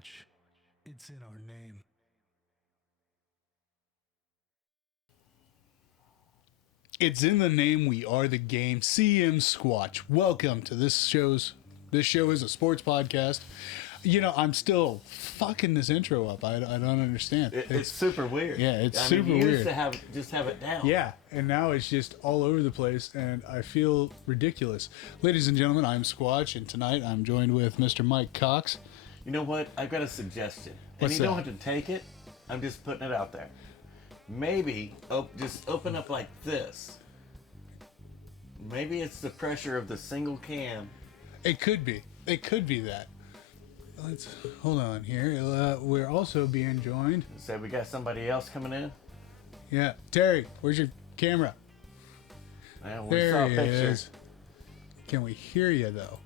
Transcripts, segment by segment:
Squatch. It's in our name. It's in the name. We are the game. CM Squatch. Welcome to this show is a sports podcast. You know, I'm still fucking this intro up. I don't understand. It's super weird. Yeah, it's super you weird. Used to have it down. Yeah, and now it's just all over the place, and I feel ridiculous. Ladies and gentlemen, I'm Squatch, and tonight I'm joined with Mr. Mike Cox. You know what? I've got a suggestion. What's and you that? don't have to take it. I'm just putting it out there. Maybe just open up like this. Maybe it's the pressure of the single cam. It could be. It could be that. Let's hold on here. We're also being joined. Say we got somebody else coming in. Yeah, Terry, where's your camera? Man, we There saw a he picture. is. Can we hear you though?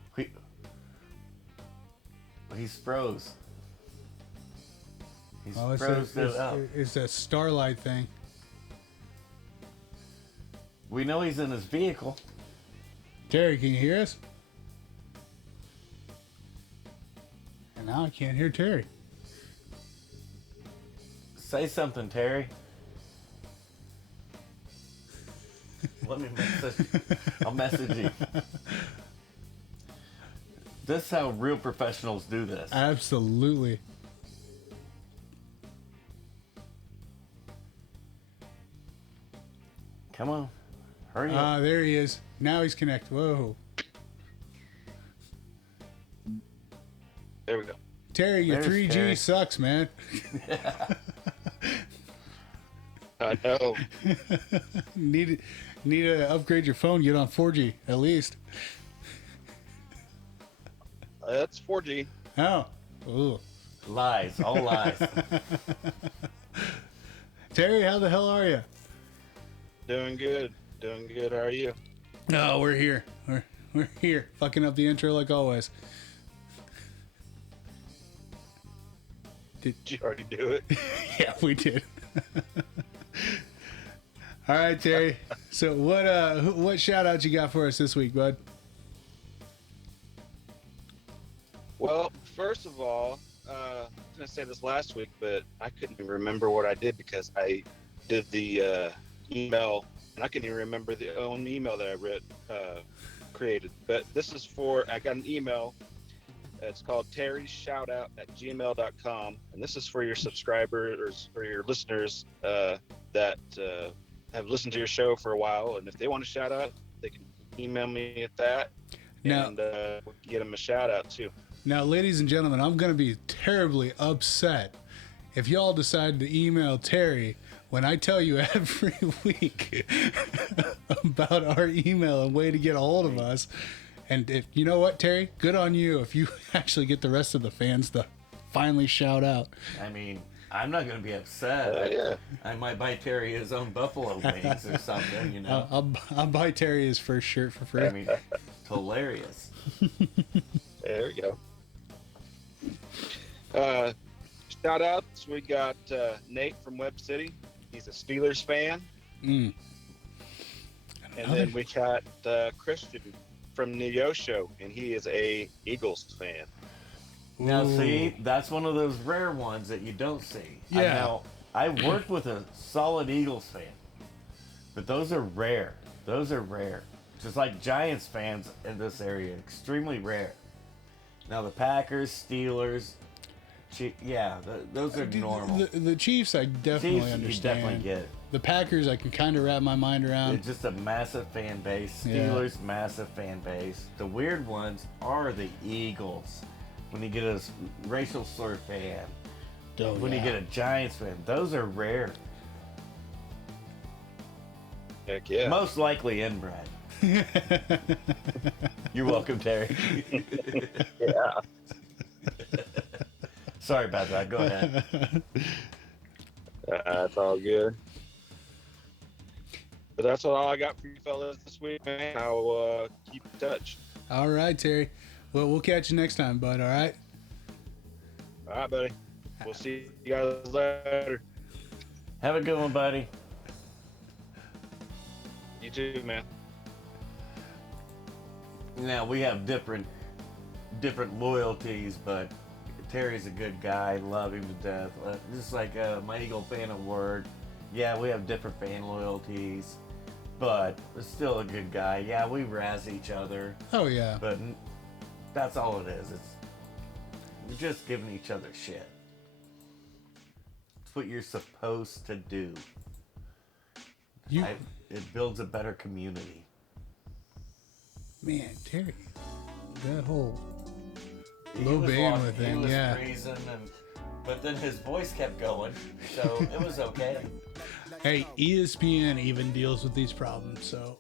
He's froze. He's Oh, froze it up. it's that starlight thing. We know he's in his vehicle. Terry, can you hear us? And now I can't hear Terry. Say something, Terry. Let me message. I'll message you. This is how real professionals do this. Absolutely. Come on. Hurry up. There he is. Now he's connected. Whoa. There we go. Terry, your There's 3G Terry. sucks, man. I know. Need to upgrade your phone. Get on 4G at least. That's 4G. Oh. Ooh. Lies. All lies. Terry, how the hell are you? Doing good. Doing good. How are you? No, we're here. We're here. Fucking up the intro like always. Did you already do it? Yeah, we did. All right, Terry. So what shout out you got for us this week, bud? Well, first of all, I was going to say this last week, but I couldn't even remember what I did because I did the email, and I couldn't even remember the own email that I created. But this is I got an email. It's called terryshoutout@gmail.com, and this is for your subscribers or your listeners that have listened to your show for a while, and if they want a shout out, they can email me at that, and we'll get them a shout out too. Now, ladies and gentlemen, I'm going to be terribly upset if y'all decide to email Terry when I tell you every week about our email and way to get a hold of us. And if you know what, Terry, good on you if you actually get the rest of the fans to finally shout out. I mean, I'm not going to be upset. Yeah. I might buy Terry his own buffalo wings or something, you know. I'll buy Terry his first shirt for free. I mean, it's hilarious. There we go. Shout outs. We got Nate from Web City. He's a Steelers fan. Mm. And then we got Christian from Neosho, and he is a Eagles fan. Now, Ooh. see, that's one of those rare ones that you don't see. Yeah. I worked with a solid Eagles fan, but those are rare. Those are rare. Just like Giants fans in this area, extremely rare. Now, the Packers, Steelers, those are normal. The Chiefs, I definitely Chiefs, understand. you definitely get it. The Packers, I can kind of wrap my mind around. It's just a massive fan base. Yeah. Steelers, massive fan base. The weird ones are the Eagles. When you get a racial slur fan, Oh, when you get a Giants fan, those are rare. Heck yeah. Most likely inbred. You're welcome, Terry. Yeah. Sorry about that. Go ahead. That's all good. But that's all I got for you fellas this week, man. I'll keep in touch. All right, Terry. Well, we'll catch you next time, bud. All right. All right, buddy. We'll see you guys later. Have a good one, buddy. You too, man. Now we have different loyalties, but Terry's a good guy. Love him to death. Just like my Eagle fan of Word. Yeah, we have different fan loyalties, but it's still a good guy. Yeah, we razz each other, Oh yeah. but that's all it is. We're just giving each other shit. It's what you're supposed to do. It builds a better community. Man, Terry, that whole He low was bandwidth thing, He was yeah. freezing, but then his voice kept going, so it was okay. Hey, ESPN even deals with these problems, so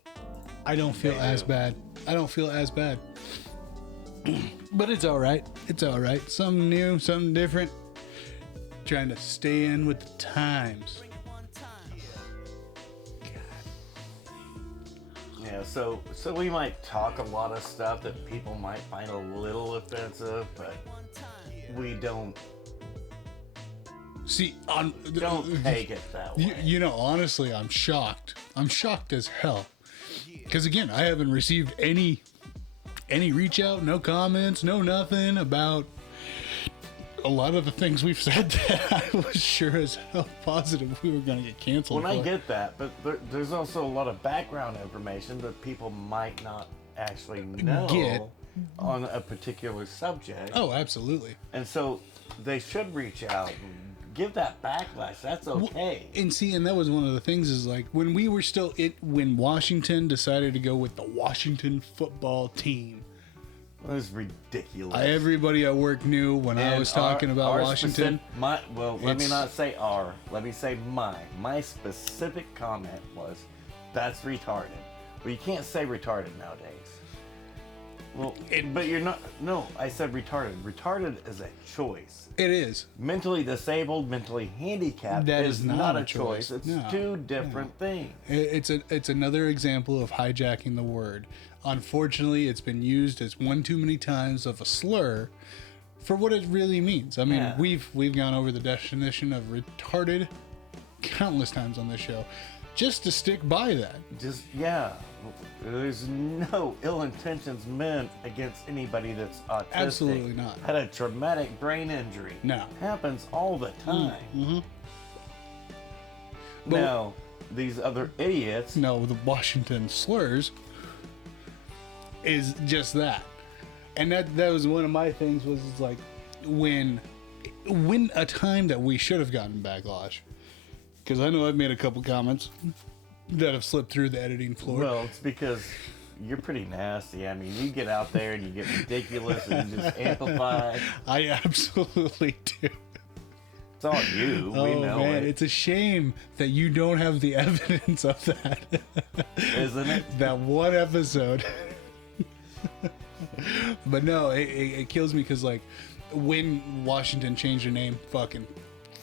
I don't feel They as do. bad. I don't feel as bad. But it's all right. It's all right. Something new, something different. Trying to stay in with the times. Yeah, so we might talk a lot of stuff that people might find a little offensive, but we don't See, take it that way. you know, honestly, I'm shocked. I'm shocked as hell. Because again, I haven't received any reach out, no comments, no nothing about a lot of the things we've said that I was sure as hell positive we were going to get canceled When I for. get that, but there's also a lot of background information that people might not actually know Get. on a particular subject. Oh, absolutely. And so they should reach out and give that backlash. That's okay. And see, and that was one of the things is like when we were still when Washington decided to go with the Washington football team. It was ridiculous. Everybody at work knew when I And was talking about our Washington. Let me It's- not say our. Let me say mine. My specific comment was, "That's retarded." Well, you can't say retarded nowadays. Well, but you're not. No, I said retarded. Retarded is a choice. It is. Mentally disabled, mentally handicapped That is is not not a a choice. choice. It's No, two different things. It's another example of hijacking the word. Unfortunately, it's been used as one too many times of a slur for what it really means. I mean, Yeah. we've gone over the definition of retarded countless times on this show, just to stick by that. Just there's no ill intentions meant against anybody that's autistic. Absolutely not. Had a traumatic brain injury. No. Happens all the time. Mm-hmm. But- Now, these other idiots. No, the Washington slurs is just that. And that was one of my things was it's like when a time that we should have gotten backlash. Because I know I've made a couple comments that have slipped through the editing floor. Well, it's because you're pretty nasty. I mean, you get out there and you get ridiculous and you just amplify. I absolutely do. It's all you. Oh We know man, it. it's a shame that you don't have the evidence of that. Isn't it? That one episode. But no, it kills me because like when Washington changed their name, fucking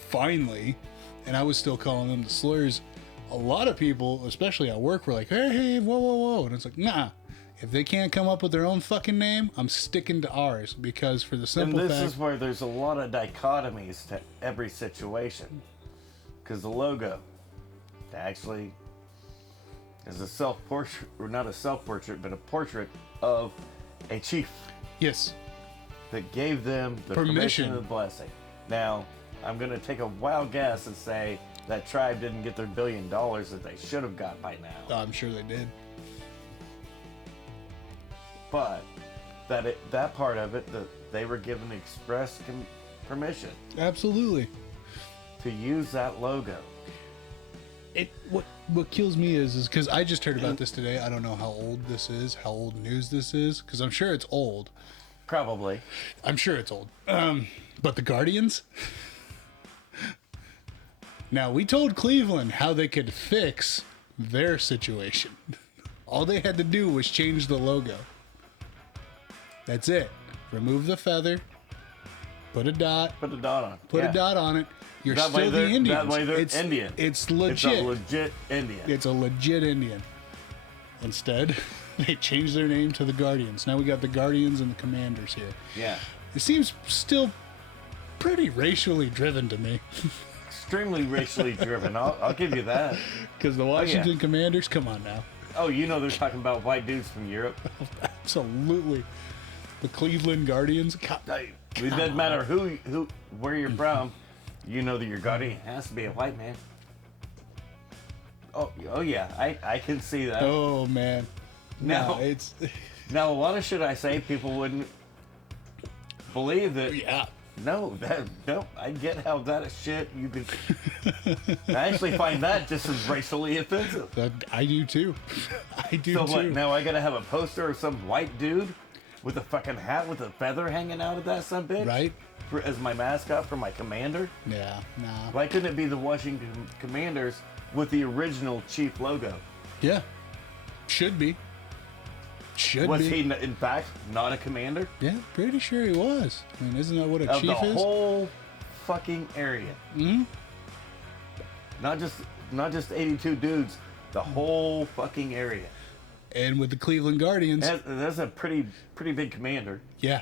finally, and I was still calling them the slurs. A lot of people, especially at work, were like, "Hey, whoa, whoa, whoa!" And it's like, nah. If they can't come up with their own fucking name, I'm sticking to ours because for the And simple this fact, is where there's a lot of dichotomies to every situation. Because the logo actually is a self-portrait, or not a self-portrait, but a portrait of a chief yes, that gave them the permission and blessing. Now, I'm going to take a wild guess and say that tribe didn't get their $1 billion that they should have got by now. I'm sure they did. But that part of it, they were given express permission Absolutely. to use that logo. What kills me is because I just heard about this today. I don't know how old this is, how old news this is, because I'm sure it's old. Probably. I'm sure it's old. But the Guardians. Now we told Cleveland how they could fix their situation. All they had to do was change the logo. That's it. Remove the feather. Put a dot. Put a dot on. Put a dot on it. You're That way still the they're- Indians. that way they're Indian. It's legit. It's a legit Indian. It's a legit Indian. Instead, they changed their name to the Guardians. Now we got the Guardians and the Commanders here. Yeah. It seems still pretty racially driven to me. Extremely racially driven. I'll give you that. Because the Washington Commanders, come on now. Oh, you know they're talking about white dudes from Europe. Absolutely. The Cleveland Guardians. It doesn't matter where you're from. You know that your guardian has to be a white man. Oh yeah, I can see that. Oh man. Now, it's now a lot of shit I say, people wouldn't believe that. yeah. No, I get how that is shit. You could. I actually find that just as racially offensive. I do too. I do So too. what? Now I gotta have a poster of some white dude with a fucking hat with a feather hanging out of that subbitch, Right? as my mascot for my commander. Yeah. Nah. Why couldn't it be the Washington Commanders with the original chief logo? Yeah. Should be. Should Was be. he in fact not a commander Yeah, pretty sure he was. I mean, isn't that what a of chief the is? whole fucking area? Hmm? Not just 82 dudes, the whole fucking area. And with the Cleveland Guardians, That's a pretty big commander. yeah.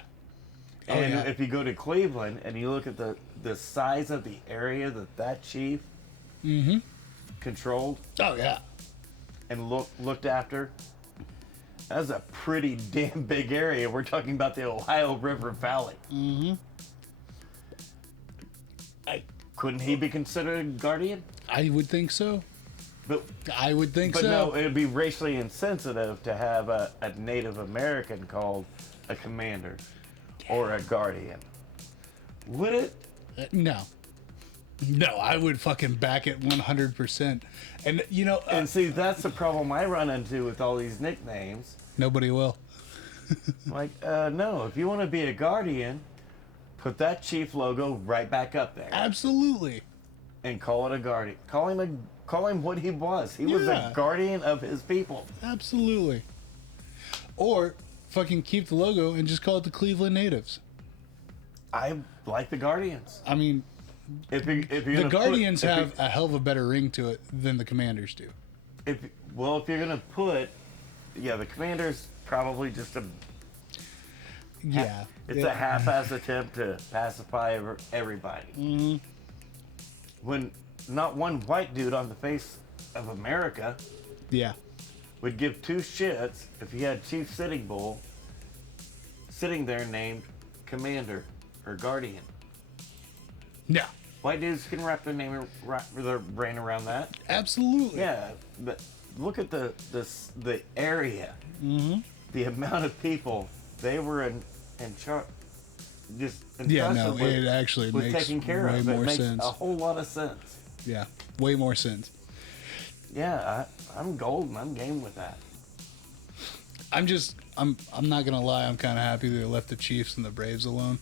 Oh, And yeah. if you go to Cleveland and you look at the size of the area that chief controlled Oh, yeah. and looked after, that's a pretty damn big area. We're talking about the Ohio River Valley. Mm-hmm. Couldn't he be considered a guardian? I would think so. But I would think But so. no, it'd be racially insensitive to have a Native American called a commander or a guardian. Would it? No. No, I would fucking back it 100%. And, you know, And see, that's the problem I run into with all these nicknames. nobody will. Like, no, if you want to be a guardian, put that chief logo right back up there Absolutely. and call it a guardian. Call him what he was. He was Yeah. a guardian of his people. Absolutely. Or fucking keep the logo and just call it the Cleveland Natives. I like the Guardians. I mean, If you're the gonna Guardians put, have a hell of a better ring to it than the Commanders do. if you're gonna put, the Commanders probably just Yeah. it's a half-ass attempt to pacify everybody. Mm-hmm. When not one white dude on the face of America Yeah. would give two shits if he had Chief Sitting Bull sitting there named Commander or Guardian. No. White dudes can wrap their brain around that. Absolutely. Yeah, but look at the area, the amount of people they were in charge, just Yeah, no, entrusted with, it actually with makes taking care way of. more It makes sense. a whole lot of sense. Yeah. Way more sense. Yeah, I'm golden. I'm game with that. I'm not gonna lie, I'm kinda happy they left the Chiefs and the Braves alone.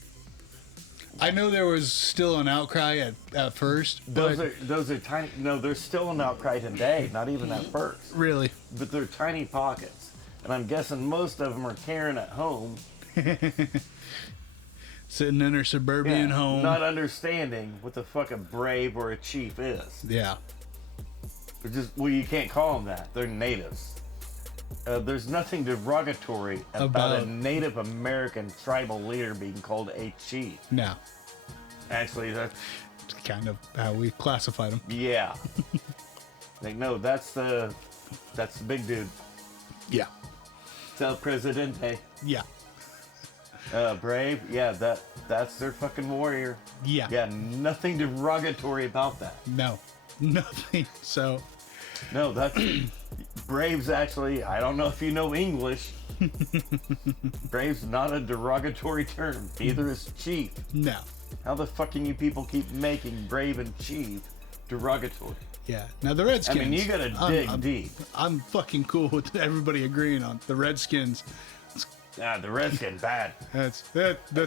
I know there was still an outcry at first, but Those are tiny. No, there's still an outcry today. Not even at first, really. but they're tiny pockets, and I'm guessing most of them are Karen at home. Sitting in her suburban home. Not understanding what the fuck a brave or a chief is. Yeah. They're just, you can't call them that. They're natives. There's nothing derogatory about a Native American tribal leader being called a chief. No. Actually, that's Kind of how we classified them. yeah. Like no, that's the big dude. Yeah. El Presidente. Yeah. Brave. Yeah, that's their fucking warrior. Yeah. Yeah, nothing derogatory about that. No. Nothing. So. No, that's Brave's actually. I don't know if you know English. Brave's not a derogatory term. Neither is chief. No. How the fuck can you people keep making brave and chief derogatory? Yeah. Now the Redskins. I mean, you gotta dig deep. I'm fucking cool with everybody agreeing on the Redskins. Ah, the Redskin bad. That's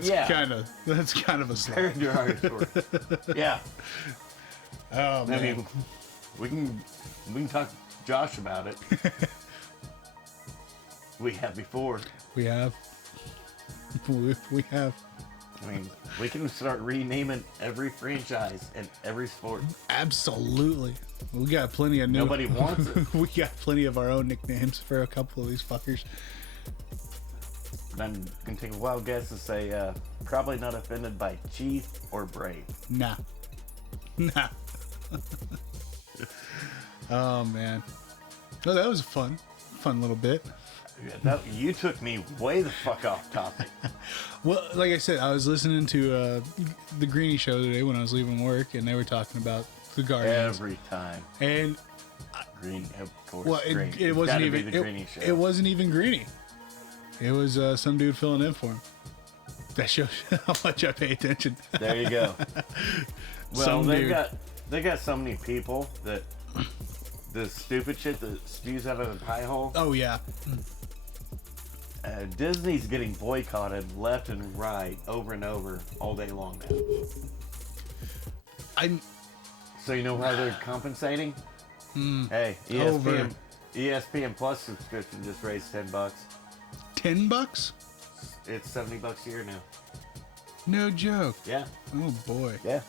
Yeah. kind of a Very slap. derogatory. Yeah. Oh I man. mean, we can talk to Josh about it. We have before. We have. We have. I mean, we can start renaming every franchise and every sport. Absolutely. We got plenty of new. Nobody wants it. We got plenty of our own nicknames for a couple of these fuckers. I'm gonna take a wild guess and say probably not offended by chief or brave. Nah. Nah. Oh man. Well, that was a fun little bit. You took me way the fuck off topic. Well, like I said, I was listening to the Greenie show today when I was leaving work, and they were talking about the Guardians. Every time. And Green, of course. well, Green. it It's wasn't gotta even be the Greenie show. it wasn't even Greenie. It was some dude filling in for him. That shows how much I pay attention. There you go. Well, Some they dude. got so many people that the stupid shit that spews out of the pie hole. Oh yeah, Disney's getting boycotted left and right, over and over, all day long now. I'm So you know how they're compensating? Hey, Over. ESPN Plus subscription just raised $10. $10. It's $70 a year now. No joke. Yeah, Oh boy, yeah.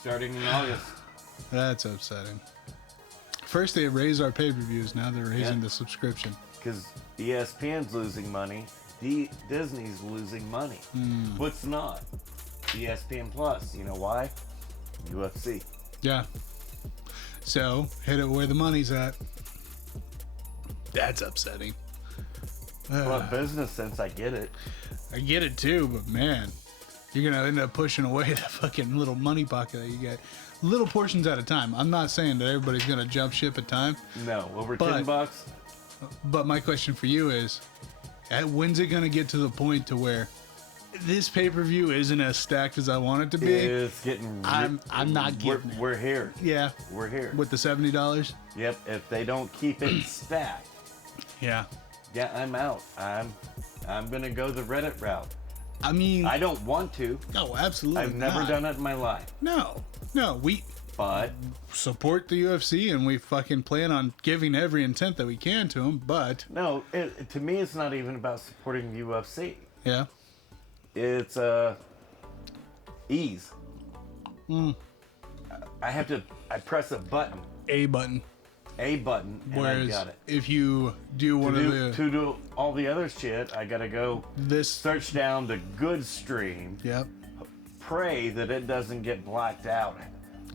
Starting in August. that's upsetting. First they raised our pay-per-views, now they're raising Yeah. the subscription. Because ESPN's losing money, Disney's losing money. What's not? ESPN Plus. You know why? UFC. Yeah. So hit it where the money's at. That's upsetting. Well, business sense, I get it. I get it too, but man, you're gonna end up pushing away that fucking little money pocket that you get, little portions at a time. I'm not saying that everybody's gonna jump ship at time, No, over But- $10. but my question for you is, when's it gonna get to the point to where this pay-per-view isn't as stacked as I want it to be? It's getting. I'm not getting it. We're here. Yeah, We're here. with the $70. Yep. If they don't keep it stacked, Yeah, yeah, I'm out. I'm gonna go the Reddit route. I mean, I don't want to. no, absolutely. I've never not. done it in my life. No, we But support the UFC and we fucking plan on giving every intent that we can to them. But no, to me, it's not even about supporting the UFC. yeah, It's ease. I press a button, A button. and I Whereas got it. if you do one of the To do all the other shit, I gotta go this, search down the good stream, yep, pray that it doesn't get blacked out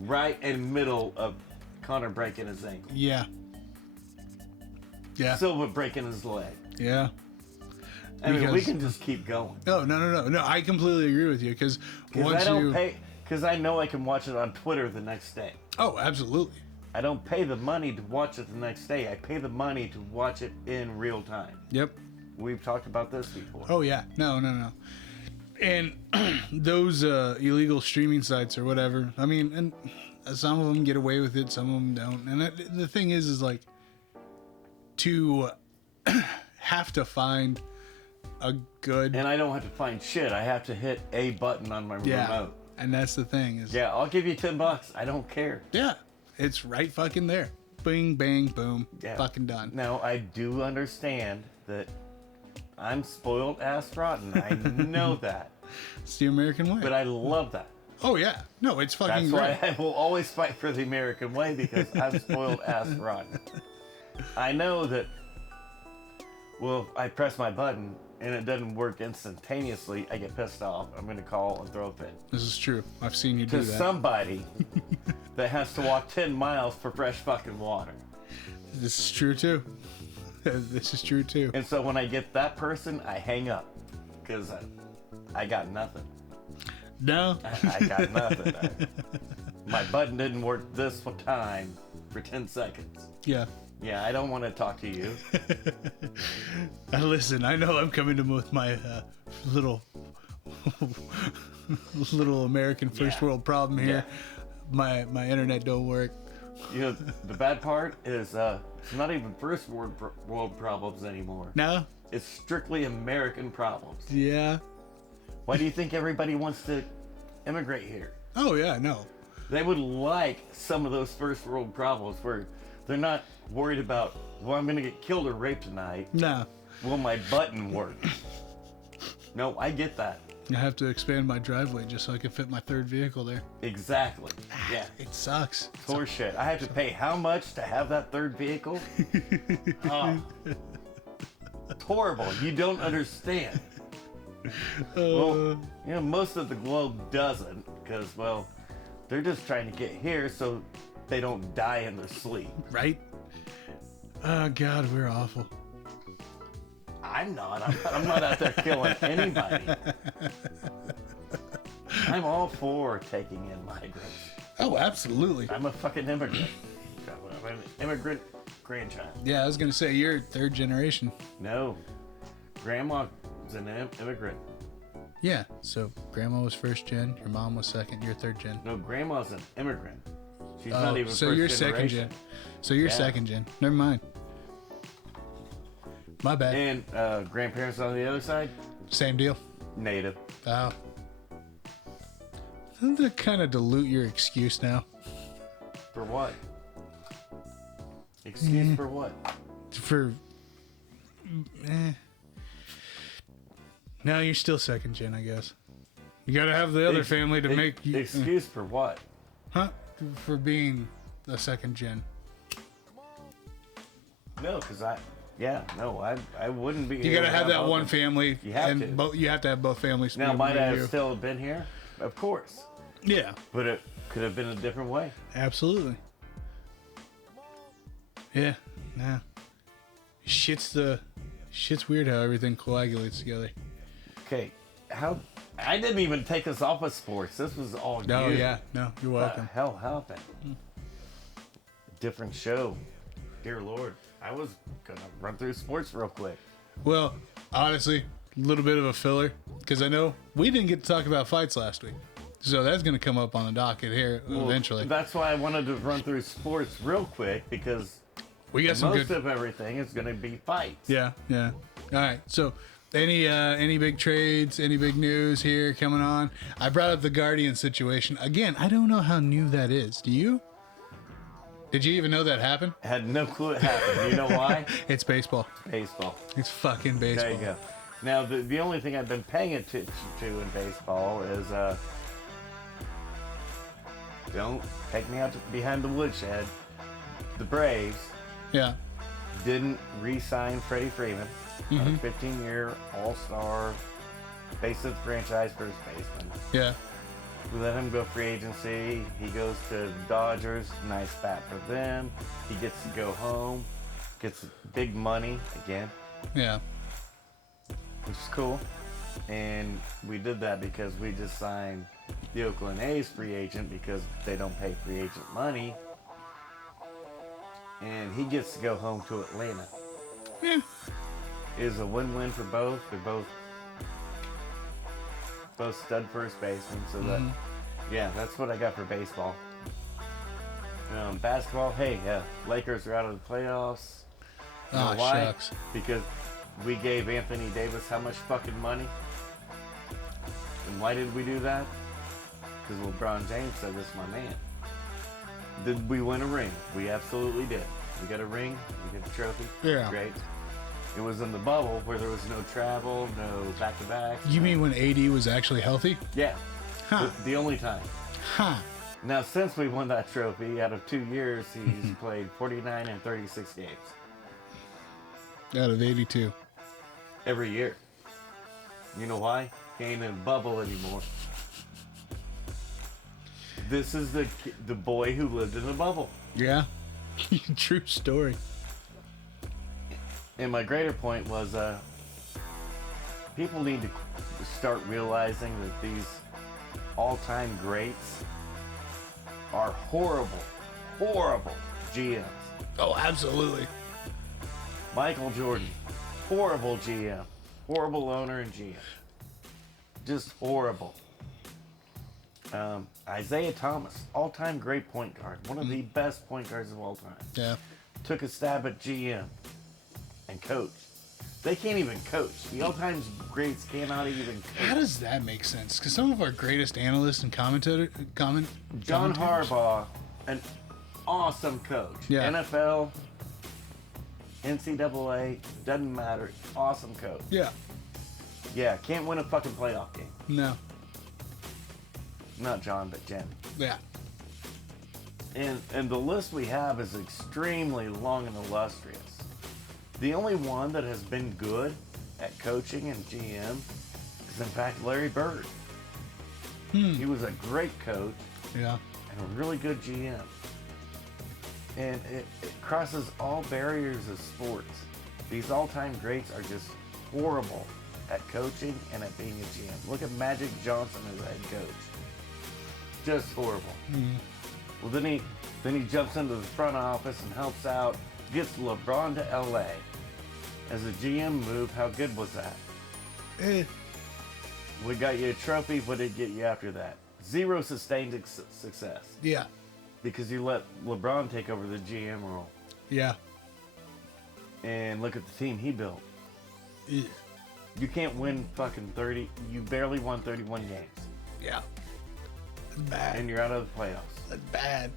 right in the middle of Connor breaking his ankle, yeah, Silva breaking his leg. yeah. I mean, we Because- can just keep going. No. I completely agree with you because Because once I don't you, pay, because I know I can watch it on Twitter the next day. oh, absolutely, I don't pay the money to watch it the next day. I pay the money to watch it in real time. yep. We've talked about this before. Oh yeah, no. And those illegal streaming sites or whatever. I mean, and some of them get away with it, some of them don't. And the thing is like to have to find a good And I don't have to find shit. I have to hit a button on my remote. And that's the thing is Yeah, I'll give you $10. I don't care. yeah, it's right fucking there. Bing, bang, boom, Yeah. fucking done. Now, I do understand that I'm spoiled ass rotten. I know that. It's the American way. But I love that. Oh yeah, no, it's fucking That's why great. I will always fight for the American way, because I'm spoiled ass rotten. I know that, well, if I press my button and it doesn't work instantaneously, I get pissed off. I'm going to call and throw a fit. This is true. I've seen you do To that. somebody that has to walk 10 miles for fresh fucking water. This is true too. This is true too. And so when I get that person, I hang up, because I got nothing. No. I got nothing. My button didn't work this time for 10 seconds. Yeah. Yeah, I don't want to talk to you. Listen, I know I'm coming to with my little American first Yeah. world problem here. My internet don't work. You know, the bad part is it's not even first world problems anymore. No? It's strictly American problems. Yeah. Why do you think everybody wants to immigrate here? Oh yeah, no. They would like some of those first world problems where they're not worried about, well, I'm going to get killed or raped tonight. No. Will my button work? No, I get that. I have to expand my driveway just so I can fit my third vehicle there. Exactly. Yeah. It sucks. It's horseshit. I have to pay how much to have that third vehicle? Oh. It's horrible. You don't understand. Well, you know, most of the globe doesn't, because, well, they're just trying to get here so they don't die in their sleep. Right? Oh God, we're awful. I'm not. I'm not out there killing anybody. I'm all for taking in migrants. Oh, absolutely. I'm a fucking immigrant. I'm an immigrant grandchild. Yeah, I was gonna say you're third generation. No, Grandma's an immigrant. Yeah, so grandma was first gen, your mom was second, you're third gen. No, Grandma's an immigrant. She's Oh, not even so first you're generation. second gen. So you're Yeah. second gen. Never mind. My bad. And grandparents on the other side, Same deal. native. Oh. Doesn't that kind of dilute your excuse now? For what? Excuse for what? For. No, you're still second gen, I guess. You gotta have the other family to make you. Excuse for what? Huh? For being a second gen. No, because I wouldn't be. You gotta have that one family. You have and to. You have to have both families. Now, be might I with have you. still been here? Of course. Yeah, But it could have been a different way. absolutely. Yeah, nah. Shit's weird how everything coagulates together. Okay, how? I didn't even take us off of sports. This was all No, you. yeah, no, you're What the welcome. hell happened? Different show. Dear Lord. I was gonna run through sports real quick. Well, honestly, a little bit of a filler because I know we didn't get to talk about fights last week, so that's gonna come up on the docket here eventually. That's why I wanted to run through sports real quick because We got some most good. of everything is gonna be fights. Yeah, yeah. All right, so. Any big trades, any big news here coming on? I brought up the Guardian situation. Again, I don't know how new that is. Do you? Did you even know that happened? I had no clue it happened. You know why? It's baseball. Baseball. It's fucking baseball. There you go. Now, the only thing I've been paying attention to in baseball is don't take me out behind the woodshed. The Braves Yeah. didn't re-sign Freddie Freeman, a Mm-hmm. 15-year All-Star base of franchise first baseman. Yeah. We let him go free agency. He goes to Dodgers. Nice bat for them. He gets to go home. Gets big money again, Yeah. which is cool. And we did that because we just signed the Oakland A's free agent because they don't pay free agent money. And he gets to go home to Atlanta. Yeah. It is a win-win for both. They're both stud first basemen. So that, yeah, that's what I got for baseball. Basketball, hey, Lakers are out of the playoffs. You know Oh, why? shucks. Because we gave Anthony Davis how much fucking money? And why did we do that? Because LeBron James said, "This is my man." Did we win a ring? We absolutely did. We got a ring. We got a trophy. Yeah. Great. It was in the bubble where there was no travel, no back-to-back. You mean when AD was actually healthy? Yeah. Huh. The only time. Huh. Now, since we won that trophy, out of 2 years, he's played 49 and 36 games. Out of 82. Every year. You know why? He ain't in a bubble anymore. This is the boy who lived in a bubble. Yeah. True story. And my greater point was people need to start realizing that these all-time greats are horrible, horrible GMs. Oh, absolutely. Michael Jordan, horrible GM, horrible owner and GM. Just horrible. Isaiah Thomas, all-time great point guard, one of the best point guards of all time. Yeah. Took a stab at GM and coach. They can't even coach. The all-time greats cannot even How coach. does that make sense? Because some of our greatest analysts and John commentators- Harbaugh, an awesome coach. Yeah. NFL, NCAA, doesn't matter. Awesome coach. Yeah. Yeah, can't win a fucking playoff game. No. Not John, but Jen. Yeah. And the list we have is extremely long and illustrious. The only one that has been good at coaching and GM is in fact Larry Bird. He was a great coach Yeah. and a really good GM. And it crosses all barriers of sports. These all-time greats are just horrible at coaching and at being a GM. Look at Magic Johnson as a head coach. Just horrible. Well, then he jumps into the front office and helps out, gets LeBron to LA. As a GM move, how good was that? We got you a trophy. What did it get you after that? Zero sustained success. Yeah. Because you let LeBron take over the GM role. Yeah. And look at the team he built. Ugh. You can't win fucking 30. You barely won 31 games. Yeah. That's bad. And you're out of the playoffs. That's bad.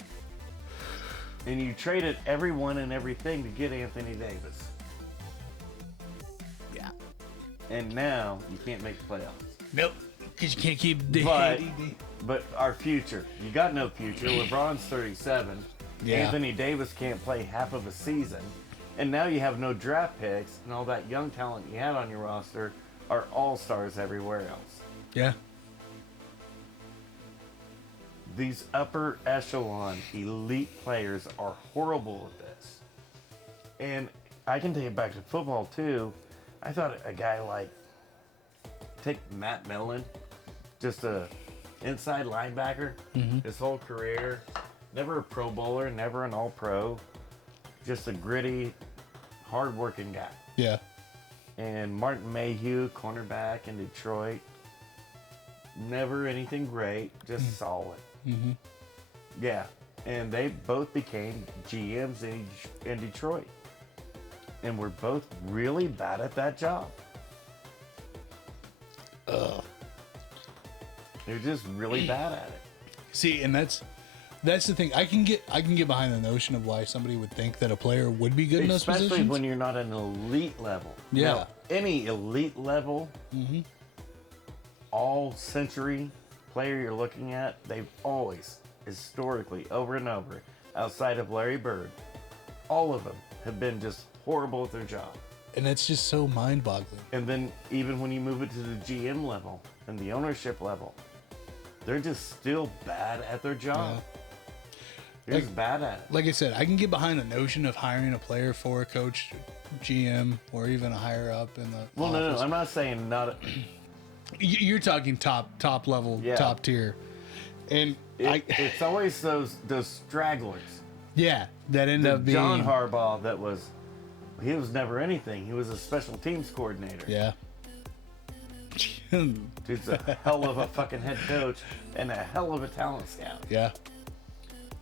And you traded everyone and everything to get Anthony Davis. Yeah. And now you can't make the playoffs. Nope. Because you can't keep the But our future. You got no future. LeBron's 37. Yeah. Anthony Davis can't play half of a season. And now you have no draft picks, and all that young talent you had on your roster are all-stars everywhere else. Yeah. These upper echelon elite players are horrible at this. And I can take it back to football too. I thought a guy like, take Matt Millen, just a inside linebacker, his whole career, never a Pro Bowler, never an All-Pro, just a gritty, hard-working guy. Yeah. And Martin Mayhew, cornerback in Detroit, never anything great, just solid. Mm-hmm. Yeah, and they both became GMs in Detroit. And were both really bad at that job. Ugh. They're just really bad at it. See, and that's the thing. I can get behind the notion of why somebody would think that a player would be good in those Especially positions. when you're not an elite level. Yeah. Now, any elite level, all century player you're looking at, they've always, historically, over and over, outside of Larry Bird, all of them have been just horrible at their job. And that's just so mind-boggling. And then even when you move it to the GM level and the ownership level, they're just still bad at their job. They're just bad at it. Like I said, I can get behind the notion of hiring a player for a coach, GM, or even a higher up in the Well, no, office. I'm not saying not. You're talking top level, Yeah. top tier, and It's always those stragglers. that end up being John Harbaugh, he was never anything. He was a special teams coordinator. Yeah. Dude's a hell of a fucking head coach and a hell of a talent scout. Yeah.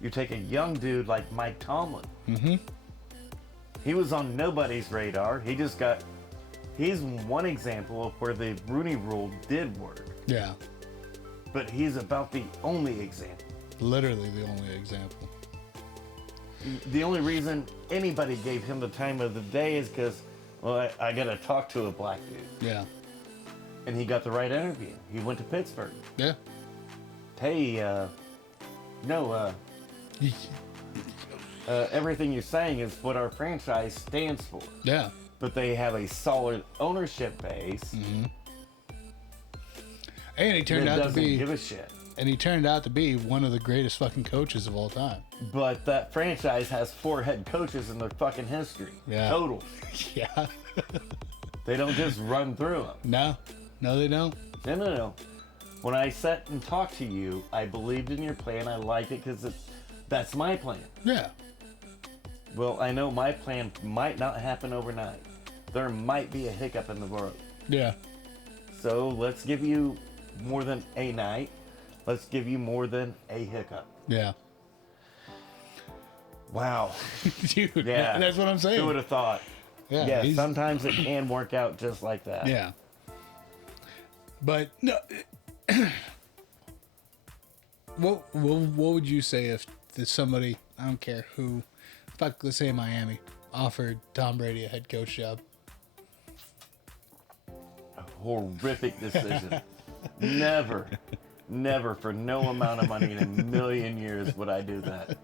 You take a young dude like Mike Tomlin. He was on nobody's radar. He's one example of where the Rooney Rule did work. Yeah. But he's about the only example. Literally the only example. The only reason anybody gave him the time of the day is because, well, I got to talk to a black dude. Yeah. And he got the right interview. He went to Pittsburgh. Yeah. Hey, everything you're saying is what our franchise stands for. Yeah. But they have a solid ownership base. And he turned that out to doesn't be give a shit. And he turned out to be one of the greatest fucking coaches of all time. But that franchise has 4 head coaches in their fucking history. Yeah. Total. Yeah. They don't just run through them. No, they don't. No. When I sat and talked to you, I believed in your plan. I liked it because that's my plan. Yeah. Well, I know my plan might not happen overnight. There might be a hiccup in the road. Yeah. So let's give you more than a night. Let's give you more than a hiccup. Yeah. Wow. Dude, Yeah. that's what I'm saying. Who would have thought? Yeah. Yeah, sometimes it can work out just like that. Yeah. But no. What would you say if somebody, I don't care who, fuck, let's say Miami, offered Tom Brady a head coach job? A horrific decision. Never for no amount of money in a million years would I do that.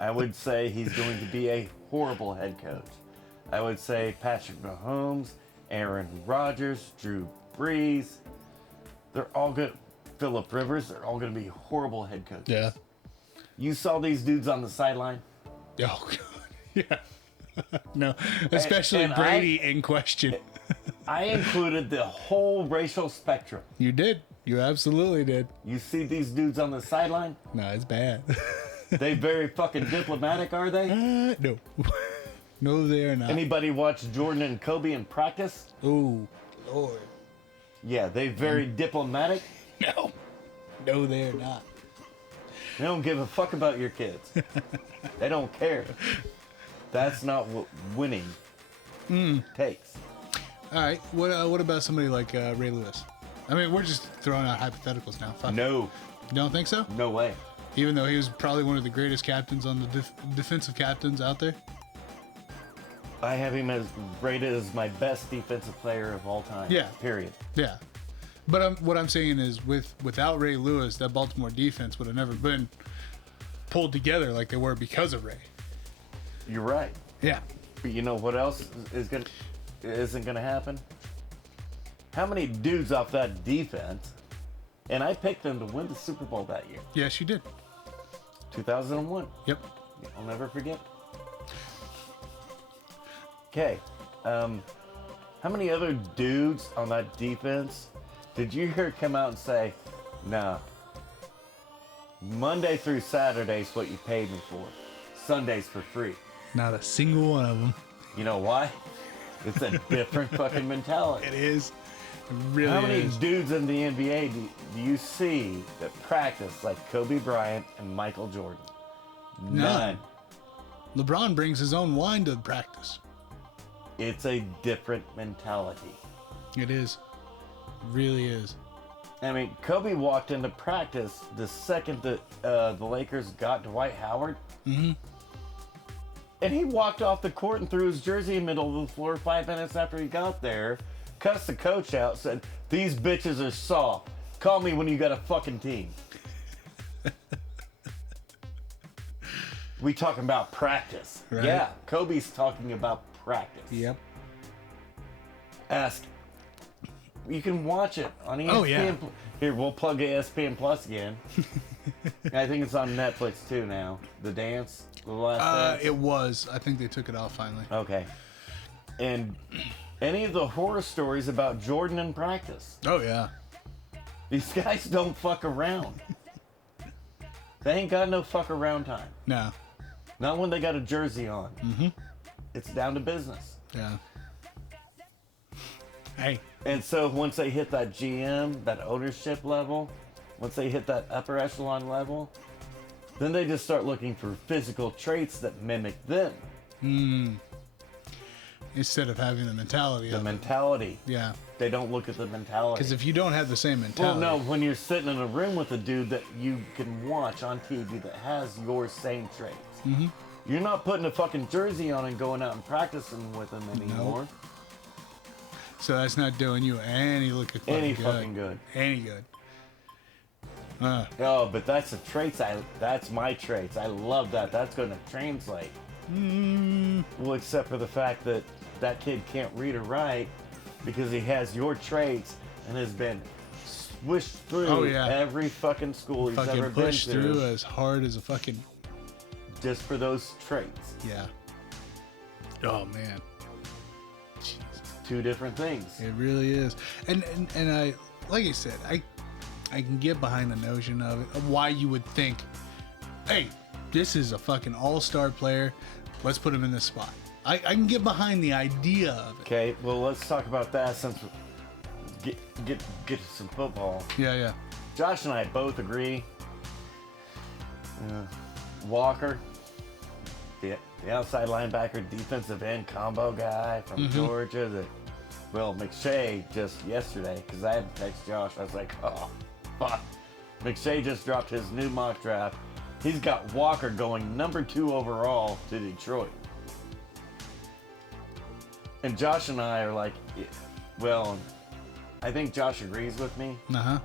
I would say he's going to be a horrible head coach. I would say Patrick Mahomes, Aaron Rodgers, Drew Brees, they're all good. Phillip Rivers, they're all going to be horrible head coaches. Yeah. You saw these dudes on the sideline? Oh, God. Yeah. No, especially and Brady in question. I included the whole racial spectrum. You did. You absolutely did. You see these dudes on the sideline? No, it's bad. They very fucking diplomatic, are they? No. No, they are not. Anybody watch Jordan and Kobe in practice? Oh, Lord. Yeah, they very diplomatic. No. No, they are not. They don't give a fuck about your kids. They don't care. That's not what winning takes. All right. What about somebody like Ray Lewis? I mean, we're just throwing out hypotheticals now. Fuck. No. You don't think so? No way. Even though he was probably one of the greatest captains on the defensive captains out there? I have him as rated as my best defensive player of all time. Yeah. Period. Yeah. But what I'm saying is without Ray Lewis, that Baltimore defense would have never been pulled together like they were because of Ray. You're right. Yeah. But you know what else isn't gonna happen? How many dudes off that defense, and I picked them to win the Super Bowl that year, Yes, you did. 2001. Yep. I'll never forget. Okay. How many other dudes on that defense did you hear come out and say, nah, Monday through Saturday is what you paid me for. Sunday's for free. Not a single one of them. You know why? It's a different fucking mentality. It is. It really How many is. dudes in the NBA do you see that practice like Kobe Bryant and Michael Jordan? None. LeBron brings his own wine to practice. It's a different mentality. It is. It really is. I mean, Kobe walked into practice the second that the Lakers got Dwight Howard. Mm-hmm. And he walked off the court and threw his jersey in the middle of the floor 5 minutes after he got there, cussed the coach out, said, "These bitches are soft. Call me when you got a fucking team." We talking about practice. Right. Yeah, Kobe's talking about practice. Yep. Ask. You can watch it on ESPN. Oh, yeah. Here, we'll plug ESPN Plus again. I think it's on Netflix too now. The Dance, the last dance. It was. I think they took it off finally. Okay. And any of the horror stories about Jordan in practice. Oh, yeah. These guys don't fuck around. They ain't got no fuck around time. No. Not when they got a jersey on. Mm-hmm. It's down to business. Yeah. Hey. And so once they hit that GM, that ownership level, once they hit that upper echelon level, then they just start looking for physical traits that mimic them. Instead of having the mentality The of it. mentality. Yeah. They don't look at the mentality. Because if you don't have the same Well, mentality. no, when you're sitting in a room with a dude that you can watch on TV that has your same traits, you're not putting a fucking jersey on and going out and practicing with him anymore. So that's not doing you any looking fucking Any good. fucking good. Any good. Oh, but that's the traits. That's my traits. I love that. That's going to translate. Well, except for the fact that that kid can't read or write because he has your traits and has been swished through every fucking school he's Fucking ever been pushed to. through as hard as a fucking. Just for those traits. Yeah. Oh, man. Jesus. Two different things. It really is. And I, like I said, I can get behind the notion of it, of why you would think, hey, this is a fucking all-star player. Let's put him in this spot. I can get behind the idea of it. Okay, well, let's talk about that since get to some football. Yeah. Josh and I both agree. Walker, the outside linebacker, defensive end combo guy from Georgia. McShay just yesterday, because I had to text Josh. I was like, oh, fuck. McShay just dropped his new mock draft. He's got Walker going number 2 overall to Detroit. And Josh and I are like, well, I think Josh agrees with me, Uh-huh.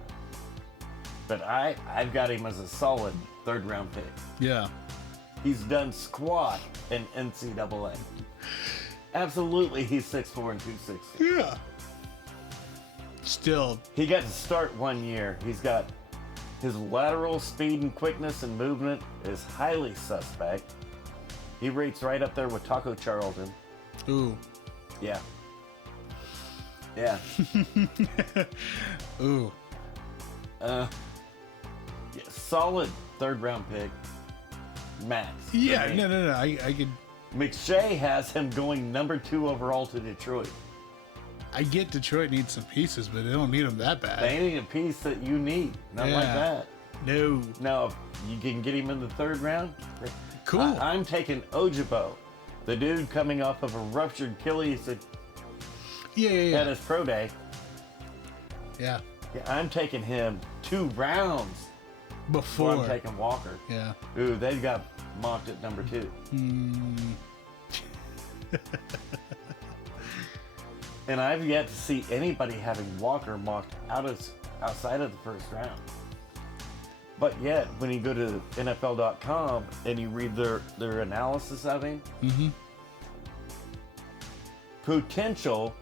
but I've got him as a solid 3rd round pick. Yeah. He's done squat in NCAA. Absolutely, he's 6'4" and 260. Yeah. Still. He got to start 1 year. He's got his lateral speed and quickness and movement is highly suspect. He rates right up there with Taco Charlton. Ooh. Yeah. Yeah. Ooh. Yeah, solid third round pick. Max. Yeah, I mean, no. I could. McShay has him going number 2 overall to Detroit. I get Detroit needs some pieces, but they don't need them that bad. They need a piece that you need. Not like Yeah. that. No. Now, if you can get him in the 3rd round, Cool. I'm taking Ojabo, the dude coming off of a ruptured Achilles at Yeah. his pro day. Yeah. Yeah, I'm taking him 2 rounds before Before. I'm taking Walker. Yeah. Ooh, they got mocked at number 2. And I've yet to see anybody having Walker mocked outside of the 1st round. But yet, when you go to NFL.com and you read their analysis of him, potential,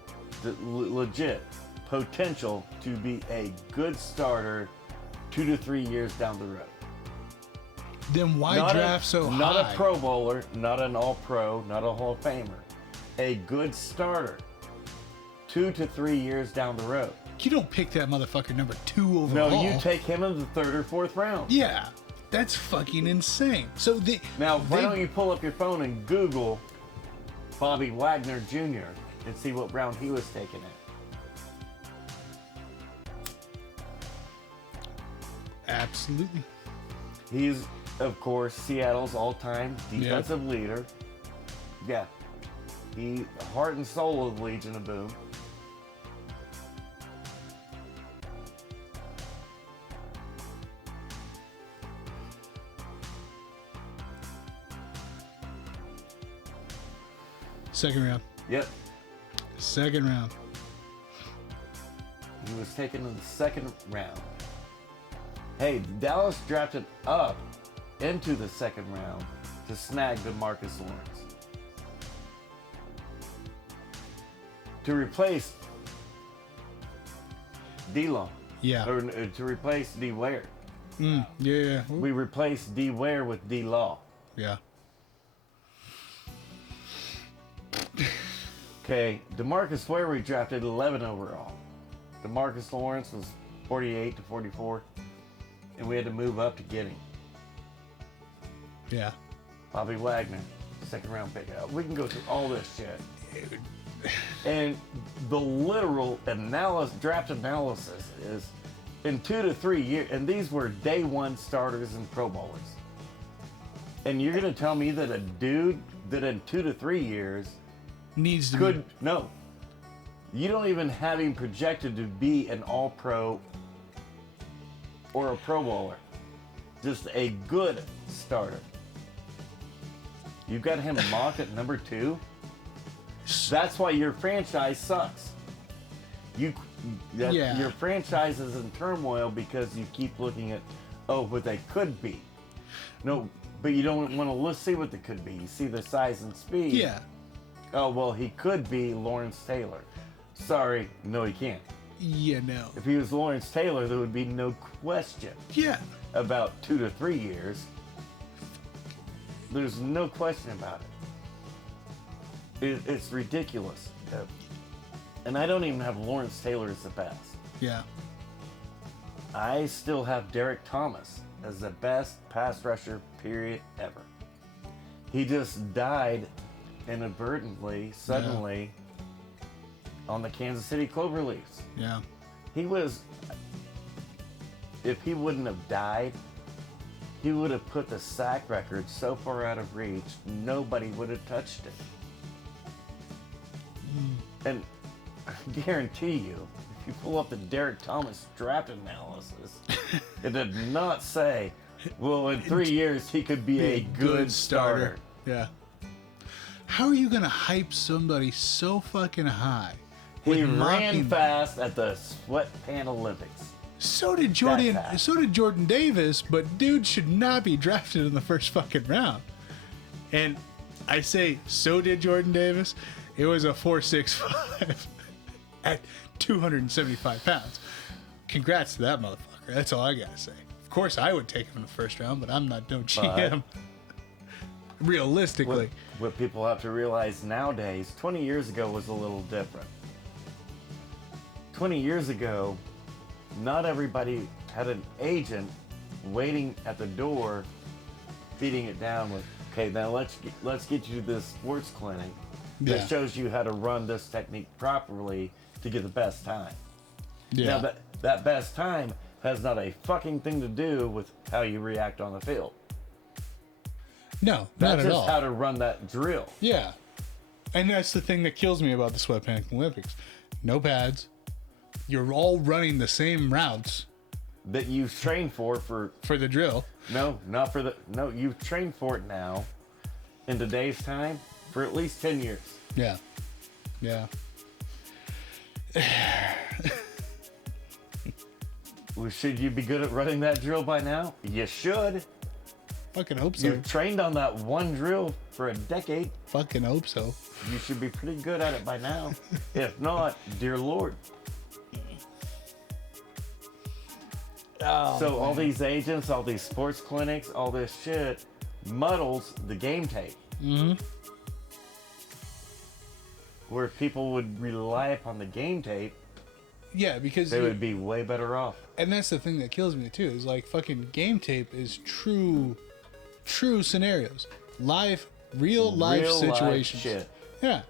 legit potential to be a good starter 2 to 3 years down the road. Then why draft so high? Not a Pro Bowler, not an All-Pro, not a Hall of Famer. A good starter 2 to 3 years down the road. You don't pick that motherfucker number 2 overall. No, you take him in the 3rd or 4th round. Yeah. That's fucking insane. So Now, why don't you pull up your phone and Google Bobby Wagner Jr. and see what round he was taken in? Absolutely. He's, of course, Seattle's all-time defensive leader. Yeah. He heart and soul of the Legion of Boom. Second round. Yep. Second round. He was taken in the 2nd round. Hey, Dallas drafted up into the 2nd round to snag DeMarcus Lawrence. To replace D-Law. Yeah. Or to replace D-Ware. Yeah. We replaced D-Ware with D-Law. Yeah. Okay, DeMarcus Ware we drafted 11 overall. DeMarcus Lawrence was 48 to 44, and we had to move up to get him. Yeah. Bobby Wagner, 2nd round pick. We can go through all this shit. And the literal draft analysis is in 2 to 3 years, and these were day 1 starters and Pro Bowlers. And you're going to tell me that a dude that in 2 to 3 years Needs to could, no, you don't even have him projected to be an All-Pro or a Pro Bowler. Just a good starter. You've got him mocked at number 2. That's why your franchise sucks. Your franchise is in turmoil because you keep looking at, what they could be. No, but you don't want to see what they could be. You see the size and speed. Yeah. Oh, well, he could be Lawrence Taylor. Sorry, no, he can't. Yeah, no. If he was Lawrence Taylor, there would be no question Yeah. about 2 to 3 years. There's no question about it. It's ridiculous. And I don't even have Lawrence Taylor as the best. Yeah. I still have Derek Thomas as the best pass rusher, period, ever. He just died inadvertently, suddenly, on the Kansas City Cloverleafs. Yeah. If he wouldn't have died, he would have put the sack record so far out of reach, nobody would have touched it. And I guarantee you, if you pull up the Derek Thomas draft analysis, it did not say, well, in 3 years, he could be a good starter. Yeah. How are you going to hype somebody so fucking high? He with ran mocking- fast at the Sweatpant Olympics. So did Jordan Davis, but dude should not be drafted in the first fucking round. And I say, so did Jordan Davis. It was a 4.65 at 275 pounds. Congrats to that motherfucker. That's all I gotta say. Of course, I would take him in the first round, but I'm not no GM. Realistically. What people have to realize nowadays, 20 years ago was a little different. 20 years ago, not everybody had an agent waiting at the door, feeding it down with, okay, now let's get you to this sports clinic that Yeah. shows you how to run this technique properly to get the best time. Yeah. Now that best time has not a fucking thing to do with how you react on the field. No, That's not at just all. how to run that drill. Yeah. And that's the thing that kills me about the Sweat Panic Olympics. No pads. You're all running the same routes That you've trained for for the drill. no, not for the no, you've trained for it now in today's time for at least 10 years. Yeah. Yeah. Well, should you be good at running that drill by now? You should. Fucking hope so. You've trained on that one drill for a decade. Fucking hope so. You should be pretty good at it by now. If not, dear Lord. Oh, So all these agents, all these sports clinics, all this shit muddles the game tape. Mm-hmm. Where people would rely upon the game tape, Yeah, because they would be way better off. and that's the thing that kills me too, is like fucking game tape is true scenarios. Real life Real life situations. shit. Yeah.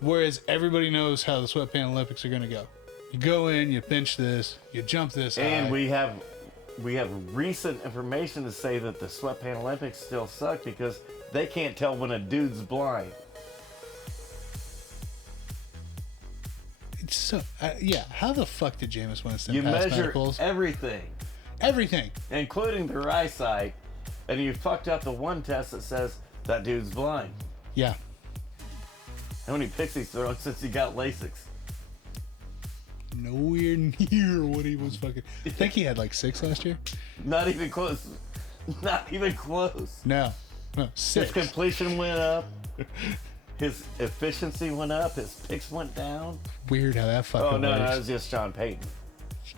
Whereas everybody knows how the Sweatpants Olympics are gonna go. You go in, you pinch this, you jump this And high. we have recent information to say that the Sweatpants Olympics still suck because they can't tell when a dude's blind. It's so yeah. How the fuck did Jameis Winston You pass measure medicals? everything, Everything. including their eyesight, and you fucked up the one test that says that dude's blind. Yeah. How many picks he's thrown since he got LASIK? Nowhere near what he was fucking. I think he had like 6 last year. Not even close. Not even close. No, His 6. completion went up. His efficiency went up. His picks went down. Weird how that fucking Oh no, works. that was just Sean Payton.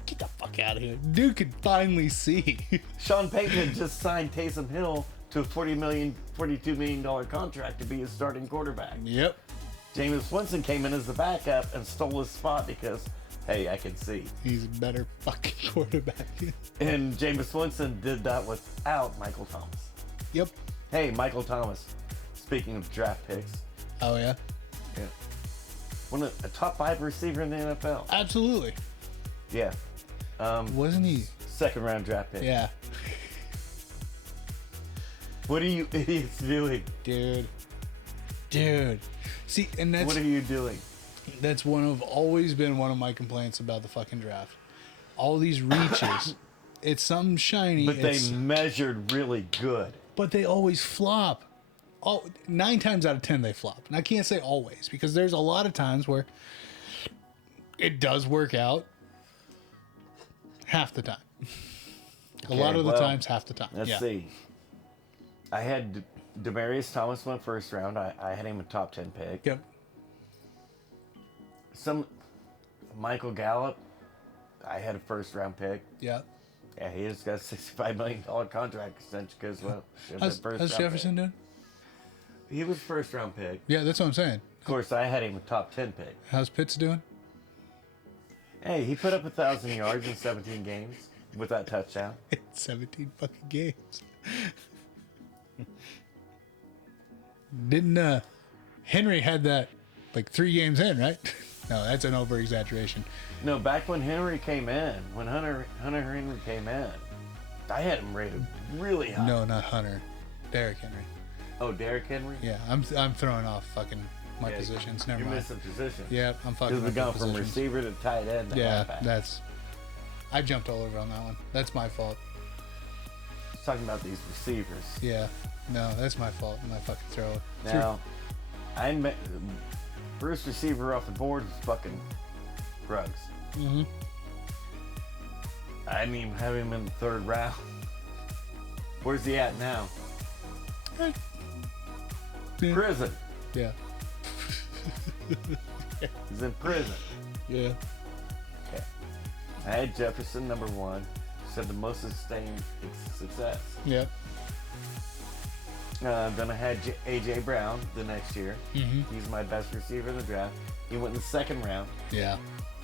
Get the fuck out of here. Dude could finally see. Sean Payton had just signed Taysom Hill to a $42 million contract to be his starting quarterback. Yep. Jameis Winston came in as the backup and stole his spot because, hey, I can see. He's a better fucking quarterback. And Jameis Winston did that without Michael Thomas. Yep. Hey, Michael Thomas. Speaking of draft picks, Oh yeah. yeah, a top 5 receiver in the NFL. Absolutely. Yeah, Wasn't he? second round draft pick. Yeah. What are you idiots doing? Dude. See, and What are you doing? that's always been one of my complaints about the fucking draft. All these reaches. It's something shiny. But they it's- measured really good. but they always flop. 9 times out of 10 they flop. And I can't say always, because there's a lot of times where it does work out half the time. A lot of the well, times, half the time. Let's yeah. see. I had Demaryius Thomas went first round. I had him a top 10 pick. Yep. Michael Gallup, I had a first round pick. Yeah. Yeah, he just got a $65 million contract extension because, well, should have been How's first round Jefferson pick. doing? He was first round pick. Yeah, that's what I'm saying. Of course, I had him a top 10 pick. How's Pitts doing? Hey, he put up 1,000 yards in 17 games with that touchdown. 17 fucking games. Didn't Henry had that like 3 games in, right? No, that's an over exaggeration. No, back when Henry came in, when Hunter Henry came in, I had him rated really high. No, not Hunter. Derrick Henry. Oh, Derrick Henry? Yeah, I'm throwing off fucking my Yeah, positions. Never You're mind. missing positions. Yeah, I'm fucking. Because we up gone the from positions. receiver to tight end to Yeah, halfback. I jumped all over on that one. That's my fault. Talking about these receivers. Yeah, no, that's my fault. My fucking throw. Now, first receiver off the board was fucking Ruggs. Mm-hmm. I didn't even have him in the 3rd round. Where's he at now? Prison. Yeah, He's in prison. yeah. Okay. I had Jefferson number 1. Said the most sustained success. Yeah. Then I had A.J. Brown the next year. Mm-hmm. He's my best receiver in the draft. He went in the 2nd round. Yeah.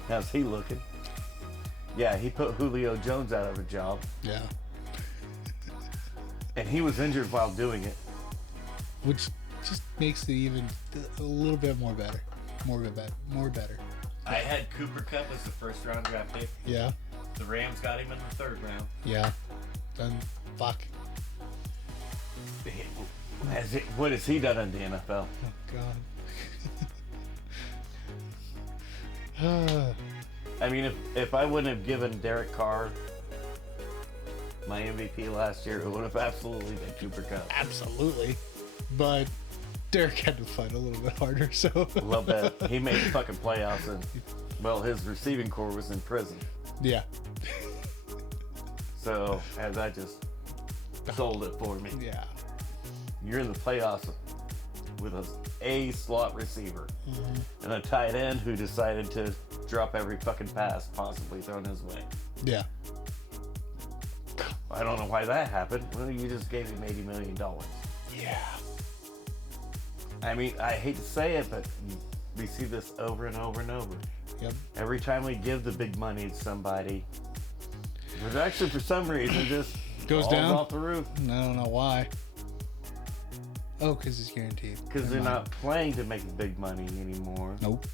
How's he looking? Yeah, he put Julio Jones out of a job, Yeah. and he was injured while doing it. Which just makes it even a little bit more better. More better. I had Cooper Kupp as the first round draft pick. Yeah. The Rams got him in the third round. Yeah. Then fuck. What has he done in the NFL? Oh God. I mean, if I wouldn't have given Derek Carr my MVP last year, it would have absolutely been Cooper Kupp. Absolutely. But Derek had to fight a little bit harder, so. A little bit. He made the fucking playoffs, and well, his receiving core was in prison. Yeah. So, and that just sold it for me. Yeah. You're in the playoffs with a slot receiver and a tight end who decided to drop every fucking pass possibly thrown his way. Yeah. I don't know why that happened. Well, you just gave him $80 million. Yeah. I mean, I hate to say it, but we see this over and over and over. Yep. Every time we give the big money to somebody, production for some reason just Goes falls down? off the roof. I don't know why. Oh, because it's guaranteed. Because they're not playing to make big money anymore. Nope.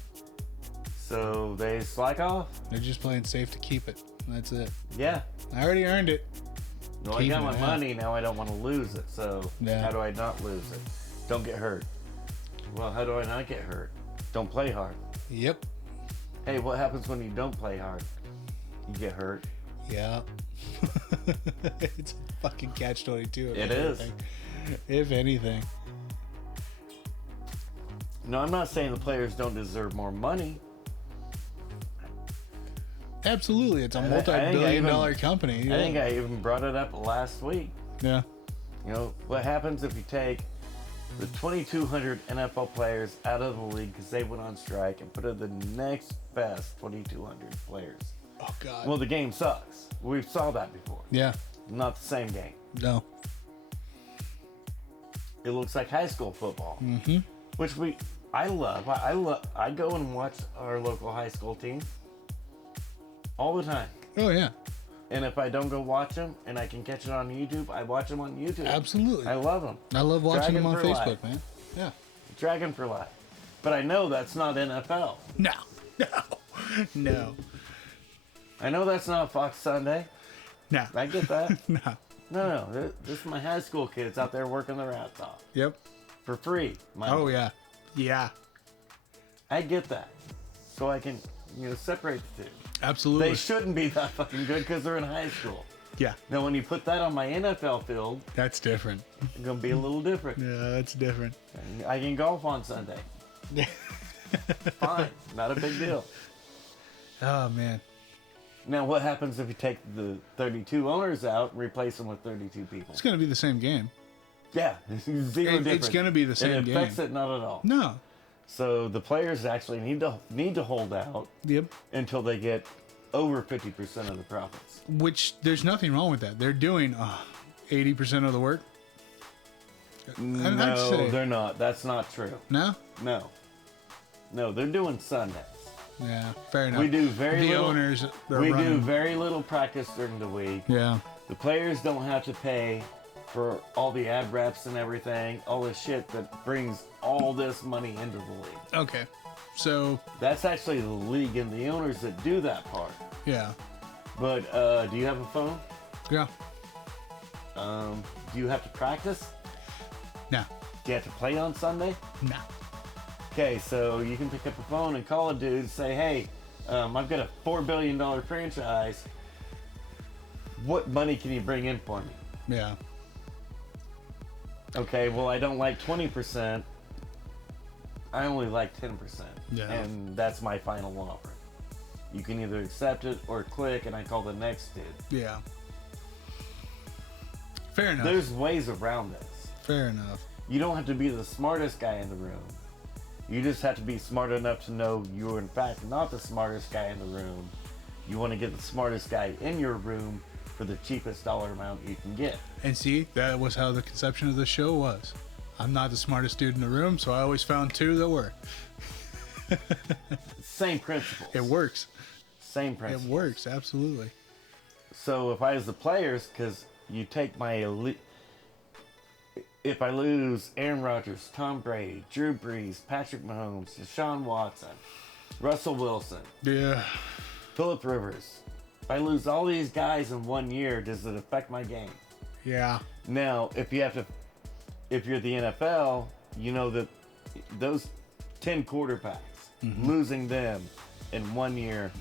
So they slack off. They're just playing safe to keep it. That's it. Yeah. I already earned it. Well, I Keep got it, my yeah. money, now I don't want to lose it. So Yeah. how do I not lose it? Don't get hurt. Well, how do I not get hurt? Don't play hard. Yep. Hey, what happens when you don't play hard? You get hurt. Yeah. It's a fucking catch-22. It is. If anything. No, I'm not saying the players don't deserve more money. Absolutely. It's a I think I multi-billion even- dollar company. I think I even brought it up last week. Yeah. You know, what happens if you take the 2,200 NFL players out of the league because they went on strike and put in the next best 2,200 players? Oh, God. Well, the game sucks. We've saw that before. Yeah. Not the same game. No. It looks like high school football, Mm-hmm. which I love. I go and watch our local high school team all the time. Oh, yeah. And if I don't go watch them and I can catch it on YouTube, I watch them on YouTube. Absolutely. I love them. I love watching Dragon them on for Facebook, life. man. Yeah. Dragon for life. But I know that's not NFL. No. No. No. I know that's not Fox Sunday. No. I get that. No. No. This is my high school kids out there working their ass off Yep. for free. Oh, yeah. Yeah. I get that. So I can, separate the two. Absolutely. They shouldn't be that fucking good because they're in high school. Yeah. Now, when you put that on my NFL field, That's different. it's going to be a little different. Yeah, that's different. I can golf on Sunday. Fine. Not a big deal. Oh, man. Now, what happens if you take the 32 owners out and replace them with 32 people? It's going to be the same game. Yeah. Zero difference. It's going to be the same It affects game. it not at all. No. So the players actually need to hold out Yep. until they get over 50% of the profits. Which, there's nothing wrong with that. They're doing 80% of the work. I'd No, say- they're not. That's not true. No? No, they're doing Sundays. Yeah, fair enough. We do very the little. owners, they're We do running. very little practice during the week. Yeah. The players don't have to pay for all the ad reps and everything, all the shit that brings all this money into the league. Okay. So, That's actually the league and the owners that do that part. yeah. But do you have a phone? Yeah. Do you have to practice? No. Do you have to play on Sunday? No. Okay, so you can pick up a phone and call a dude and say, hey, I've got a $4 billion franchise. What money can you bring in for me? Yeah. Okay, well, I don't like 20%. I only like 10%. Yeah. And that's my final offer. You can either accept it or click, and I call the next dude. Yeah. Fair enough. There's ways around this. Fair enough. You don't have to be the smartest guy in the room. You just have to be smart enough to know you're in fact not the smartest guy in the room. You want to get the smartest guy in your room for the cheapest dollar amount you can get. And see, that was how the conception of the show was. I'm not the smartest dude in the room, so I always found two that were. Same principles. It works. Same It principles. works, absolutely. So if I was the players, because you take my elite, if I lose Aaron Rodgers, Tom Brady, Drew Brees, Patrick Mahomes, Deshaun Watson, Russell Wilson, Yeah. Phillip Rivers, if I lose all these guys in 1 year, does it affect my game? Yeah. Now, if you're the NFL, you know that those 10 quarterbacks, losing them in 1 year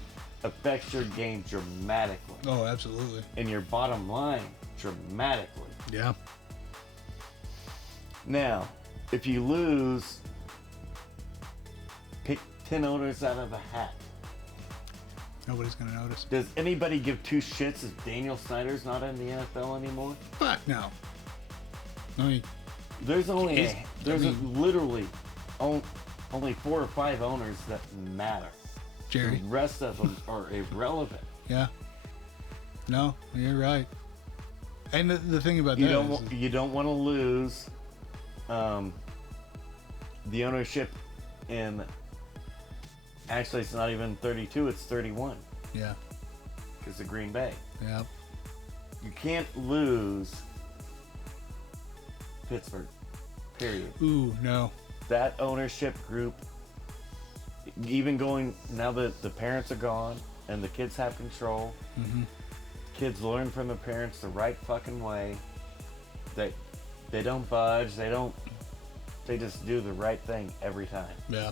affects your game dramatically. Oh, absolutely. And your bottom line dramatically. Yeah. Now, if you lose, pick 10 owners out of a hat. Nobody's going to notice. Does anybody give two shits if Daniel Snyder's not in the NFL anymore? Fuck no. I mean, There's only He's- literally only 4 or 5 owners that matter. Jerry. The rest of them are irrelevant. Yeah. No, you're right. And the thing about You that don't is, you don't want to lose the ownership in. Actually, it's not even 32; it's 31 yeah, because of Green Bay. yeah, You can't lose Pittsburgh. Period. ooh, no, That ownership group, even going now that the parents are gone and the kids have control, kids learn from the parents the right fucking way. They don't budge. They just do the right thing every time. yeah,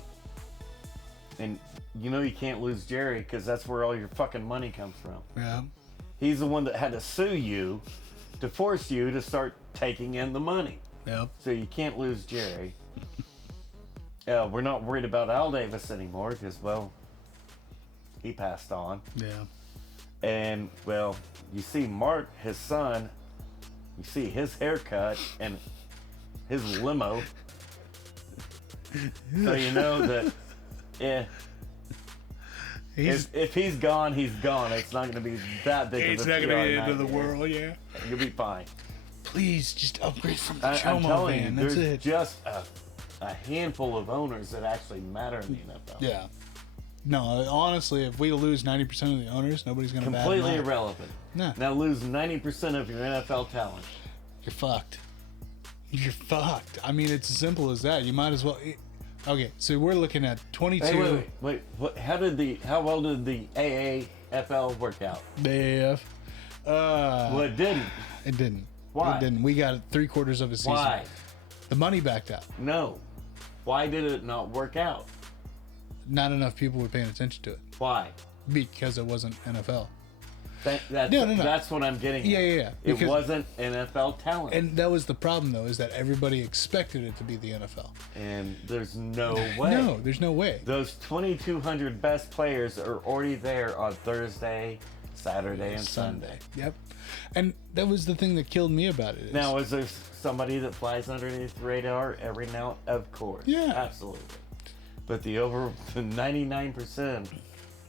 And you know you can't lose Jerry because that's where all your fucking money comes from. yeah, He's the one that had to sue you to force you to start taking in the money. yeah, So you can't lose Jerry. We're not worried about Al Davis anymore because, well, he passed on. yeah, And, well, you see Mark, his son, you see his haircut and his limo. So you know that, if he's gone, he's gone. It's not going to be that big it's of a not gonna be the PR end of the nightmare. world, yeah. You'll be fine. Please just upgrade from the I'm Chomo telling van. you, That's there's it. just a handful of owners that actually matter in the NFL. Yeah. No, honestly, if we lose 90% of the owners, nobody's gonna bat an Completely eye. irrelevant. No. Now lose 90% of your NFL talent. You're fucked. You're fucked. I mean, it's as simple as that. You might as well. Okay, so we're looking at 22. Hey, wait. How well did the AAFL work out? The AAF. Well, it didn't. It didn't. Why? It didn't. We got 3/4 of a season. Why? The money backed out. No. Why did it not work out? Not enough people were paying attention to it Why? because it wasn't NFL. That's No. That's what I'm getting at. Yeah. It Because- wasn't NFL talent. And that was the problem, though, is that everybody expected it to be the NFL. And there's no way. No, there's no way. Those 2,200 best players are already there on Thursday, Saturday, and Sunday. Yep. And that was the thing that killed me about it. is- Now, is there somebody that flies underneath the radar every now? Of course. Yeah. Absolutely. But the 99%,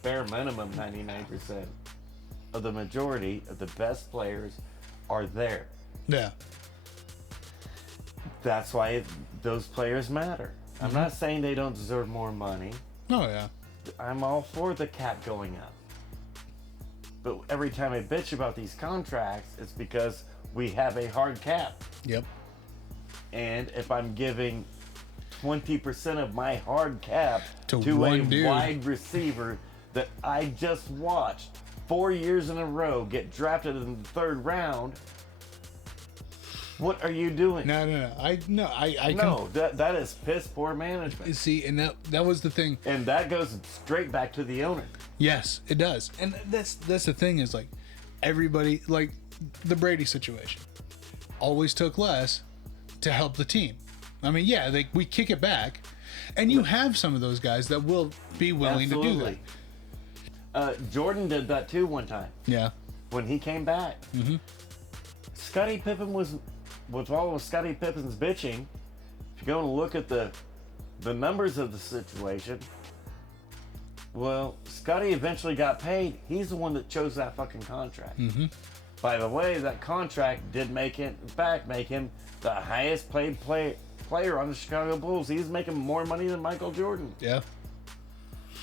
bare minimum 99% of the majority of the best players are there. Yeah. That's why those players matter. I'm not saying they don't deserve more money. Oh, yeah. I'm all for the cap going up. But every time I bitch about these contracts, it's because we have a hard cap. Yep. And if I'm giving 20% of my hard cap To to a one dude. wide receiver that I just watched 4 years in a row get drafted in the 3rd round, what are you doing? No. I No, that is piss poor management. see, and that was the thing. And that goes straight back to the owner. Yes, it does. And that's the thing is, like, everybody, like the Brady situation, always took less to help the team. I mean, yeah, we kick it back, and you have some of those guys that will be willing to do Absolutely. Jordan did that too one time that. Yeah. when he came back. Mm-hmm. Scottie Pippen was, with all of Scottie Pippen's bitching, if you go and look at the numbers of the situation, well, Scottie eventually got paid. He's the one that chose that fucking contract. Mm-hmm. By the way, that contract did make him the highest paid player on the Chicago Bulls. He's making more money than Michael Jordan. Yeah.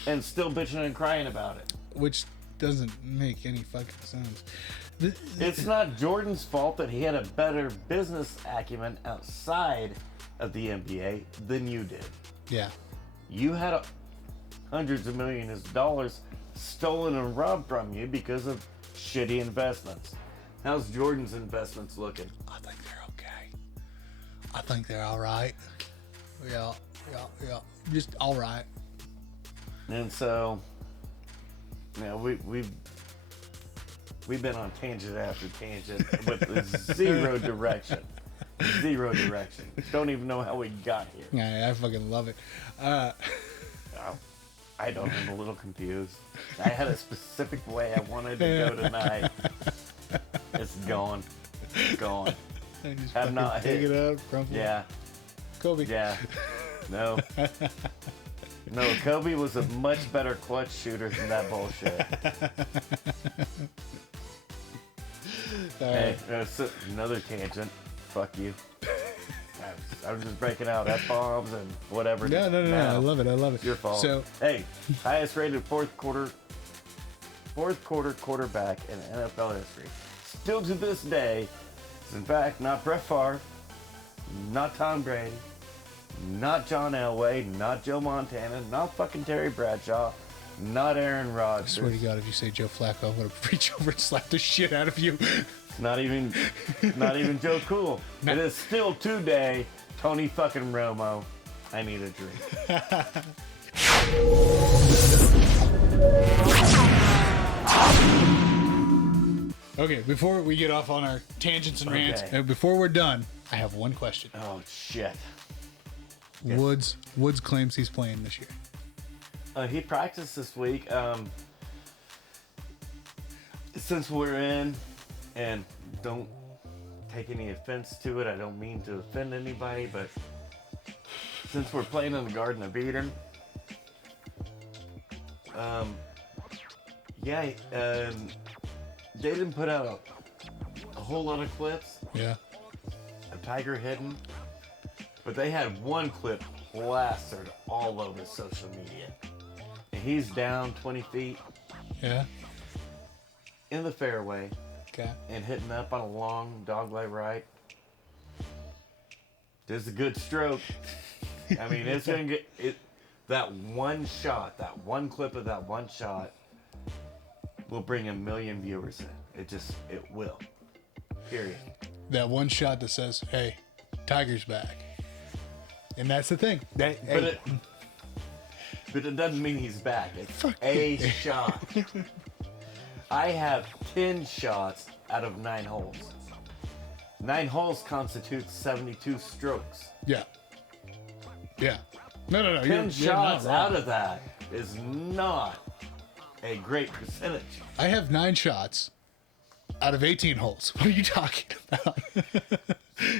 and still bitching and crying about it. Which doesn't make any fucking sense. It's not Jordan's fault that he had a better business acumen outside of the NBA than you did. Yeah. You had hundreds of millions of dollars stolen and robbed from you because of shitty investments. How's Jordan's investments looking? I think they're okay. I think they're all right. Yeah. Just all right. And so, we've been on tangent after tangent with zero direction. Zero direction. Don't even know how we got here. Yeah, I fucking love it. I don't. I'm a little confused. I had a specific way I wanted to go tonight. It's gone. Gone. I just Have fucking not take hit. it up, crumple. Yeah. Kobe. Yeah. No. No, Kobe was a much better clutch shooter than that bullshit. Hey, another tangent. Fuck you. I'm just breaking out F-bombs and whatever. No. I love it. It's your fault. So, hey, highest rated fourth quarter quarterback in NFL history. Still to this day, is in fact not Brett Favre, not Tom Brady, not John Elway, not Joe Montana, not fucking Terry Bradshaw, not Aaron I Rodgers. swear to God, if you say Joe Flacco, I'm gonna reach over and slap the shit out of you. Not even Joe Cool. No. It is still today Tony fucking Romo. I need a drink. Okay, before we get off on our tangents and rants, Okay. before we're done, I have one question. Oh shit. Woods claims he's playing this year. He practiced this week. Since we're in, and don't take any offense to it, I don't mean to offend anybody, but since we're playing in the Garden of Eden, they didn't put out a whole lot of clips Yeah. of Tiger hitting, but they had one clip plastered all over social media. And he's down 20 feet Yeah. in the fairway Okay. and hitting up on a long dogleg right. This is a good stroke. I mean, it's gonna get it. That one shot, that one clip of that one shot, will bring 1 million viewers in. It will. Period. That one shot that says, "Hey, Tiger's back," and that's the thing. But it doesn't mean he's back. It's Fuck a shot. I have 10 shots out of 9 holes. 9 holes constitutes 72 strokes. Yeah. No. 10 shots not wrong. out of that is not a great percentage. I have 9 shots out of 18 holes. What are you talking about?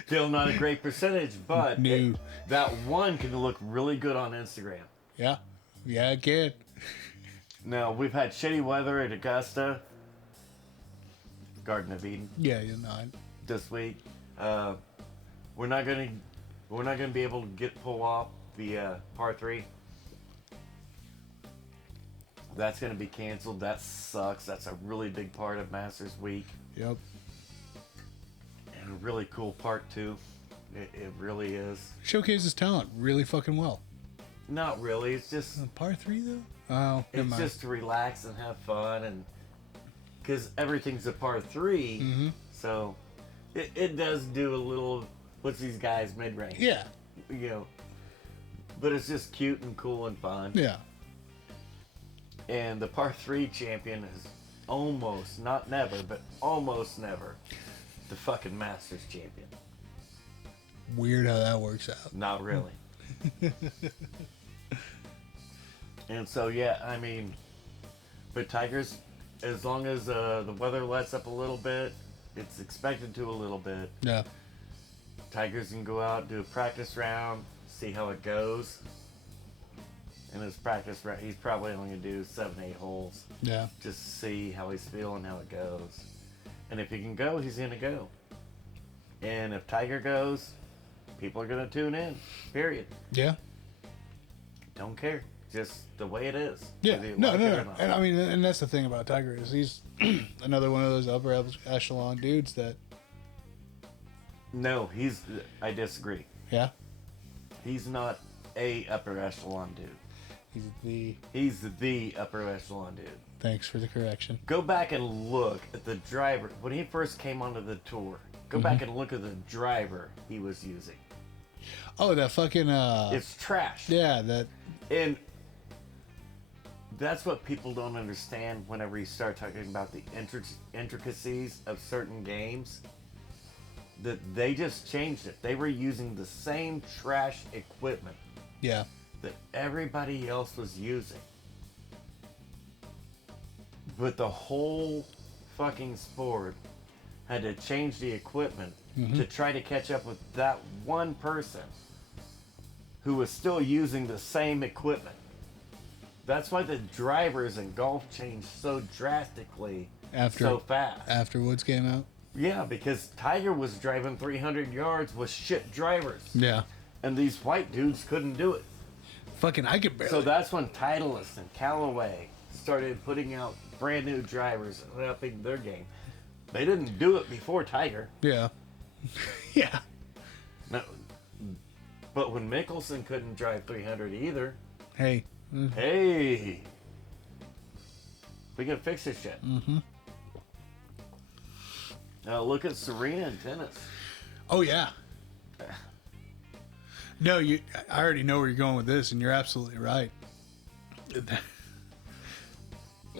Still not a great percentage, but No. that one can look really good on Instagram. Yeah, it can. Now, we've had shitty weather at Augusta, Garden of Eden, Yeah, you're not. this week. We're not gonna be able to pull off the par 3. That's gonna be canceled. That sucks. That's a really big part of Masters Week, Yep. and a really cool part too. It really is. Showcases talent really fucking well. Not really. It's just Par 3 though. Oh, never it's mind. just to relax and have fun, and because everything's a par 3, Mm-hmm. so it does do a little. What's these guys mid-range? Yeah. You know, but it's just cute and cool and fun. Yeah. And the par 3 champion is almost, not never, but almost never, the fucking Masters champion. Weird how that works out. Not really. And so, yeah, I mean, but Tiger's, as long as the weather lets up a little bit, it's expected to a little bit. Yeah. Tigers can go out, do a practice round, see how it goes. In his practice round, he's probably only going to do 7-8 holes. Yeah. Just to see how he's feeling, how it goes. And if he can go, he's going to go. And if Tiger goes, people are going to tune in. Period. Yeah. Don't care. just the way it is. Yeah, whether you no, like no, it no. or not. And I mean, and that's the thing about Tiger is he's another one of those upper echelon dudes that, No, I disagree. yeah, He's not a upper echelon dude. He's the upper echelon dude. Thanks for the correction. Go back and look at the driver when he first came onto the tour. Go back and look at the driver he was using. Oh, that fucking It's trash. yeah, that And that's what people don't understand whenever you start talking about the intricacies of certain games. That they just changed it. They were using the same trash equipment yeah, that everybody else was using. But the whole fucking sport had to change the equipment to try to catch up with that one person who was still using the same equipment. That's why the drivers in golf changed so drastically so fast. after Woods came out. Yeah, because Tiger was driving 300 yards with shit drivers. Yeah, And these white dudes couldn't do it. fucking I could barely. So that's when Titleist and Callaway started putting out brand new drivers and upping their game. They didn't do it before Tiger. yeah, yeah, No, but when Mickelson couldn't drive 300 either, hey, hey, we can fix this shit. Mm-hmm. Now look at Serena in tennis. oh yeah. No, I already know where you're going with this, and you're absolutely right.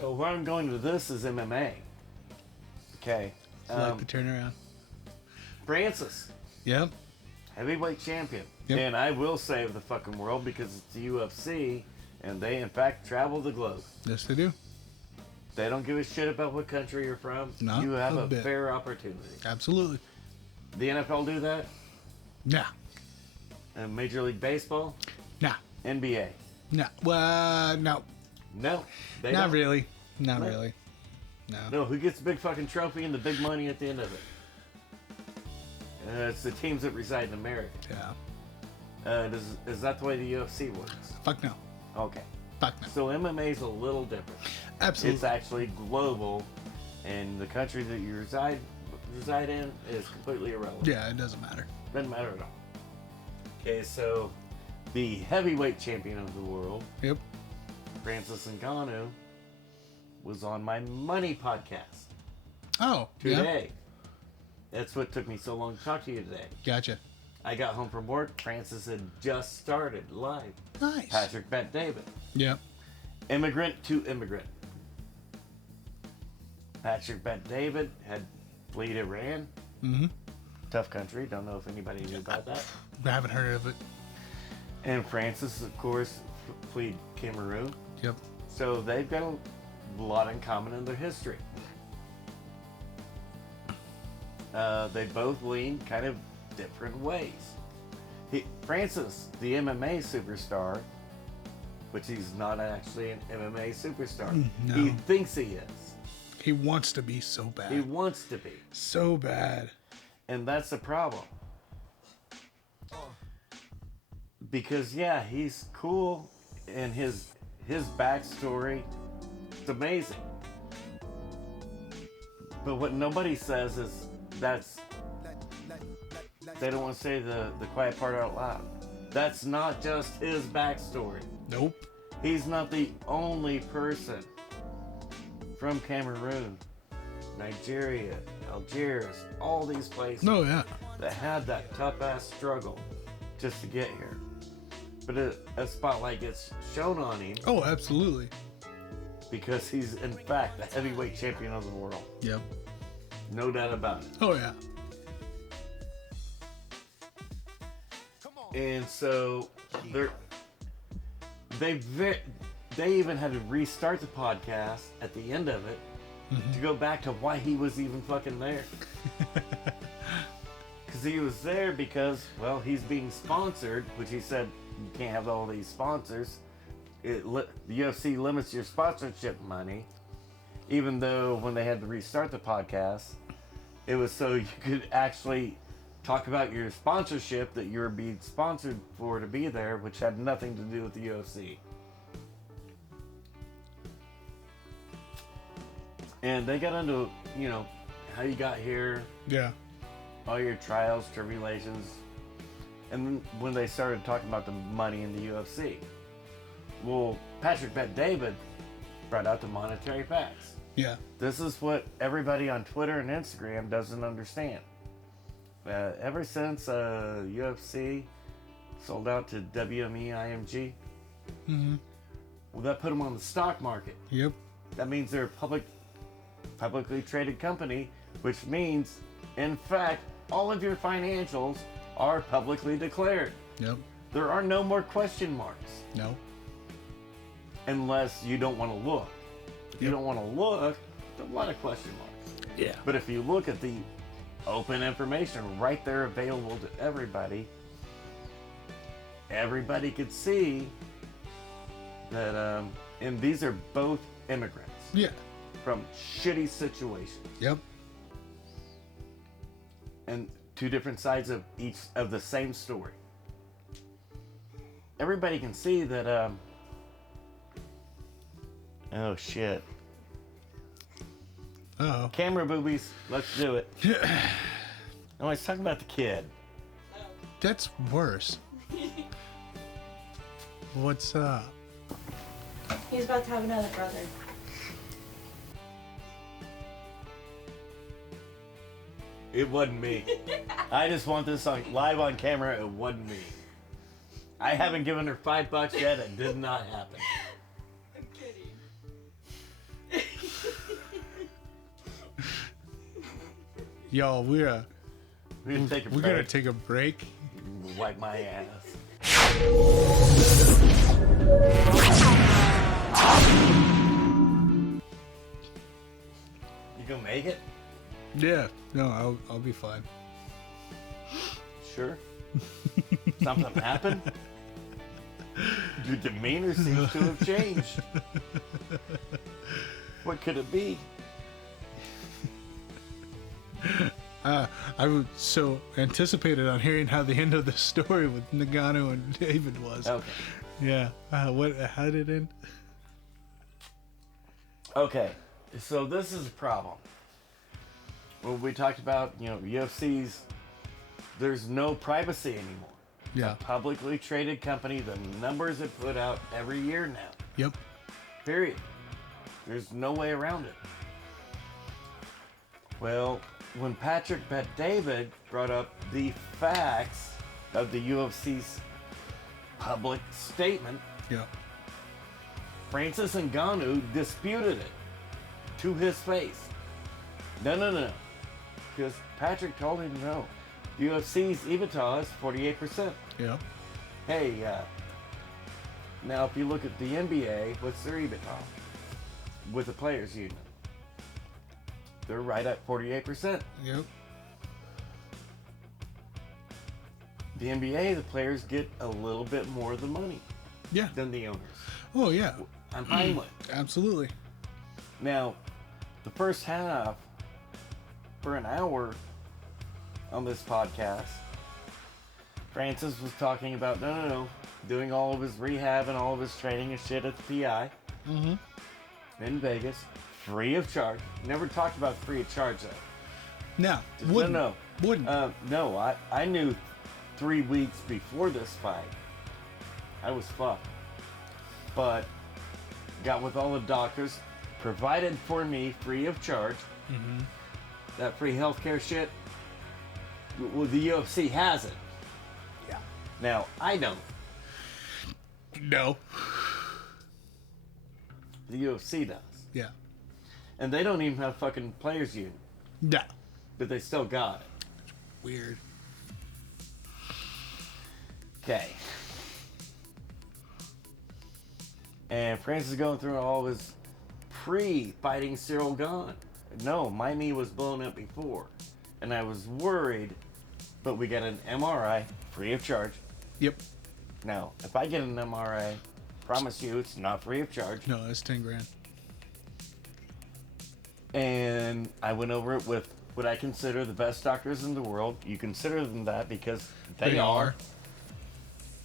Well, where I'm going with this is MMA. Okay. I like the turnaround. Francis, Yep. heavyweight champion. Yep. And I will save the fucking world because it's the UFC, and they in fact travel the globe. Yes, they do. They don't give a shit about what country you're from. Not you have a a bit. fair opportunity. Absolutely. The NFL do that. Nah. And Major League Baseball, Nah. NBA. Nah. Well, no. No, they Not don't. really. Not No. really. No. No, who gets the big fucking trophy and the big money at the end of it? It's the teams that reside in America. Yeah. Is that the way the UFC works? Fuck no. Okay. Fuck no. So MMA is a little different. Absolutely. It's actually global, and the country that you reside in is completely irrelevant. Yeah, it doesn't matter. Doesn't matter at all. Okay, so the heavyweight champion of the world, Yep. Francis Ngannou, was on my Money podcast Oh, yeah. today. That's what took me so long to talk to you today. Gotcha. I got home from work. Francis had just started live. Nice. Patrick Bet David. Yep. Immigrant to immigrant. Patrick Bet David had fled Iran. Mm-hmm. Tough country. Don't know if anybody knew about that. I haven't heard of it. And Francis, of course, fled Cameroon. Yep. So they've got a lot in common in their history. They both lean kind of different ways. Francis, the MMA superstar, which he's not actually an MMA superstar. No. He thinks he is. He wants to be so bad. He wants to be. So bad. And that's the problem. Because yeah, he's cool and his backstory is amazing. But what nobody says is they don't want to say the quiet part out loud. That's not just his backstory. Nope. He's not the only person from Cameroon, Nigeria, Algiers, all these places No, yeah. that had that tough ass struggle just to get here. But a spotlight gets shown on him Oh, absolutely. because he's in fact the heavyweight champion of the world. Yep. No doubt about it. Oh, yeah. And so they even had to restart the podcast at the end of it to go back to why he was even fucking there. Because he was there because, well, he's being sponsored, which he said you can't have all these sponsors. The UFC limits your sponsorship money, even though when they had to restart the podcast, it was so you could actually talk about your sponsorship that you were being sponsored for to be there, which had nothing to do with the UFC. And they got into, how you got here, Yeah. all your trials, tribulations. And then when they started talking about the money in the UFC, well, Patrick Bet-David brought out the monetary facts. Yeah. This is what everybody on Twitter and Instagram doesn't understand. Ever since UFC sold out to WME IMG, well, that put them on the stock market. Yep. That means they're a publicly traded company, which means, in fact, all of your financials are publicly declared. Yep. There are no more question marks. No. Unless you don't want to look. If you Yep. don't want to look, there's a lot of question marks. Yeah. But if you look at the open information right there available to everybody, everybody could see that, and these are both immigrants Yeah. from shitty situations. Yep. And two different sides of each of the same story. Everybody can see that, oh shit. Uh-oh. Camera boobies, let's do it. No, I was talking about the kid. That's worse. What's up? He's about to have another brother. It wasn't me. I just want this on live on camera. It wasn't me. I haven't given her $5 yet. It did not happen. I'm kidding. Y'all, we're We're gonna take a gonna break. take a break. Wipe my ass. You gonna make it? Yeah. No, I'll be fine. Sure. Something happened? Your demeanor seems to have changed. What could it be? I was so anticipated on hearing how the end of the story with Nagano and David was. Okay. Yeah. How did it end? Okay. So this is a problem. Well, we talked about, UFC's, there's no privacy anymore. Yeah. A publicly traded company, the numbers it put out every year now. Yep. Period. There's no way around it. Well, when Patrick Bet-David brought up the facts of the UFC's public statement, Yeah. Francis Ngannou disputed it to his face. No. Because Patrick told him no. UFC's EBITDA is 48%. Yeah. Hey, now if you look at the NBA, what's their EBITDA? With the players union. They're right at 48%. Yep. The NBA, the players get a little bit more of the money Yeah. than the owners. Oh yeah. I'm fine with. Absolutely. Now, the first half, for an hour on this podcast, Francis was talking about no, doing all of his rehab and all of his training and shit at the PI in Vegas, free of charge. Never talked about free of charge though. Now, wouldn't. No. Wouldn't. No, I knew 3 weeks before this fight, I was fucked. But got with all the doctors, provided for me free of charge. That free healthcare shit, well, the UFC has it. Yeah. Now, I don't. No. The UFC does. Yeah. And they don't even have fucking players union, No. but they still got it. Weird. Okay. And Francis is going through all his pre-fighting Cyril Gane. No, my knee was blown up before. And I was worried, but we got an MRI free of charge. Yep. Now, if I get an MRI, promise you it's not free of charge. No, that's 10 grand. And I went over it with what I consider the best doctors in the world. You consider them that because they are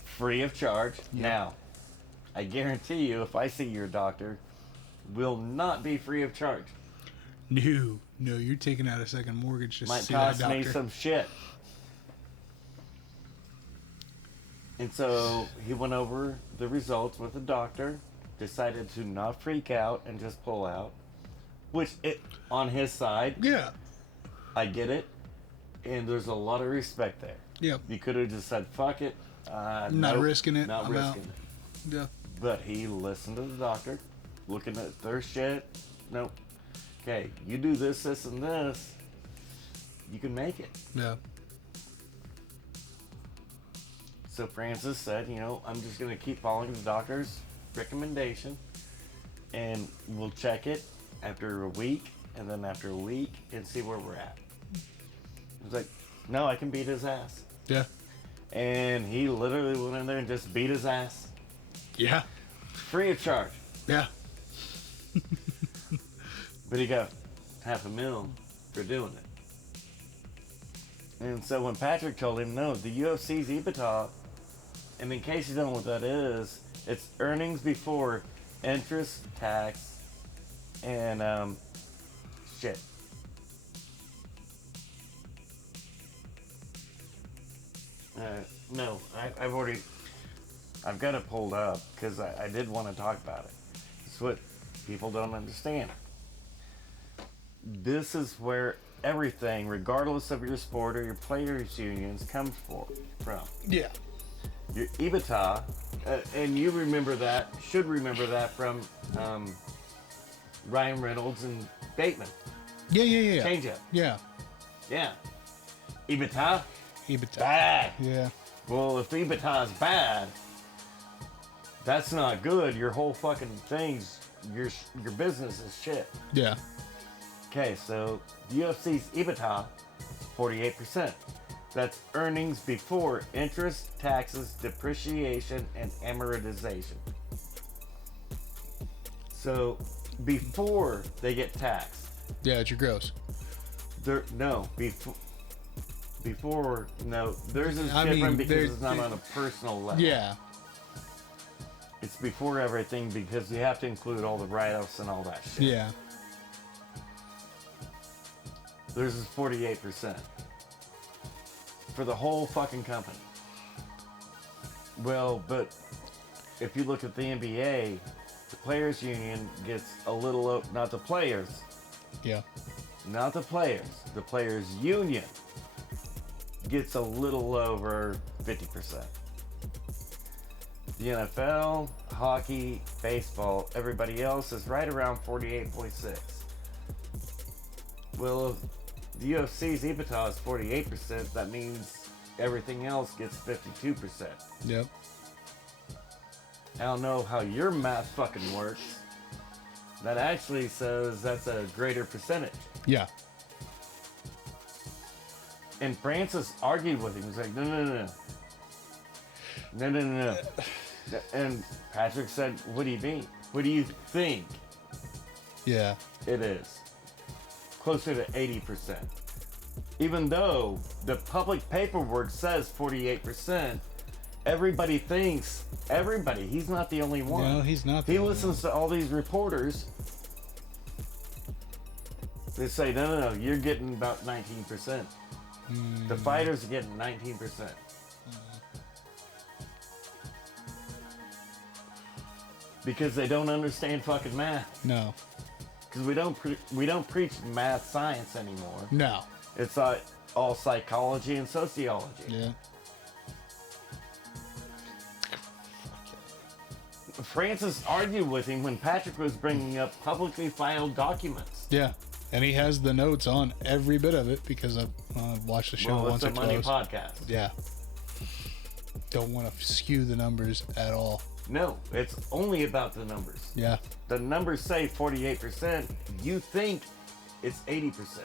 free of charge. Yep. Now, I guarantee you, if I see your doctor, will not be free of charge. No, you're taking out a second mortgage just to Might see that cost me doctor. some shit. And so he went over the results with the doctor, decided to not freak out and just pull out. Which, on his side, Yeah. I get it. And there's a lot of respect there. Yep. You could have just said, fuck it. Not nope, risking it. Not I'm out. risking it. Yeah. But he listened to the doctor, looking at their shit. Nope. Okay, you do this, this, and this, you can make it. Yeah. So Francis said, I'm just going to keep following the doctor's recommendation, and we'll check it after a week, and then after a week, and see where we're at. He was like, no, I can beat his ass. Yeah. And he literally went in there and just beat his ass. Yeah. Free of charge. Yeah. But he got $500,000 for doing it. And so when Patrick told him, no, the UFC's EBITDA, and in case you don't know what that is, it's earnings before interest, tax, and shit. No, I've got it pulled up because I did want to talk about it. It's what people don't understand. This is where everything, regardless of your sport or your players' unions, comes from. Yeah. Your EBITDA, and you should remember that from Ryan Reynolds and Bateman. Yeah. Change it. Yeah. Yeah. EBITDA, EBITDA. bad. Yeah. Well, if EBITDA is bad, that's not good. Your whole fucking thing's, your business is shit. Yeah. Okay, so the UFC's EBITDA, 48%. That's earnings before interest, taxes, depreciation, and amortization. So before they get taxed, Yeah, it's your gross. there's is I mean, different because there- it's not on a personal level. Yeah. It's before everything because you have to include all the write-offs and all that shit. Yeah. Theirs is 48% for the whole fucking company. Well, but if you look at the NBA, the players' union gets a little, not the players, Yeah. not the players, the players' union gets a little over 50%. The NFL, hockey, baseball, everybody else is right around 48.6. Well, if the UFC's EBITDA is 48%, that means everything else gets 52%. Yep. I don't know how your math fucking works. That actually says that's a greater percentage. Yeah. And Francis argued with him. He was like, no. And Patrick said, what do you mean? What do you think Yeah. it is? Closer to 80%. Even though the public paperwork says 48%, everybody thinks, he's not the only one. No, he's not the He only listens to all these reporters. They say, no, you're getting about 19%. The fighters are getting 19%. Because they don't understand fucking math. No. Because we don't preach math science anymore. No. It's all psychology and sociology. Yeah. Francis argued with him when Patrick was bringing up publicly filed documents. Yeah. And he has the notes on every bit of it because I've watched the show Well, once it's or a money twice. podcast. Yeah. Don't want to skew the numbers at all. No, it's only about the numbers. Yeah. The numbers say 48%. You think it's 80%.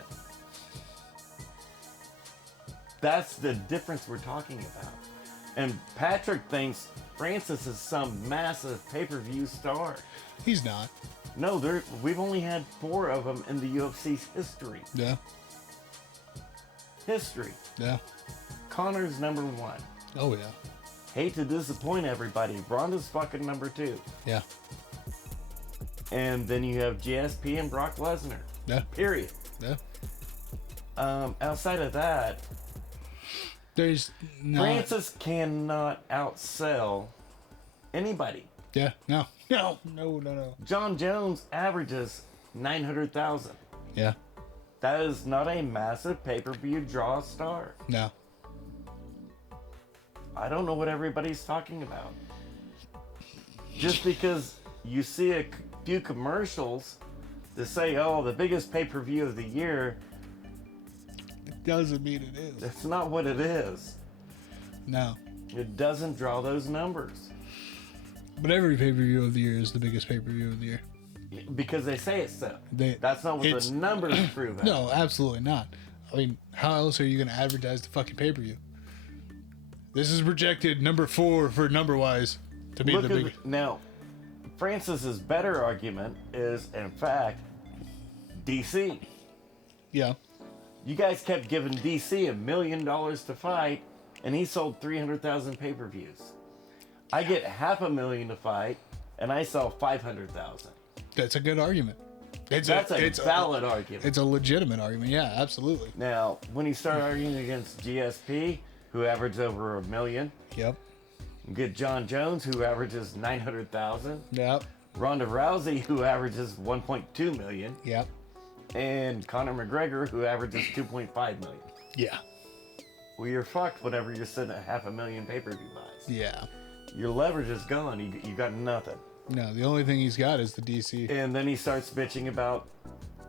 That's the difference we're talking about. And Patrick thinks Francis is some massive pay-per-view star. He's not. No, we've only had 4 of them in the UFC's history. Yeah. History. Yeah. Connor's number 1. Oh, yeah. Hate to disappoint everybody. Ronda's fucking number 2. Yeah. And then you have GSP and Brock Lesnar. Yeah. Period. Yeah. Outside of that, There's not. Francis cannot outsell anybody. Yeah. No. No. No. No. No. John Jones averages 900,000. Yeah. That is not a massive pay-per-view draw star. No. I don't know what everybody's talking about. Just because you see a few commercials to say, oh, the biggest pay-per-view of the year, Doesn't mean it is. that's not what it is. No. It doesn't draw those numbers. But every pay-per-view of the year is the biggest pay-per-view of the year. Because they say it's so. They- That's not what it's- the numbers prove. out. No, absolutely not. I mean, how else are you going to advertise the fucking pay-per-view? This is projected number 4 for number-wise to be the big. Now, Francis's better argument is, in fact, DC. Yeah. You guys kept giving DC $1 million to fight, and he sold 300,000 pay-per-views. I get $500,000 to fight, and I sell 500,000. That's a good argument. It's a valid argument. It's a legitimate argument. Yeah, absolutely. Now, when you start arguing against GSP, who averages over 1 million, Yep. you get John Jones, who averages 900,000, Yep. Ronda Rousey, who averages 1.2 million, Yep. and Conor McGregor, who averages 2.5 million. Yeah. Well, you're fucked whenever you're sitting at 500,000 pay-per-view buys. Yeah. Your leverage is gone. You got nothing. No, the only thing he's got is the DC. And then he starts bitching about,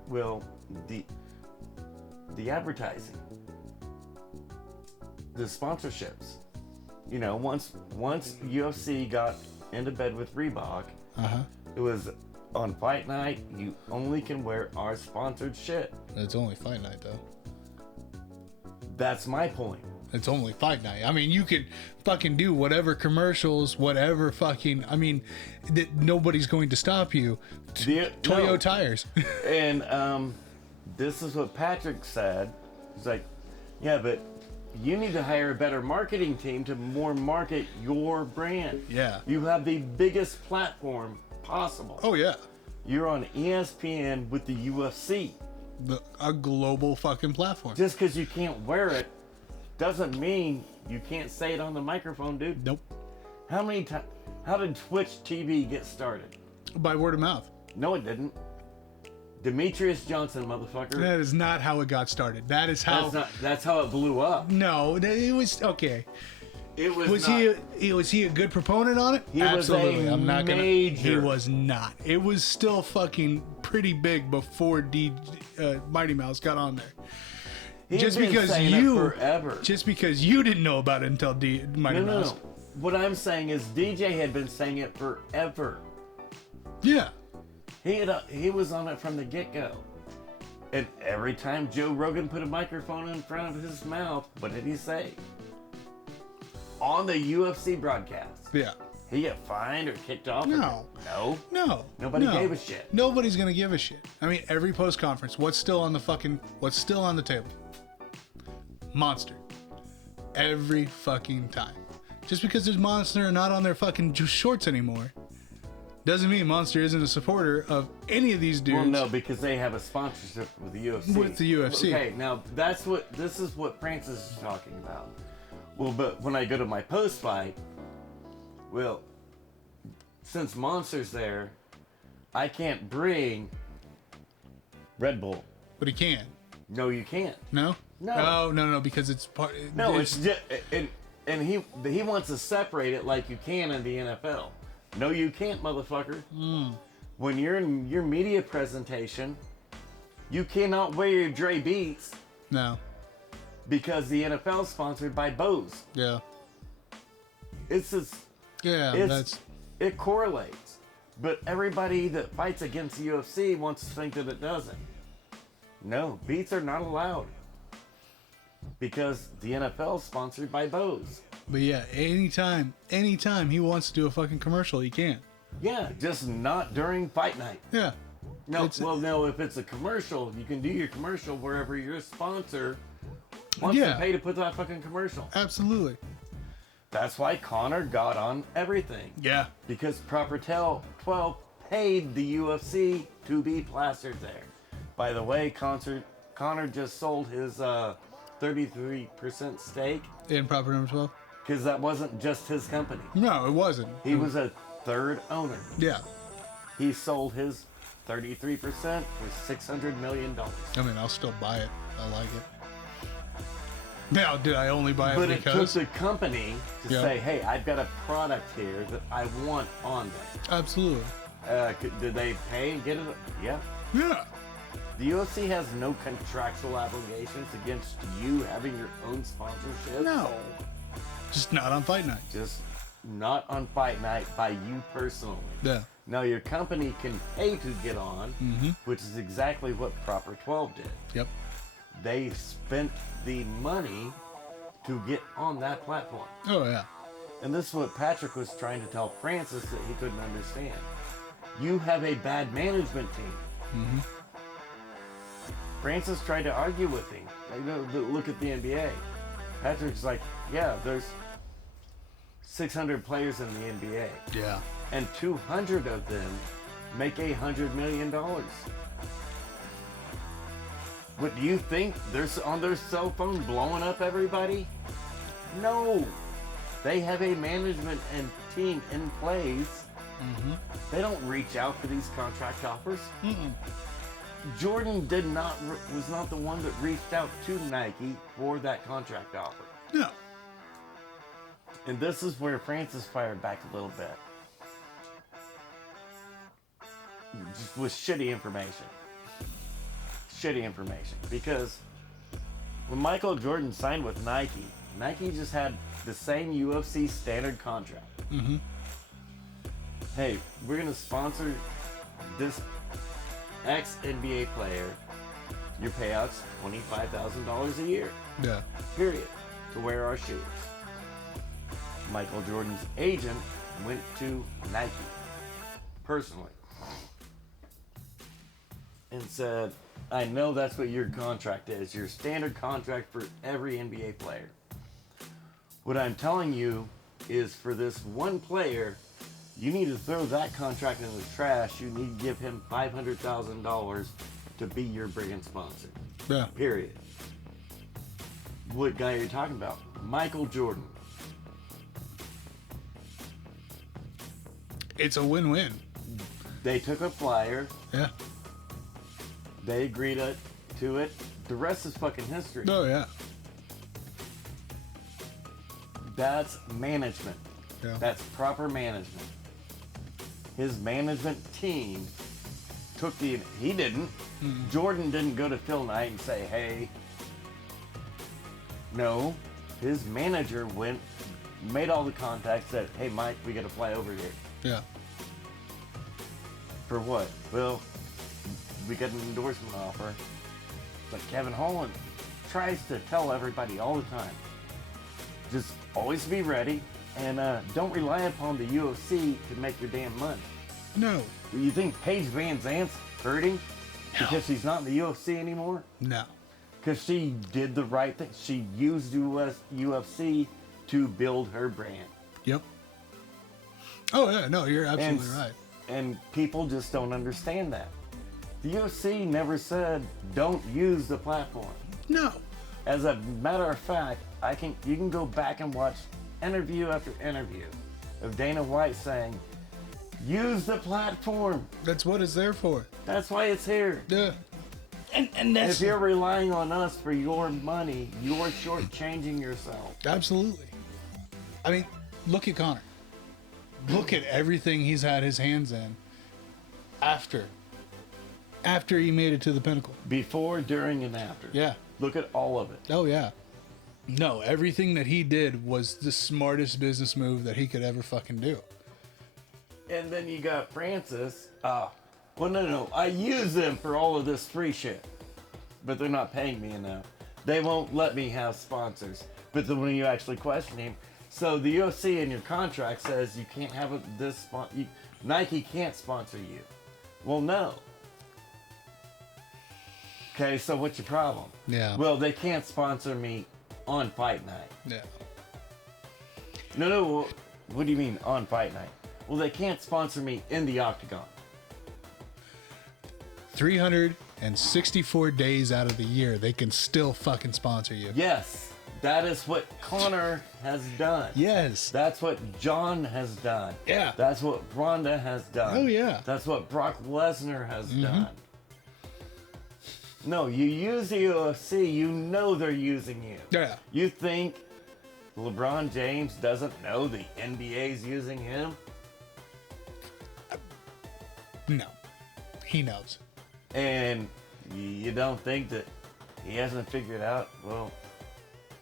well, the advertising, the sponsorships. You know, once UFC got into bed with Reebok, Uh-huh. it was on fight night. You only can wear our sponsored shit. It's only fight night, though. That's my point. It's only fight night. I mean, you could fucking do whatever commercials, whatever fucking. I mean, nobody's going to stop you. Toyo No. tires. And this is what Patrick said. He's like, yeah, but you need to hire a better marketing team to more market your brand. Yeah. You have the biggest platform possible. Oh yeah, You're on ESPN with the UFC. a global fucking platform. Just because you can't wear it doesn't mean you can't say it on the microphone, dude. Nope. How did Twitch TV get started? By word of mouth. No, it didn't. Demetrius Johnson, motherfucker. That is not how it got started. That is how. That's how it blew up. No, it was okay. It was Was not, he a good proponent on it? He was Absolutely. a I'm not gonna. major- He was not. It was still fucking pretty big before Mighty Mouse got on there. He's Just been because saying you, it forever. just because you didn't know about it until Mighty No. Mouse. What I'm saying is DJ had been saying it forever. Yeah. He was on it from the get-go. And every time Joe Rogan put a microphone in front of his mouth, what did he say? On the UFC broadcast. Yeah. He got fined or kicked off? No. No. No. Nobody no. gave a shit. Nobody's gonna give a shit. I mean, every post conference, what's still on the table? Monster. Every fucking time. Just because there's Monster not on their fucking shorts anymore, doesn't mean Monster isn't a supporter of any of these dudes. Well, no, because they have a sponsorship with the UFC. With the UFC. Okay, now this is what Francis is talking about. Well, but when I go to my post fight, well, since Monster's there, I can't bring Red Bull. But he can. No, you can't. No? No. Oh, no, because it's part. No, it's just, and he wants to separate it like you can in the NFL. No, you can't, motherfucker. When you're in your media presentation, you cannot wear your Dre Beats No. because the NFL is sponsored by Bose. Yeah. It's just, That's. it correlates. But everybody that fights against the UFC wants to think that it doesn't. No, Beats are not allowed because the NFL is sponsored by Bose. But yeah, anytime he wants to do a fucking commercial, he can. Yeah, just not during fight night. Yeah. No, It's- if it's a commercial, you can do your commercial wherever your sponsor wants Yeah. to pay to put that fucking commercial. Absolutely. That's why Conor got on everything. Yeah. Because Proper 12 paid the UFC to be plastered there. By the way, Connor just sold his 33% stake In proper number 12? because that wasn't just his company. No, it wasn't. He was a third owner. Yeah. He sold his 33% for $600 million. I mean, I'll still buy it. I like it. Now, did I only buy it But it took because? the company to Yeah. say, hey, I've got a product here that I want on there. Absolutely. Did they pay and get it? Yeah. Yeah. The UFC has no contractual obligations against you having your own sponsorship. No. Just not on fight night. Just not on fight night by you personally. Yeah. Now, your company can pay to get on, which is exactly what Proper 12 did. Yep. They spent the money to get on that platform. Oh, yeah. And this is what Patrick was trying to tell Francis that he couldn't understand. You have a bad management team. Francis tried to argue with him. You know, look at the NBA. Patrick's like, yeah, there's 600 players in the NBA. Yeah. And 200 of them make $100 million. What do you think? They're on their cell phone blowing up everybody? No. They have a management and team in place. They don't reach out for these contract offers. Jordan was not the one that reached out to Nike for that contract offer. No. And this is where Francis fired back a little bit. Just with shitty information. Shitty information. Because when Michael Jordan signed with Nike, Nike just had the same UFC standard contract. Hey, we're going to sponsor this ex-NBA player. Your payout's $25,000 a year. Yeah. Period. To wear our shoes. Michael Jordan's agent went to Nike personally and said, I know that's what your contract is, your standard contract for every NBA player. What I'm telling you is for this one player, you need to throw that contract in the trash. You need to give him $500,000 to be your brand sponsor. Yeah. Period. What guy are you talking about? Michael Jordan. It's a win-win. They took a flyer. Yeah. They agreed to it. The rest is fucking history. Oh, yeah. That's management. Yeah. That's proper management. His management team took he didn't. Jordan didn't go to Phil Knight and say, hey. No. His manager went, made all the contacts, said, hey, Mike, we got to fly over here. Yeah. For what? Well, we got an endorsement offer. But Kevin Holland tries to tell everybody all the time, just always be ready and don't rely upon the UFC to make your damn money. No. You think Paige Van Zant's hurting because she's not in the UFC anymore? No. Because she did the right thing. She used UFC to build her brand. Yep. Oh, yeah. No, you're absolutely right. And people just don't understand that. The UFC never said don't use the platform. No. As a matter of fact, you can go back and watch interview after interview of Dana White saying, use the platform. That's what it's there for. That's why it's here. Yeah. And if you're relying on us for your money, you're shortchanging yourself. Absolutely. I mean, look at Connor. Look at everything he's had his hands in after he made it to the pinnacle. Before, during, and after. Yeah. Look at all of it. Oh, yeah. No, everything that he did was the smartest business move that he could ever fucking do. And then you got Francis. Well, no. I use them for all of this free shit. But they're not paying me enough. They won't let me have sponsors. But then when you actually question him, so the UFC in your contract says you can't have Nike can't sponsor you. Well, no. Okay, so what's your problem? Yeah. Well, they can't sponsor me on fight night. Yeah. No. What do you mean on fight night? Well, they can't sponsor me in the octagon. 300 And 64 days out of the year, they can still fucking sponsor you. Yes, that is what Connor has done. Yes. That's what John has done. Yeah. That's what Rhonda has done. Oh, yeah. That's what Brock Lesnar has done. No, you use the UFC, you know they're using you. Yeah. You think LeBron James doesn't know the NBA's using him? No. He knows. And you don't think that he hasn't figured out, well,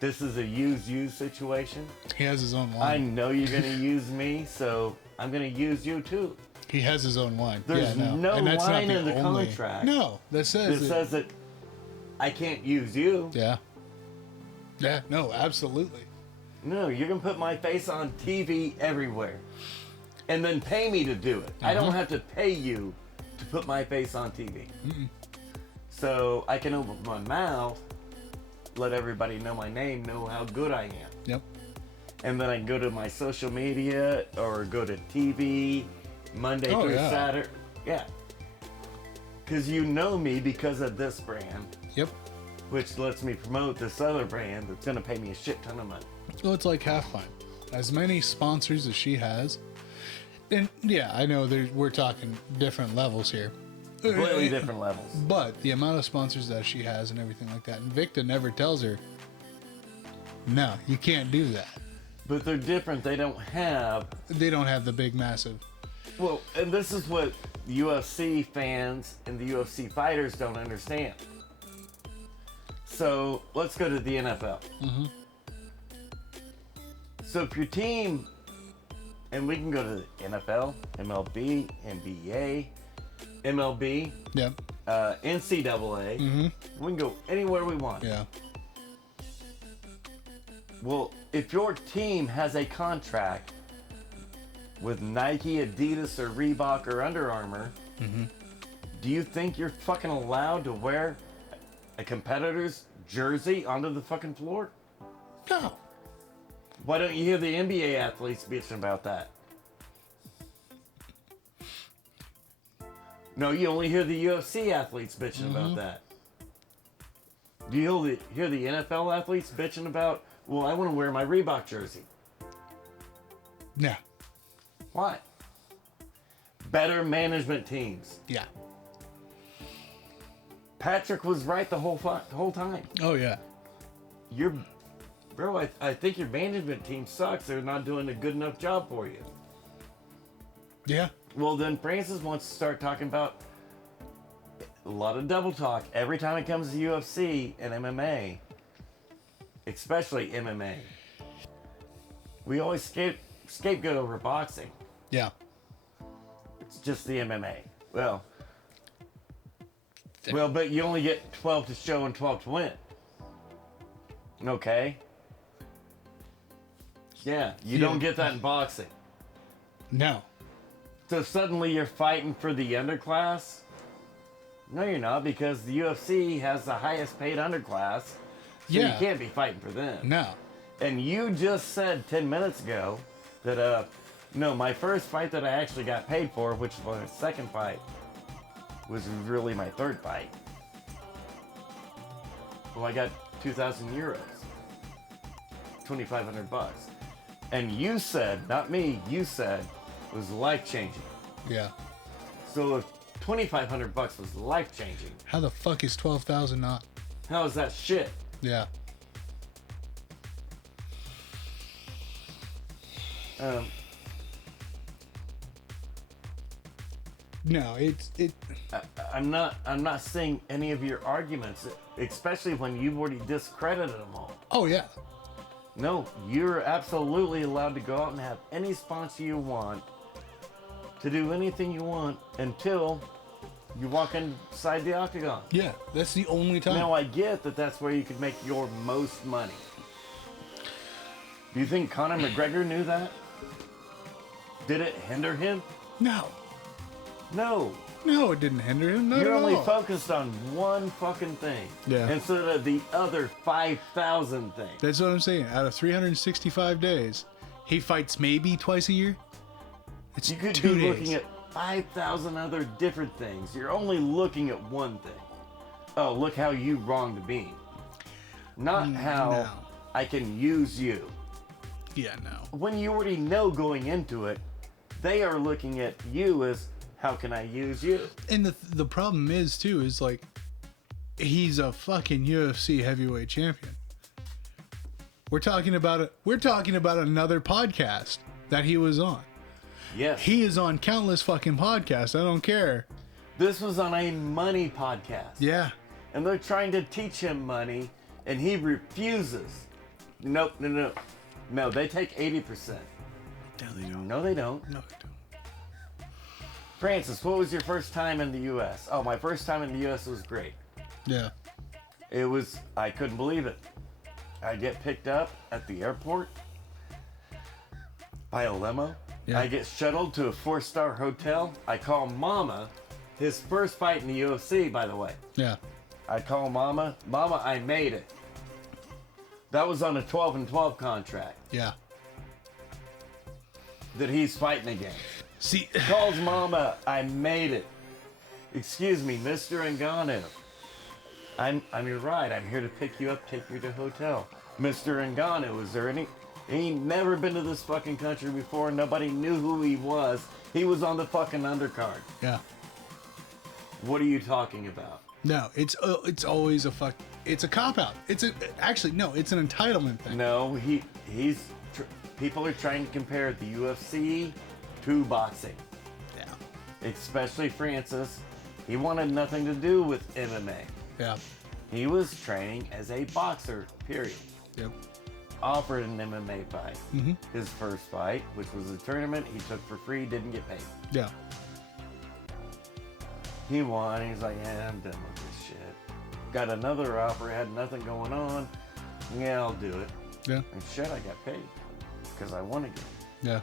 this is a use situation? He has his own I line. know you're going to use me, so I'm going to use you too. He has his own line. There's no And that's line not in the only... contract. No, that It says... says that I can't use you. Yeah. Yeah, no, absolutely. No, you're going to put my face on TV everywhere. And then pay me to do it. I don't have to pay you to put my face on TV. So I can open my mouth, let everybody know my name, know how good I am. Yep. And then I can go to my social media or go to TV Monday Oh, through yeah. Saturday. Yeah. Because you know me because of this brand, Yep. which lets me promote this other brand that's going to pay me a shit ton of money. Well, it's like half fine. As many sponsors as she has, and yeah, I know we're talking different levels here. Completely different levels. But the amount of sponsors that she has and everything like that, and Victor never tells her, no, you can't do that. But they're different. They don't have... They don't have the big, massive. Well, and this is what UFC fans and the UFC fighters don't understand. So let's go to the NFL. So if your team, and we can go to the NFL, MLB, NBA, MLB, Yep. NCAA, we can go anywhere we want. Yeah. Well, if your team has a contract with Nike, Adidas, or Reebok, or Under Armour, do you think you're fucking allowed to wear a competitor's jersey onto the fucking floor? No. Why don't you hear the NBA athletes bitching about that? No, you only hear the UFC athletes bitching about that. Do you hear the NFL athletes bitching about, well, I want to wear my Reebok jersey? Yeah. Why? Better management teams. Yeah. Patrick was right the whole time. Oh, yeah. Bro, I think your management team sucks. They're not doing a good enough job for you. Yeah. Well, then Francis wants to start talking about a lot of double talk every time it comes to UFC and MMA, especially MMA. We always scapegoat over boxing. Yeah. It's just the MMA. Well, but you only get 12 to show and 12 to win. Okay. Yeah, you don't get that in boxing. No. So suddenly you're fighting for the underclass? No, you're not, because the UFC has the highest paid underclass. So Yeah. you can't be fighting for them. No. And you just said 10 minutes ago that, no, my first fight that I actually got paid for, which was my second fight, was really my third fight. Well, I got 2,000 euros. 2,500 bucks. And you said, not me, you said it was life-changing. Yeah. So if 2,500 bucks was life-changing, How the fuck is 12,000 not? how is that shit? Yeah. No, I'm not seeing any of your arguments, especially when you've already discredited them all. Oh, yeah. No, you're absolutely allowed to go out and have any sponsor you want, to do anything you want until you walk inside the octagon. Yeah, that's the only time. Now I get that that's where you could make your most money. Do you think Conor McGregor knew that? Did it hinder him? No. No. No, it didn't hinder him. Not You're at only all. focused on one fucking thing. Yeah. Instead of the other 5,000 things. That's what I'm saying. Out of 365 days, he fights maybe twice a year. It's You could 2 be days. looking at 5,000 other different things. You're only looking at one thing. oh, look how you wronged me. Not how no. I can use you. Yeah, no. When you already know going into it, they are looking at you as, how can I use you? And the problem is too is like he's a fucking UFC heavyweight champion. We're talking about another podcast that he was on. Yes. He is on countless fucking podcasts. I don't care. This was on a money podcast. Yeah. And they're trying to teach him money, and he refuses. Nope, no. No, they take 80%. No, they don't. No, they don't. No, they don't. Francis, what was your first time in the U.S.? Oh, my first time in the U.S. was great. Yeah. I couldn't believe it. I get picked up at the airport by a limo. Yeah. I get shuttled to a 4-star hotel. I call Mama, his first fight in the UFC, by the way. Yeah. I call Mama. Mama, I made it. That was on a 12-12 contract Yeah. that he's fighting against. See, Calls Mama, I made it. Excuse me, Mr. Ngannou. I'm your ride. I'm here to pick you up, take you to hotel. Mr. Ngannou, is there any... He ain't never been to this fucking country before. Nobody knew who he was. He was on the fucking undercard. yeah. What are you talking about? No, it's always it's a cop out. It's an entitlement thing. No, people are trying to compare the UFC to boxing. Yeah. Especially Francis. He wanted nothing to do with MMA. Yeah. He was training as a boxer, period. Yep. Offered an MMA fight. Mm-hmm. His first fight, which was a tournament he took for free, didn't get paid. Yeah. He won. He's like, yeah, I'm done with this shit. Got another offer, had nothing going on. Yeah, I'll do it. Yeah. And shit, I got paid because I won again. Yeah.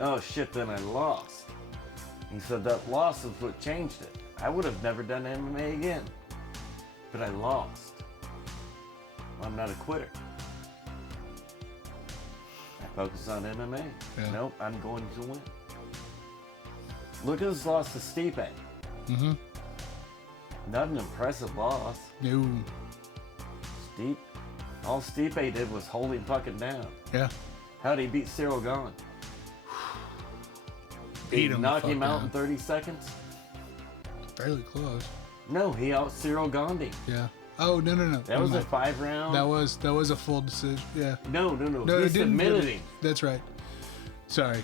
Oh shit, then I lost. He said that loss is what changed it. I would have never done MMA again, but I lost. I'm not a quitter. I focus on MMA. Yeah. Nope, I'm going to win. Look at his loss to Stipe. Mm-hmm. Not an impressive loss. No. All Stipe did was hold him fucking down. Yeah. How'd he beat Cyril Gahn? Beat him the knock fuck him out down. in 30 seconds? Fairly close. No, he out Cyril Gahn him. Yeah. Oh no. That was a 5-round. That was a full decision. Yeah. No. No, He it didn't submitted really- him. That's right. Sorry.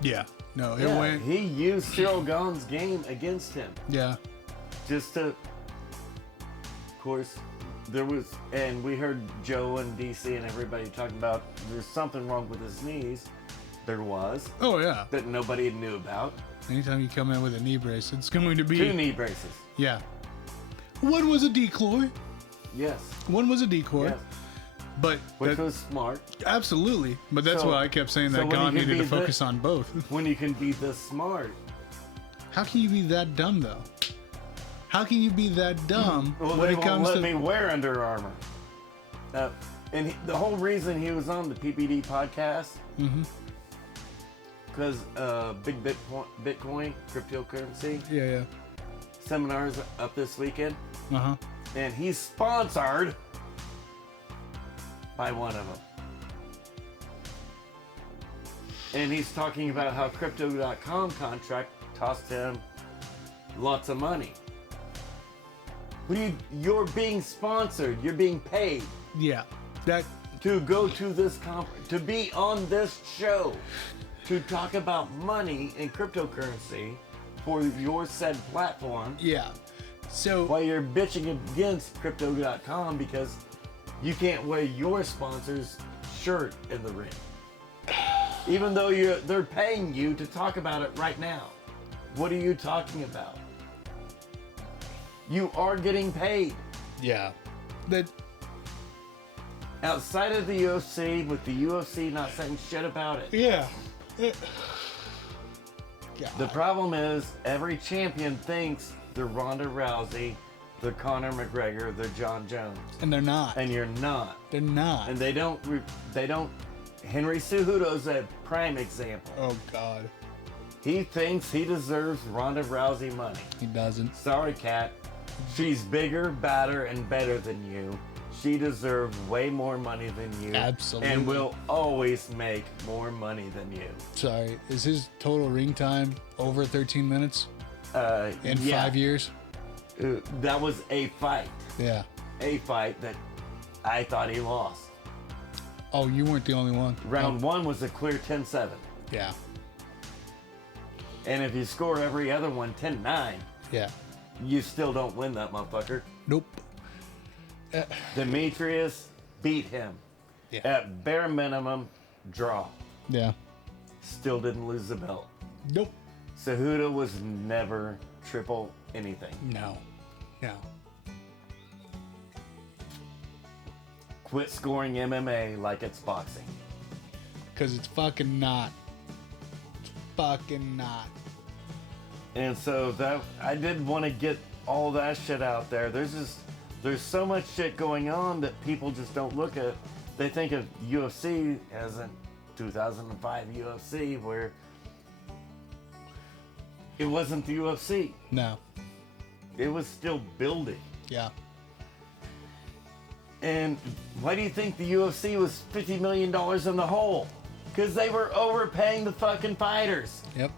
Yeah. No, it Yeah, went. he used Cyril Gahn's game against him. Yeah. Just to, of course, there was, and we heard Joe and DC and everybody talking about there's something wrong with his knees. There was, Oh yeah. that nobody knew about. Anytime you come in with a knee brace, it's going to be 2 knee braces. Yeah. One was a decoy. Yes. One was a decoy. Yes. But Which that- was smart. absolutely. But that's So- why I kept saying so that when God you can needed to be focus on both. When you can be this smart. How can you be that dumb though? How can you be that dumb Well, when they it won't comes let to me wear Under Armour. The whole reason he was on the PPD podcast, because big Bitcoin cryptocurrency Yeah. seminars up this weekend, Uh-huh. and he's sponsored by one of them. And he's talking about how Crypto.com contract tossed him lots of money. You're being sponsored. You're being paid Yeah. That to go to this conference, to be on this show, to talk about money and cryptocurrency for your said platform, yeah. So while you're bitching against Crypto.com because you can't wear your sponsor's shirt in the ring. Even though they're paying you to talk about it right now. What are you talking about? You are getting paid. yeah. That Outside of the UFC, with the UFC not saying shit about it. yeah. The problem is every champion thinks they're Ronda Rousey, they're Conor McGregor, they're John Jones. And they're not. And you're not. They're not. And they don't, Henry Cejudo's a prime example. Oh God. He thinks he deserves Ronda Rousey money. He doesn't. Sorry, Cat. She's bigger, badder, and better than you. She deserves way more money than you. Absolutely. And will always make more money than you. Sorry, is his total ring time over 13 minutes in 5 years? That was a fight. Yeah. A fight that I thought he lost. Oh, you weren't the only one. Round 1 was a clear 10-7. Yeah. And if you score every other one 10-9, Yeah. you still don't win that motherfucker. Nope. Demetrius beat him. Yeah. At bare minimum, draw. Yeah. Still didn't lose the belt. Nope. Cejudo was never triple anything. No. No. Quit scoring MMA like it's boxing. Because it's fucking not. It's fucking not. And so that I did want to get all that shit out there. There's so much shit going on that people just don't look at. They think of UFC as in 2005 UFC, where it wasn't the UFC. No. It was still building. Yeah. And why do you think the UFC was $50 million in the hole? Because they were overpaying the fucking fighters. Yep.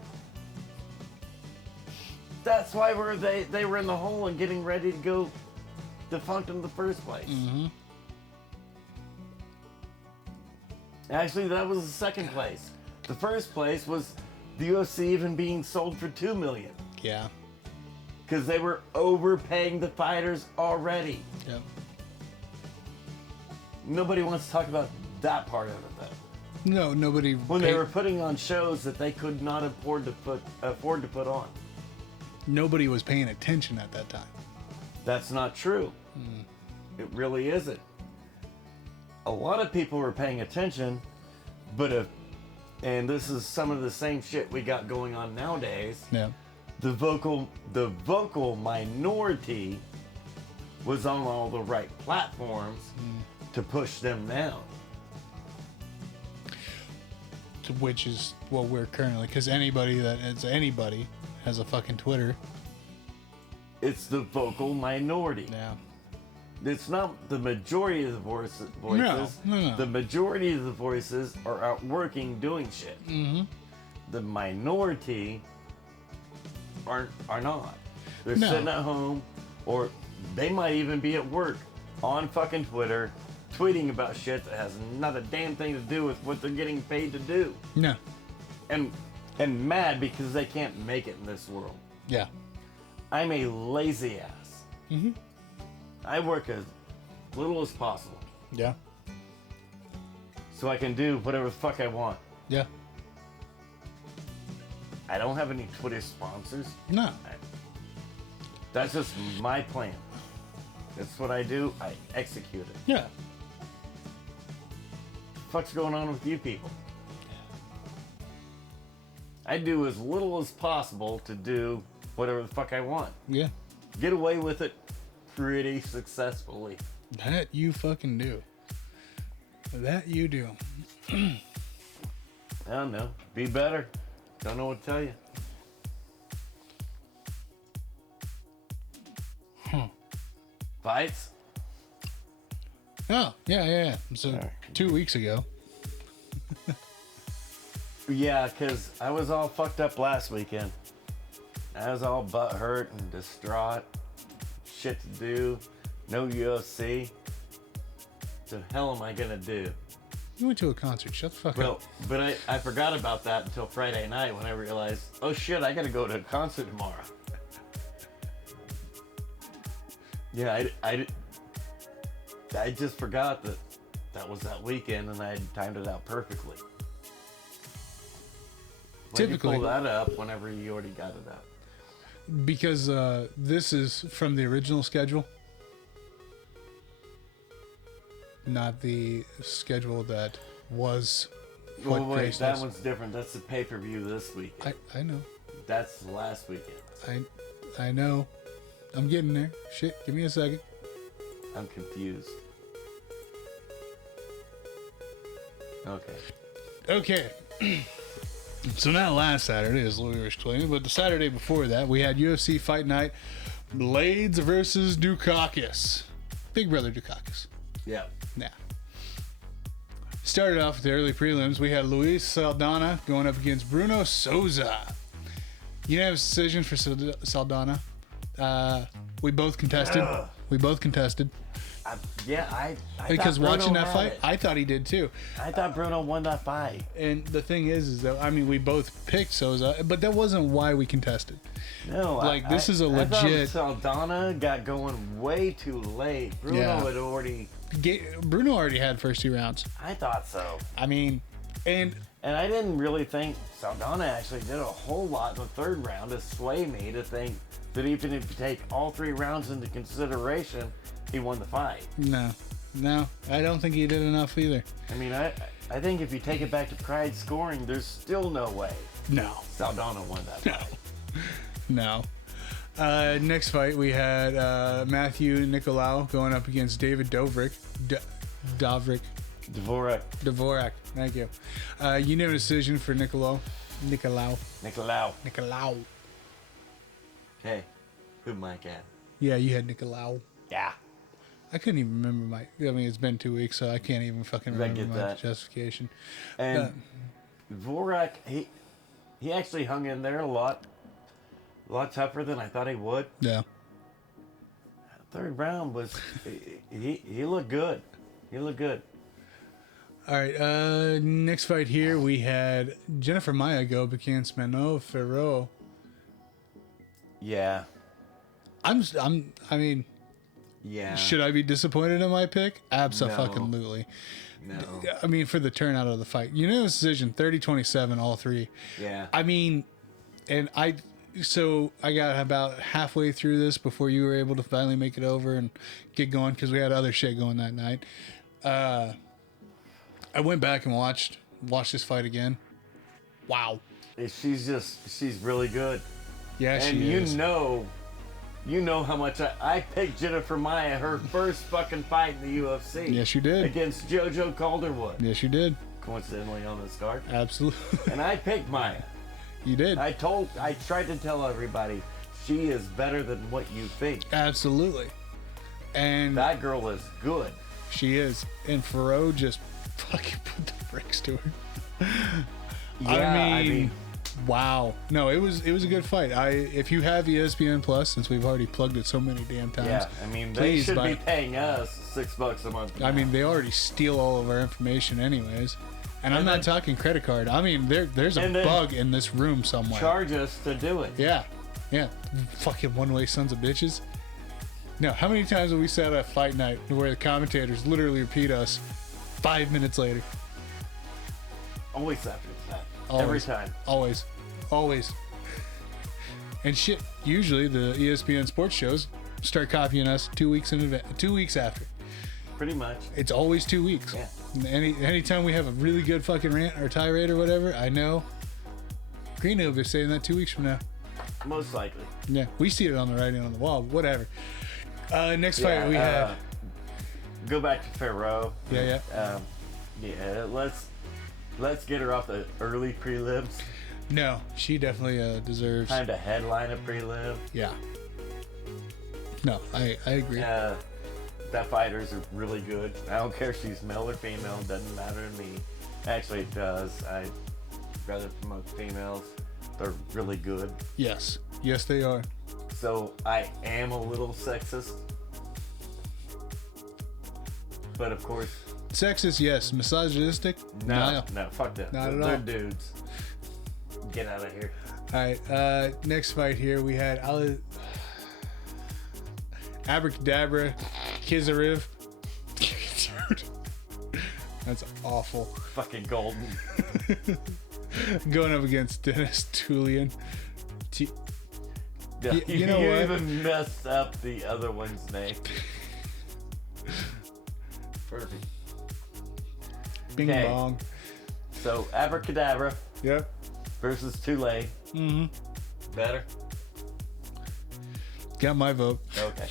That's why they were in the hole and getting ready to go defunct in the first place. Mm-hmm. Actually, that was the second place. The first place was the UFC even being sold for $2 million. Yeah. Because they were overpaying the fighters already. Yep. Nobody wants to talk about that part of it, though. No, nobody. When they were putting on shows that they could not afford to put on. Nobody was paying attention at that time. That's not true. It really isn't. A lot of people were paying attention, but and this is some of the same shit we got going on nowadays. Yeah. The vocal minority was on all the right platforms to push them down. Which is what we're currently, because anybody has a fucking Twitter. It's the vocal minority. Yeah. It's not the majority of the voices. No. The majority of the voices are out working, doing shit. Mm-hmm. The minority are not. They're No. sitting at home, or they might even be at work on fucking Twitter, tweeting about shit that has not a damn thing to do with what they're getting paid to do. No. And mad because they can't make it in this world. Yeah. I'm a lazy ass. Mm-hmm. I work as little as possible Yeah. so I can do whatever the fuck I want. Yeah. I don't have any Twitter sponsors. No. That's just my plan. That's what I do. I execute it. Yeah. What's going on with you people? I do as little as possible to do whatever the fuck I want. Yeah. Get away with it pretty successfully. That you fucking do. That you do. I don't know. Be better. Don't know what to tell you. Huh. Fights? Oh, yeah. So Sorry. 2 weeks ago. Yeah, because I was all fucked up last weekend. I was all butthurt and distraught. Shit to do. No UFC. What the hell am I gonna do? You went to a concert. Shut the fuck Well, up. but I forgot about that until Friday night when I realized, oh shit, I gotta go to a concert tomorrow. Yeah, I just forgot that was that weekend and I had timed it out perfectly. Why'd you Typically- pull that up whenever you already got it up? Because this is from the original schedule. Not the schedule that was what Well, wait, Grace that was. one's different. That's the pay-per-view this weekend. I know. That's last weekend. I know. I'm getting there. Shit, give me a second. I'm confused. Okay. Okay. So not last Saturday, as Louis was explaining, but the Saturday before that, we had UFC Fight Night Blades versus Dukakis. Big brother Dukakis. Yeah. Yeah. Started off with the early prelims. We had Luis Saldana going up against Bruno Souza. Unanimous decision for Saldana. We both contested. Ugh. We both contested. I Because thought Bruno watching that had fight, it. I thought he did too. I thought Bruno won that fight. And the thing is that, I mean, we both picked Souza, but that wasn't why we contested. No, Like, this is a I legit- thought Saldana got going way too late. Bruno Yeah. had already. Bruno already had first 2 rounds. I thought so. I mean, and And I didn't really think Saldana actually did a whole lot in the third round to sway me to think that even if you take all 3 rounds into consideration, he won the fight. no, I don't think he did enough either. I mean, I think if you take it back to Pride scoring, there's still no way No. Saldana won that No. fight. No. Next fight, we had Matthew Nicolau going up against David Dvorak. Dvorak. Thank you. Unanimous decision for Nicolau. Nicolau. Hey, who Mike at? Yeah, you had Nicolau. Yeah. I couldn't even remember my. I mean, it's been 2 weeks, so I can't even fucking I remember get my that. justification. And Dvorak, he actually hung in there a lot tougher than I thought he would. Yeah. Third round was he looked good. He looked good. All right. Next fight here, we had Jennifer Maia go up against Manon Ferro. Yeah. I mean, Yeah. should I be disappointed in my pick? Absolutely. No. I mean, for the turnout of the fight. Unanimous decision, 30-27, all 3. Yeah. I mean, and I got about halfway through this before you were able to finally make it over and get going because we had other shit going that night. I went back and watched this fight again. Wow. She's really good. Yeah, And she is. you know how much I picked Jennifer Maia her first fucking fight in the UFC. Yes, you did. Against JoJo Calderwood. Yes, you did. Coincidentally on this card. Absolutely. And I picked Maia. You did. I tried to tell everybody she is better than what you think. Absolutely. And That girl is good. she is. And Ferro just fucking put the bricks to her. Yeah, I mean, wow. No, it was a good fight. If you have ESPN Plus, since we've already plugged it so many damn times. yeah. I mean, they please should buy- be paying us $6 a month. I mean, they already steal all of our information anyways. And I'm And not then- talking credit card. I mean, there's a And then bug in this room somewhere. charge us to do it. Yeah. Fucking one-way sons of bitches. No, how many times have we sat at fight night where the commentators literally repeat us 5 minutes later? Always after that. Always. Every time. Always. And shit, usually the ESPN sports shows start copying us 2 weeks in advance, 2 weeks after. Pretty much. It's always 2 weeks. Yeah. Anytime we have a really good fucking rant or tirade or whatever, I know Green will be saying that 2 weeks from now. Most likely. Yeah, we see it on the writing on the wall. Whatever. Next fight we had. Go back to Ferro. Yeah. Let's get her off the early prelims. No, she definitely deserves. Time to headline a prelim. Yeah. No, I agree. That fighters are really good. I don't care if she's male or female. Doesn't matter to me. Actually, it does. I'd rather promote females. They're really good. Yes, they are. So I am a little sexist. But of course, Sexist, yes. Misogynistic, no, fuck that. Not at They're all. dudes. Get out of here. All right. Next fight here we had Abracadabra, Kizarev. Dude, that's awful. Fucking golden. Going up against Dennis Tulian. You, you know what? even messed up the other one's name. Perfect. Bing Okay. bong. So Abracadabra Yep. versus Tulane. Mm-hmm. Better? Got my vote. Okay.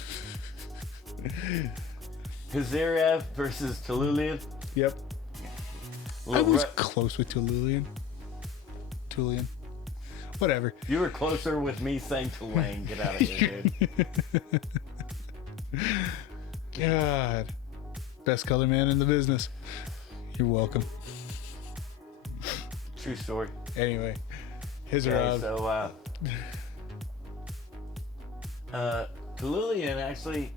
Kazirev versus Tulian. Yep. I was close with Tulian. Whatever. You were closer with me saying Tulane. Get out of here, dude. God. Best color man in the business. You're welcome. True story. Anyway, his Okay, Rob. so, Kalulian actually,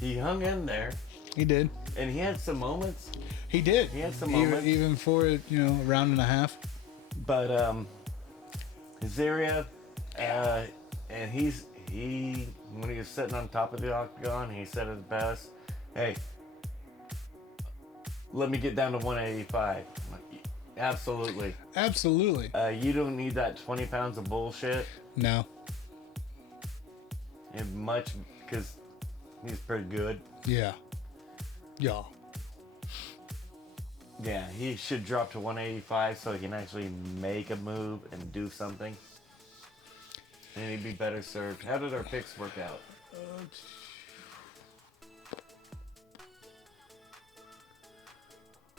he hung in there, He did. and he had some moments, He did. He had some Even- moments. Even for, a round and a half. but, his area, and when he was sitting on top of the octagon, he said it best, hey, let me get down to 185. I'm like, absolutely. Absolutely. You don't need that 20 pounds of bullshit. No. And much, because he's pretty good. Yeah. Yeah. Yeah, he should drop to 185 so he can actually make a move and do something. And he'd be better served. How did our picks work out?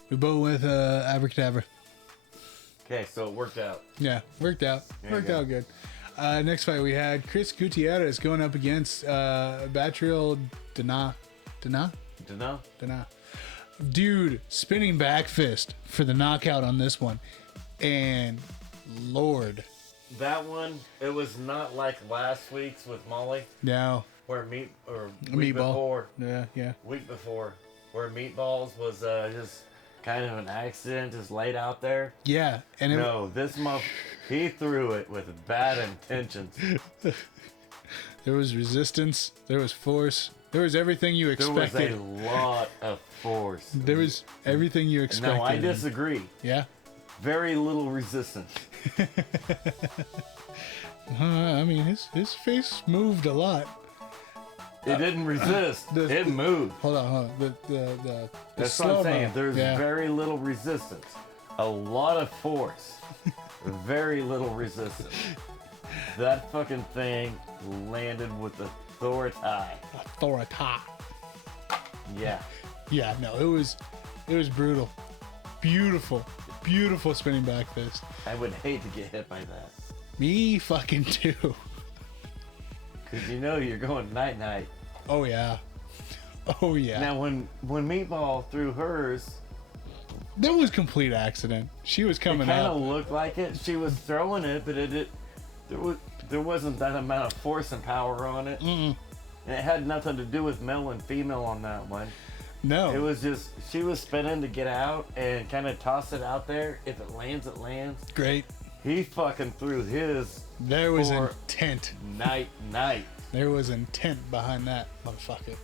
We both with Abracadabra. Okay, so it worked out. Yeah, worked out. There you Worked go. out good. Next fight we had Chris Gutierrez going up against Batriel Dana. Dunno? Dude, spinning back fist for the knockout on this one. And Lord. That one, it was not like last week's with Molly, No. where week Meatball. before, Yeah. where Meatballs was just kind of an accident, just laid out there. Yeah. And it, No, this month he threw it with bad intentions. there was resistance. There was force. There was everything you There was expected. a lot of force. There was everything you expected. No, I disagree. Yeah. Very little resistance. I mean, his face moved a lot. It didn't resist. the- It moved. Hold on. The That's what I'm saying. slow-mo. There's Yeah. very little resistance. A lot of force. Very little resistance. That fucking thing landed with authority. Authority. Yeah. Yeah, no, it was brutal. Beautiful spinning back fist. I would hate to get hit by that. Me fucking too. Because you know you're going night-night. Oh yeah. Oh yeah. Now, when Meatball threw hers, That was complete accident. She was it coming kind up. of looked like it. She was throwing it, but there wasn't that amount of force and power on it. Mm-mm. And it had nothing to do with male and female on that one. No. It was just, she was spinning to get out and kind of toss it out there. If it lands, it lands. Great. He fucking threw his There was for intent. night. There was intent behind that motherfucker.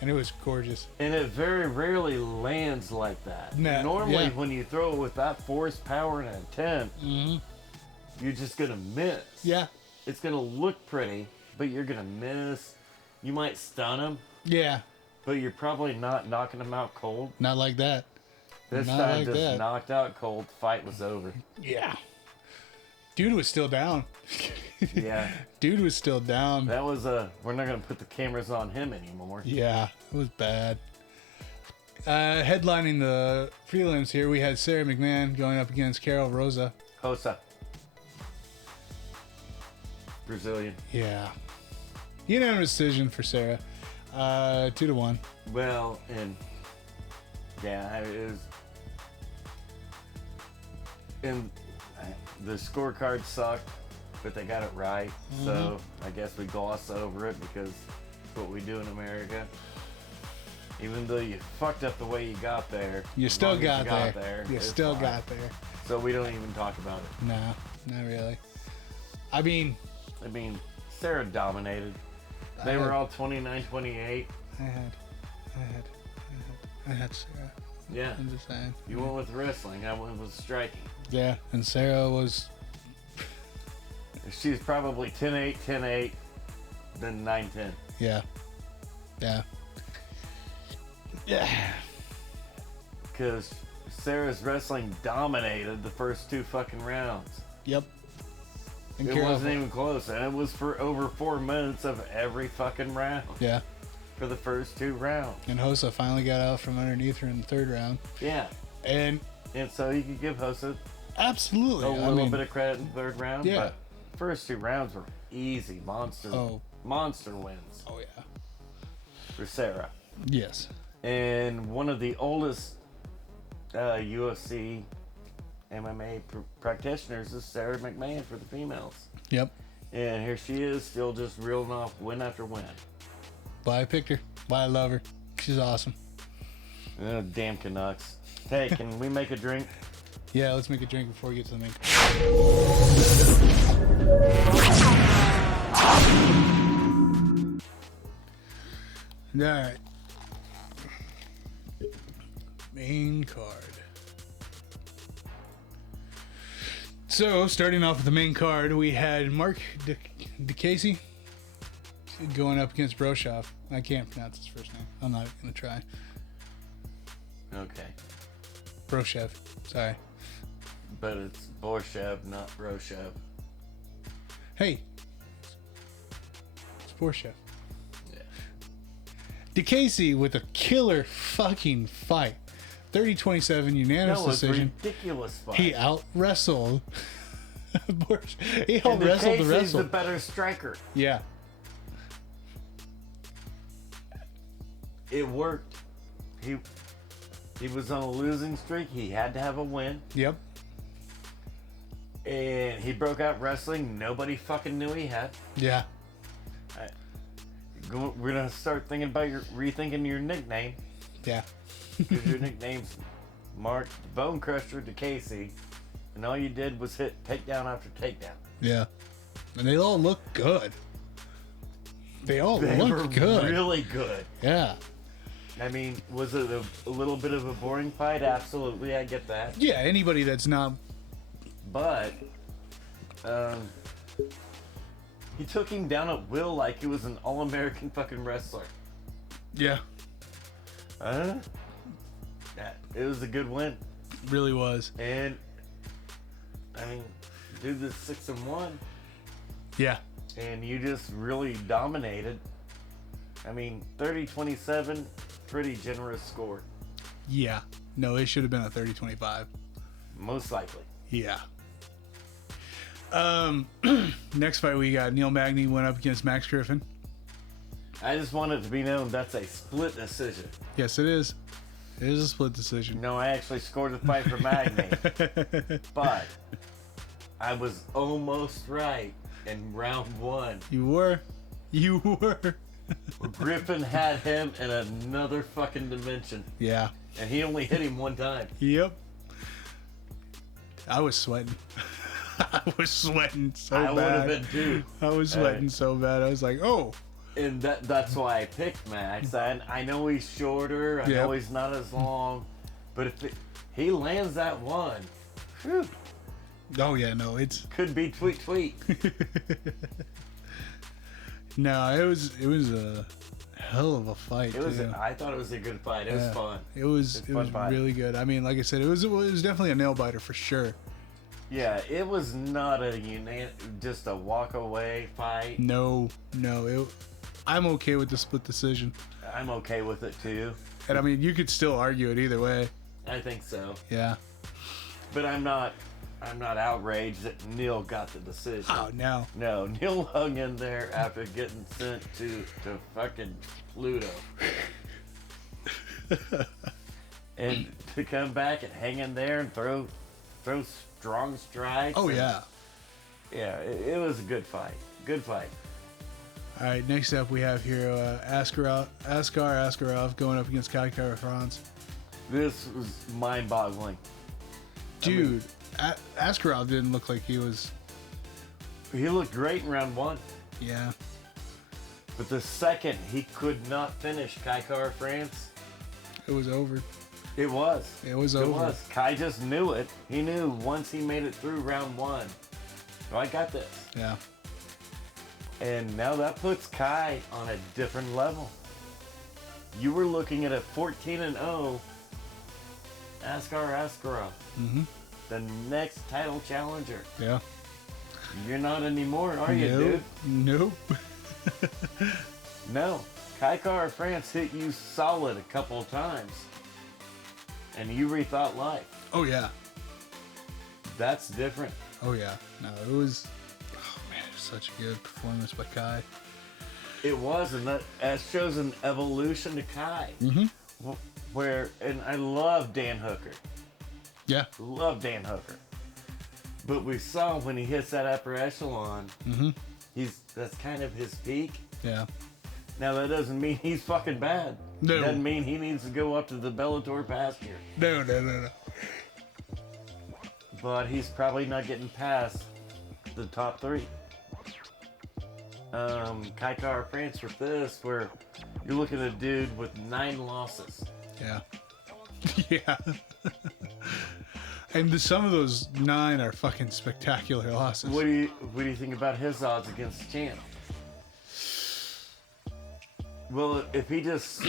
And it was gorgeous. And it very rarely lands like that. Nah, Normally, yeah. when you throw it with that force, power, and intent, Mm-hmm. you're just going to miss. Yeah. It's going to look pretty, but you're going to miss. You might stun him, Yeah. but you're probably not knocking him out cold. Not like that. This Not time, like just that. knocked out cold. Fight was over. Yeah. Dude was still down. Yeah. Dude was still down. That was we're not going to put the cameras on him anymore. Yeah, it was bad. Headlining the prelims here, we had Sarah McMahon going up against Carol Rosa. Hosa. Brazilian. Yeah. Unanimous decision for Sarah. 2-1. Well, and yeah, it was. And the scorecard sucked, but they got it right. So I guess we gloss over it because it's what we do in America. Even though you fucked up the way you got there, You as still long as got there. You it's still fine. got there. So we don't even talk about it. No, not really. I mean, I mean, Sarah dominated. They I were had- all 29-28. I had Sarah. Yeah. I'm just saying. You went with wrestling. I went with striking. Yeah, and Sarah was. She's probably 10-8, 10-8, then 9-10. Yeah. Yeah. Because Sarah's wrestling dominated the first two fucking rounds. Yep. And It Carol- wasn't even close, and it was for over 4 minutes of every fucking round Yeah. for the first two rounds. And Hosa finally got out from underneath her in the third round. Yeah, And and so you could give Hosa Absolutely. A little bit of credit in the third round. Yeah. But first 2 rounds were easy. Monster wins Oh, yeah. for Sarah. Yes. And one of the oldest UFC MMA practitioners is Sarah McMahon for the females. Yep. And here she is, still just reeling off win after win. Why I picked her. Why I love her. She's awesome. Damn Canucks. Hey, can we make a drink? Yeah, let's make a drink before we get to the main. All right. Main card. So, starting off with the main card, we had Mark DeCasey going up against Broshov. I can't pronounce his first name. I'm not going to try. Okay. Broshev. Sorry. But it's Borshev, not Broshev. Hey. It's Borshev. Yeah. DeCasey with a killer fucking fight. 30-27 unanimous That was a decision. ridiculous fight. He out-wrestled. He and out-wrestled the DeCasey's wrestle. the better striker. Yeah. It worked. He was on a losing streak. He had to have a win. Yep. And he broke out wrestling. Nobody fucking knew he had. Yeah. We're gonna start thinking about rethinking your nickname. Yeah. Because your nickname's Mark the Bone Crusher DeCasey, and all you did was hit takedown after takedown. Yeah. And they all look good. They all They were look good. really good. Yeah. I mean, was it a little bit of a boring fight? Absolutely, I get that. Yeah, anybody that's not... But he took him down at will like he was an all-American fucking wrestler. Yeah. It was a good win. Really was. And, I mean, dude, this 6-1. Yeah. And you just really dominated. I mean, 30-27, pretty generous score. Yeah. No, it should have been a 30-25. Most likely. Yeah. Next fight we got Neil Magny went up against Max Griffin. I just want it to be known that's a split decision. Yes, it is. It is a split decision. No, I actually scored the fight for Magny. But I was almost right in round 1. You were. You were. Griffin had him in another fucking dimension. Yeah. And he only hit him 1 time. Yep. I was sweating. I was sweating so bad. I would have been too. I was sweating so bad. I was like, oh. And that's why I picked Max. I know he's shorter. I know he's not as long. But if he lands that one, whew, Oh, yeah, no, it's... could be tweet. No, it was a hell of a fight, I thought it was a good fight. It was fun. It was It's a fun fight. really good. I mean, like I said, it was definitely a nail biter for sure. Yeah, it was not just a walk away fight. No, I'm okay with the split decision. I'm okay with it too. And I mean, you could still argue it either way. I think so. Yeah. But I'm not outraged that Neil got the decision. Oh, no. No, Neil hung in there after getting sent to fucking Pluto. And to come back and hang in there and throw strong strikes. Oh, and- yeah. Yeah, it was a good fight. Good fight. All right, next up we have here Askar Askarov going up against Kai Kara France. This was mind-boggling. Dude, Askarov didn't look like he was... He looked great in round 1. Yeah. But the second he could not finish Kai Kara France, It was over. it was. It was It over. was. Kai just knew it. He knew once he made it through round 1. Oh, I got this. Yeah. And now that puts Kai on a different level. You were looking at a 14-0 Askarov. Mm-hmm. The next title challenger. Yeah. You're not anymore, are you, dude? Nope. No. Kai Kara France hit you solid a couple of times. And you rethought life. Oh, yeah. That's different. Oh yeah, no, it was. Oh man, it was such a good performance by Kai. It was, and that shows an evolution to Kai. Mm-hmm. Where, and I love Dan Hooker. Yeah. Love Dan Hooker. But we saw when he hits that upper echelon, Mm-hmm. that's kind of his peak. Yeah. Now that doesn't mean he's fucking bad. No. Doesn't mean he needs to go up to the Bellator pasture. No. But he's probably not getting past the top 3. Kai Kara France with this, where you're looking at a dude with 9 losses. Yeah. Yeah. And some of those 9 are fucking spectacular losses. What do you think about his odds against the champ? Well, if he just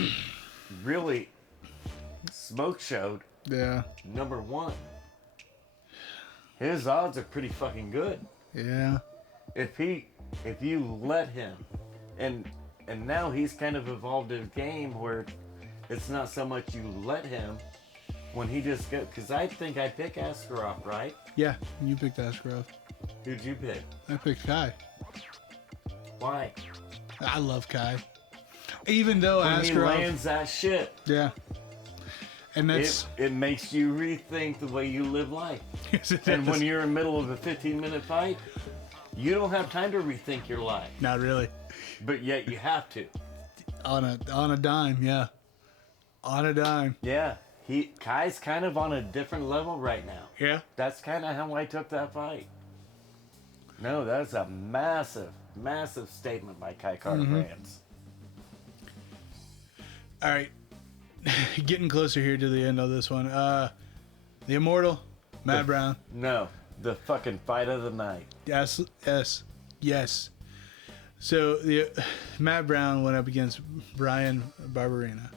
really smoke showed Yeah. number 1, his odds are pretty fucking good. Yeah. If you let him, and now he's kind of evolved his game where it's not so much you let him when he just go, because I think I pick Askarov, right? Yeah. You picked Askarov. Who'd you pick? I picked Kai. Why? I love Kai. Even though When he Askarov. lands that shit, Yeah. And that's. it makes you rethink the way you live life. Yes, it And is. when you're in the middle of a 15-minute fight, you don't have time to rethink your life, Not really. but yet you have to. On a dime, yeah. On a dime. Yeah, Kai's kind of on a different level right now. Yeah. That's kind of how I took that fight. No, that's a massive, massive statement by Kai Kara France. All right. Getting closer here to the end of this one. The Immortal, Matt Brown. No, the fucking fight of the night. Yes. So the Matt Brown went up against Brian Barberena.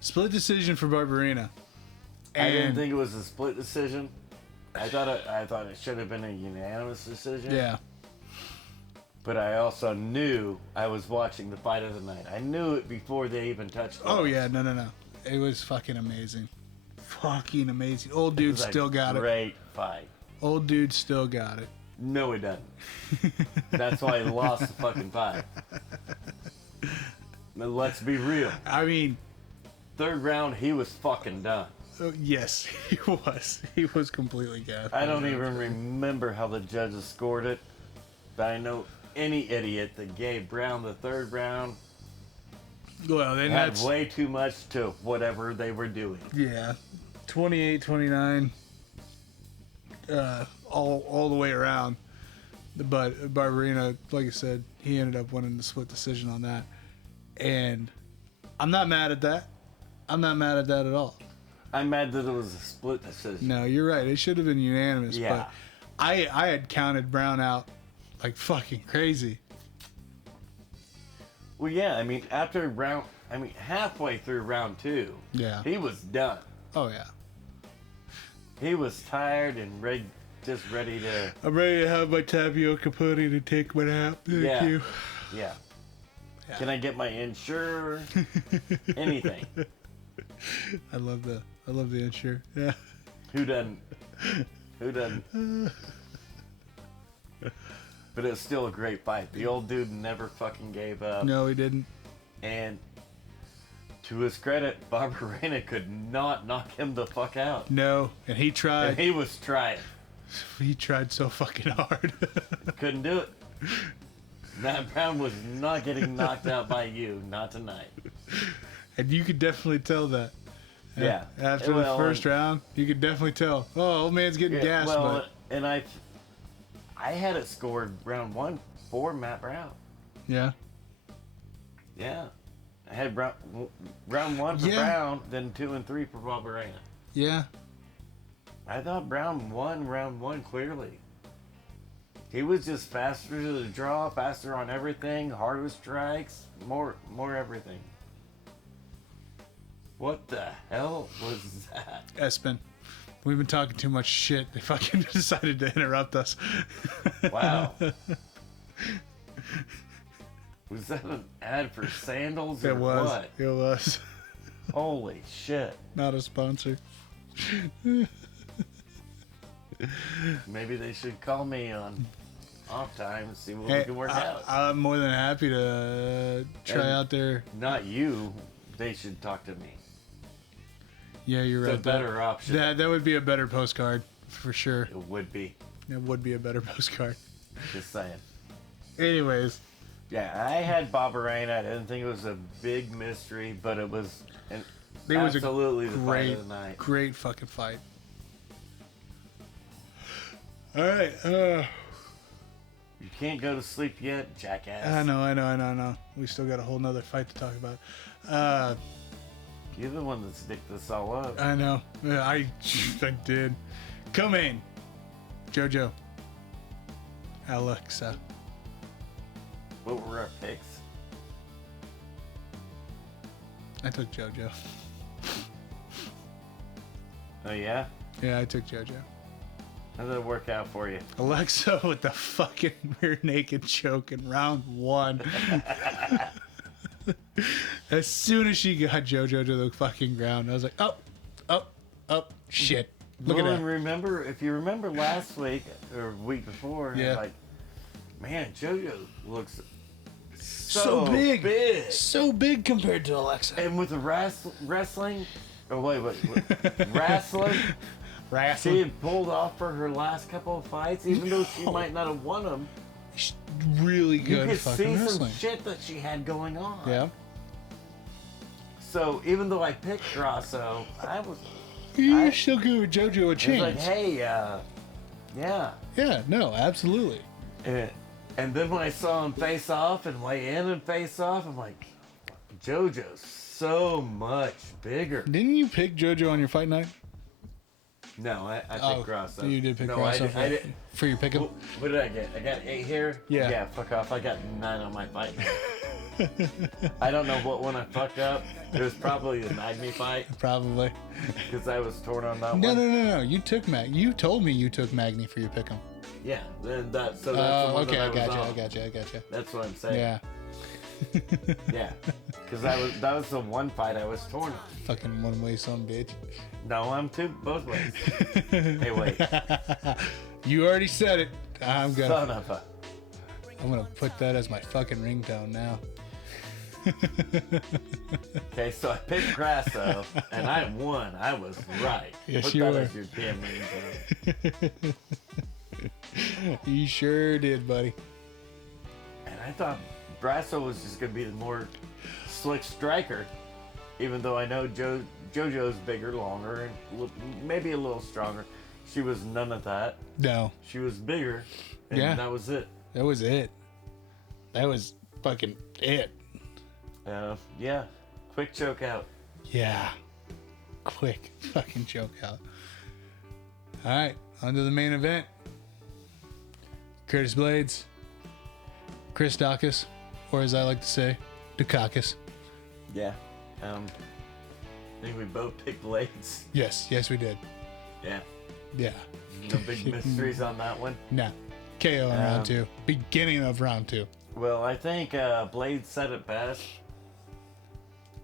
Split decision for Barberena. I didn't think it was a split decision. I thought it should have been a unanimous decision. Yeah. But I also knew I was watching the fight of the night. I knew it before they even touched it. Oh yeah. No. It was fucking amazing. Fucking amazing. Old dude still got it. Great fight. Old dude still got it. No, it doesn't. That's why he lost the fucking fight. But let's be real. I mean, 3rd round, he was fucking done. yes, he was. He was completely gassed. I don't even remember how the judges scored it, but I know any idiot that gave Brown the 3rd round Well, then had that's way too much to whatever they were doing. yeah, 28-29, all the way around. But Barberena, like I said, he ended up winning the split decision on that, and I'm not mad at that. I'm not mad at that at all. I'm mad that it was a split decision. No, you're right. It should have been unanimous. Yeah. But I had counted Brown out like fucking crazy. Well, yeah, I mean, halfway through round 2, Yeah. he was done. Oh yeah. He was tired and ready to. I'm ready to have my tapioca pudding and take my nap. Thank Yeah. you. Yeah. Yeah. Can I get my insurer? Anything. I love the insure. Yeah. Who doesn't? But it's still a great fight. The old dude never fucking gave up. No, he didn't. And to his credit, Barberena could not knock him the fuck out. No, and he And tried. he was trying. He tried so fucking hard. Couldn't do it. Matt Brown was not getting knocked out by you. Not tonight. And you could definitely tell that. Yeah. After the first round, you could definitely tell. Oh, old man's getting gassed. Well, and I had it scored round 1 for Matt Brown. Yeah. Yeah. I had round 1 for Yeah. Brown, then 2 and 3 for Barberena. Yeah. I thought Brown won round 1 clearly. He was just faster to the draw, faster on everything, harder strikes, more everything. What the hell was that? Espen. We've been talking too much shit. They fucking decided to interrupt us. Wow. Was that an ad for sandals or It was. what? It was. Holy shit. Not a sponsor. Maybe they should call me on off time and see what Hey, we can work out. I'm more than happy to try And out there. Not you. They should talk to me. Yeah, you're It's right. a better option. That would be a better postcard for sure. It would be. It would be a better postcard. Just saying. Anyways, Yeah, I had Bob Arena. I didn't think it was a big mystery, but it was it was absolutely a the fight great, of the night. great fucking fight. All right. You can't go to sleep yet, jackass. I know. We still got a whole nother fight to talk about. You're the one that sticked this all up. I know. Yeah, I did. Come in, JoJo. Alexa. What were our picks? I took JoJo. Oh, yeah? Yeah, I took JoJo. How did it work out for you? Alexa with the fucking rear naked choke in round 1. As soon as she got JoJo to the fucking ground, I was like, oh, shit. Look Well, at and that. remember, if you remember last week or week before, Yeah. like, man, JoJo looks So big. So big compared to Alexa. And with the wrestling, oh wait, wrestling, she Wrestling. had pulled off for her last couple of fights, even though she might not have won them. She's really You good could fucking see some wrestling. shit that she had going on. Yeah. So even though I picked Grasso, I was You still give JoJo a like, chance. hey, yeah. Yeah, no, absolutely. And then when I saw him face off and weigh in and face off, I'm like, JoJo's so much bigger. Didn't you pick JoJo on your fight night? No, I picked Grasso. You did pick no, Grasso I didn't. for your pick 'em? What did I get? I got 8 here? Yeah. Yeah, fuck off. I got 9 on my fight night. I don't know what one I fucked up. It was probably the Magni fight Probably. because I was torn on that No, one. no. You took You told me you took Magni for your pick 'em. Yeah, then that's the one Okay, that I was gotcha. on. That's what I'm saying. Yeah. Yeah, because that was the one fight I was torn on. Fucking one-way son bitch. No, I'm both ways. Hey, wait, You already said it. I'm son of a. gonna put that as my fucking ringtone now. Okay, so I picked Grasso, and I won. I was right. Yes, Put you that were. as your damn ringtone. You sure did, buddy. And I thought Grasso was just going to be the more slick striker, even though I know JoJo's bigger, longer, and maybe a little stronger. She was none of that. No, She was bigger, and Yeah. that was it. that was it. That was fucking it. Yeah, quick choke out. Yeah. Quick fucking joke out. All right, on to the main event. Curtis Blades, Chris Dawkins, or as I like to say, Dukakis. Yeah. I think we both picked Blades. Yes, we did. Yeah. Yeah. No big mysteries on that one. Nah. KO in round 2. Beginning of round 2. Well, I think Blade said it best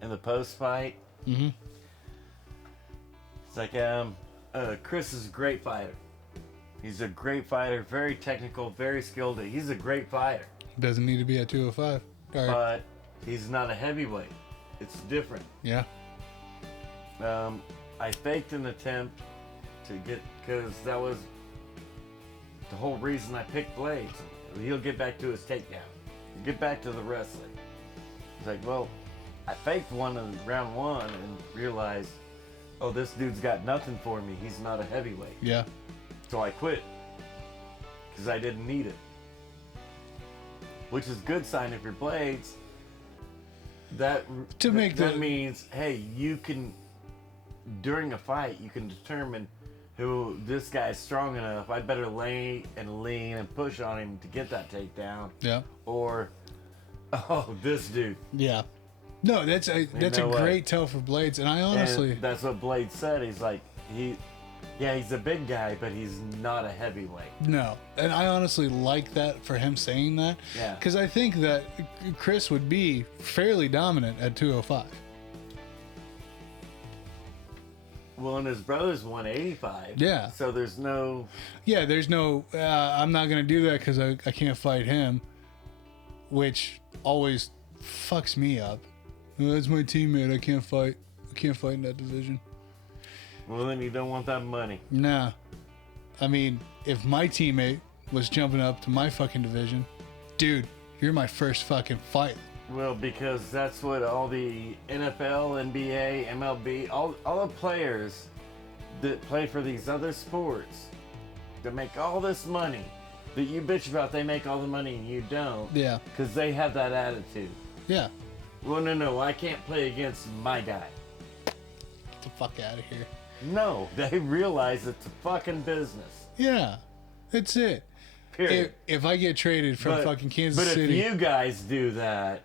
in the post fight. Mm-hmm. It's like Chris is a great fighter. He's a great fighter, very technical, very skilled. He's a great fighter, Doesn't need to be at 205. All right. but he's not a heavyweight. It's different. Yeah. I faked an attempt to get, because that was the whole reason I picked Blades. He'll get back to his takedown. He'll get back to the wrestling. It's like, well, I faked one in round 1 and realized, oh, this dude's got nothing for me. He's not a heavyweight. Yeah. So I quit because I didn't need it. Which is a good sign if you're Blades. That means, hey, you can, during a fight, you can determine who this guy's strong enough. I better lay and lean and push on him to get that takedown. Yeah. Or, oh, this dude. Yeah. No, that's a know what? great tell for Blades, and I honestly, And that's what Blade said. He's like, he's a big guy, but he's not a heavyweight. no, and I honestly like that for him saying that. Yeah. Because I think that Chris would be fairly dominant at 205. Well, and his brother's 185. Yeah. So there's no. Yeah, there's no, I'm not going to do that because I can't fight him, which always fucks me up. That's my teammate. I can't fight. I can't fight in that division. Well, then you don't want that money. Nah. I mean, if my teammate was jumping up to my fucking division, dude, you're my first fucking fight. Well, because that's what all the NFL, NBA, MLB, all the players that play for these other sports that make all this money that you bitch about, they make all the money and you don't. Yeah. Because they have that attitude. Yeah. Well, no, I can't play against my guy. Get the fuck out of here. No, they realize it's a fucking business. Yeah. That's it. Period. If I get traded from fucking Kansas City. But if you guys do that,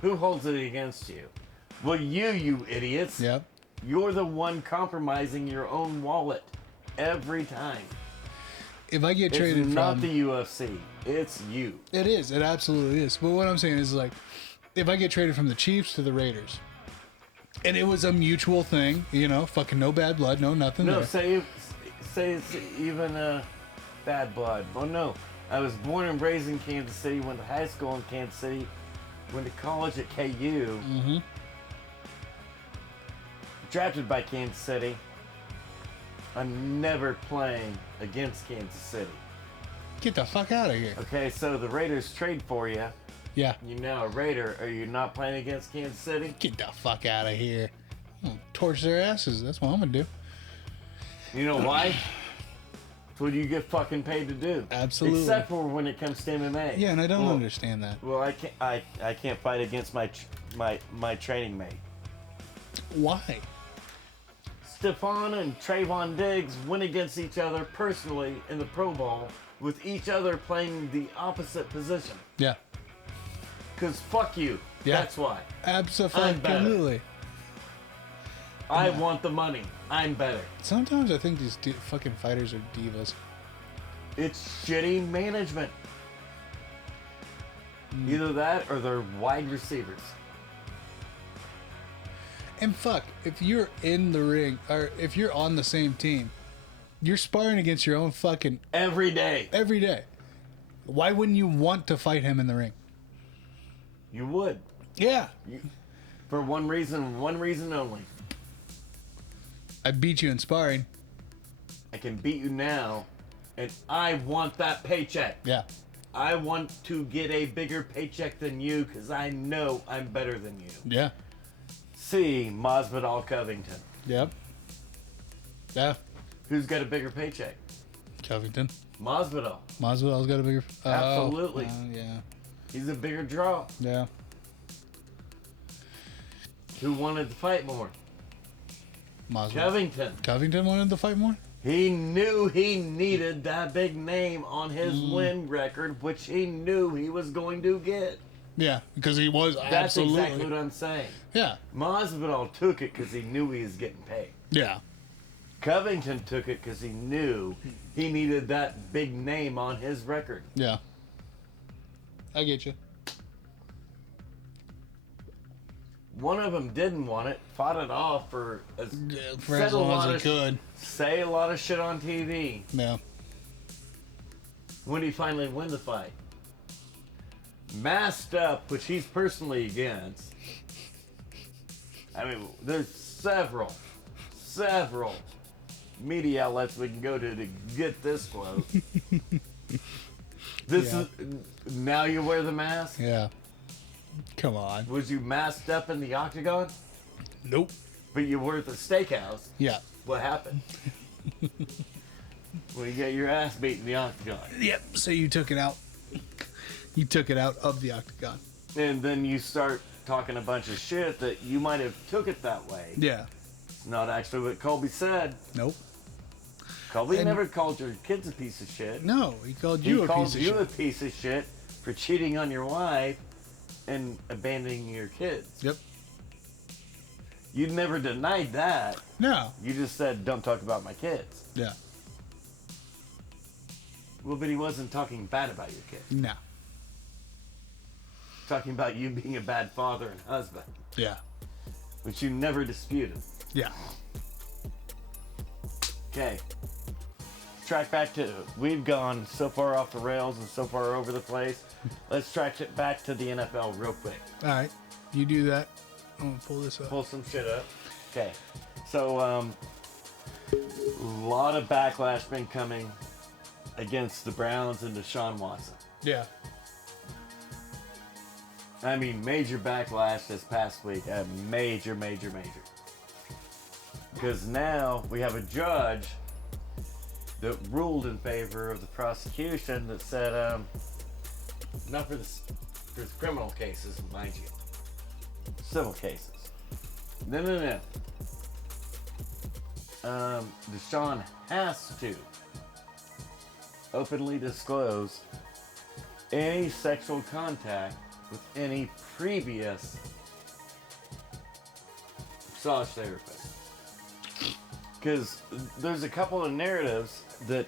who holds it against you? Well, you idiots. Yep. You're the one compromising your own wallet every time. If I get traded It's not from. the UFC. It's you. It is. It absolutely is. But what I'm saying is, like, if I get traded from the Chiefs to the Raiders, and it was a mutual thing, you know, fucking no bad blood, no nothing No, there. say it's even bad blood. Well, no. I was born and raised in Kansas City, went to high school in Kansas City, went to college at KU, drafted by Kansas City. I'm never playing against Kansas City. Get the fuck out of here. Okay, so the Raiders trade for you. Yeah. You're now a Raider. Are you not playing against Kansas City? Get the fuck out of here. I'm gonna torch their asses. That's what I'm gonna do. You know why? It's what you get fucking paid to do. Absolutely. Except for when it comes to MMA. Yeah, and I don't understand that. Well, I can't fight against my training mate. Why? Stephon and Trayvon Diggs went against each other personally in the Pro Bowl with each other playing the opposite position. Yeah. Because fuck you. Yeah. That's why. Absolutely. I want the money. I'm better. Sometimes I think these fucking fighters are divas. It's shitty management. Either that or they're wide receivers. And fuck, if you're in the ring, or if you're on the same team, you're sparring against your own fucking Every day. every day. Why wouldn't you want to fight him in the ring? You would. Yeah. For one reason only. I beat you in sparring. I can beat you now, and I want that paycheck. Yeah. I want to get a bigger paycheck than you because I know I'm better than you. Yeah. See, Masvidal Covington. Yep. Yeah. Who's got a bigger paycheck? Covington. Masvidal. Masvidal's got a bigger. Absolutely. Yeah. He's a bigger draw. Yeah. Who wanted to fight more? Masvidal. Covington. Covington wanted to fight more? He knew he needed that big name on his win record, which he knew he was going to get. Yeah, because he was That's absolutely. exactly what I'm saying. Yeah. Masvidal took it because he knew he was getting paid. Yeah. Covington took it because he knew he needed that big name on his record. Yeah. I get you. One of them didn't want it, fought it off for as long as he could. Say a lot of shit on TV. Yeah. When did he finally win the fight? Masked up, which he's personally against. I mean, there's several media outlets we can go to get this quote. This is now you wear the mask. Yeah. Come on. Was you masked up in the octagon? Nope. But you were at the steakhouse. Yeah. What happened? Well, you got your ass beat in the octagon. Yep. So you took it out. You took it out of the octagon. And then you start talking a bunch of shit that you might have took it that way. Yeah. Not actually what Colby said. Nope. Colby And- never called your kids a piece of shit. No, he called He you a called piece of you shit. a piece of shit for cheating on your wife and abandoning your kids. Yep. You never denied that. No. You just said, don't talk about my kids. Yeah. Well, but he wasn't talking bad about your kids. No. Talking about you being a bad father and husband, Yeah. which you never disputed. Yeah. Okay. Track back to, we've gone so far off the rails and so far over the place. Let's track it back to the NFL real quick. All right, you do that. I'm gonna pull this up. Pull some shit up. Okay. So, a lot of backlash been coming against the Browns and Deshaun Watson. Yeah. I mean, major backlash this past week. Major. Because now we have a judge that ruled in favor of the prosecution that said, not for the criminal cases, mind you, civil cases. No. Deshaun has to openly disclose any sexual contact with any previous massage therapist. Because there's a couple of narratives that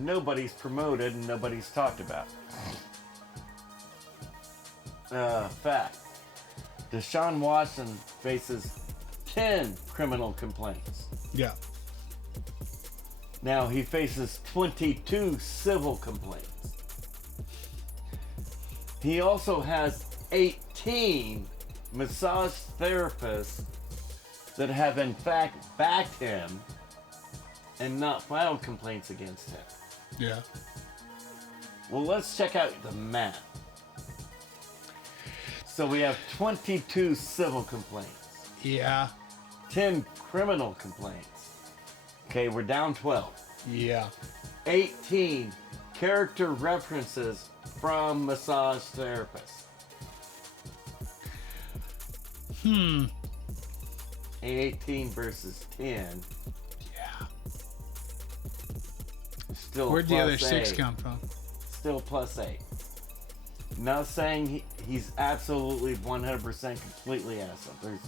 nobody's promoted and nobody's talked about. Fact. Deshaun Watson faces 10 criminal complaints. Yeah. Now he faces 22 civil complaints. He also has 18 massage therapists that have in fact backed him and not filed complaints against him. Yeah. Well, let's check out the math. So we have 22 civil complaints, Yeah. 10 criminal complaints. Okay, we're down 12. Yeah. 18 character references from massage therapists. 18 versus 10. Yeah. Still Where'd the other plus 6 eight. come from? Still plus 8. Not saying he's absolutely 100% completely innocent.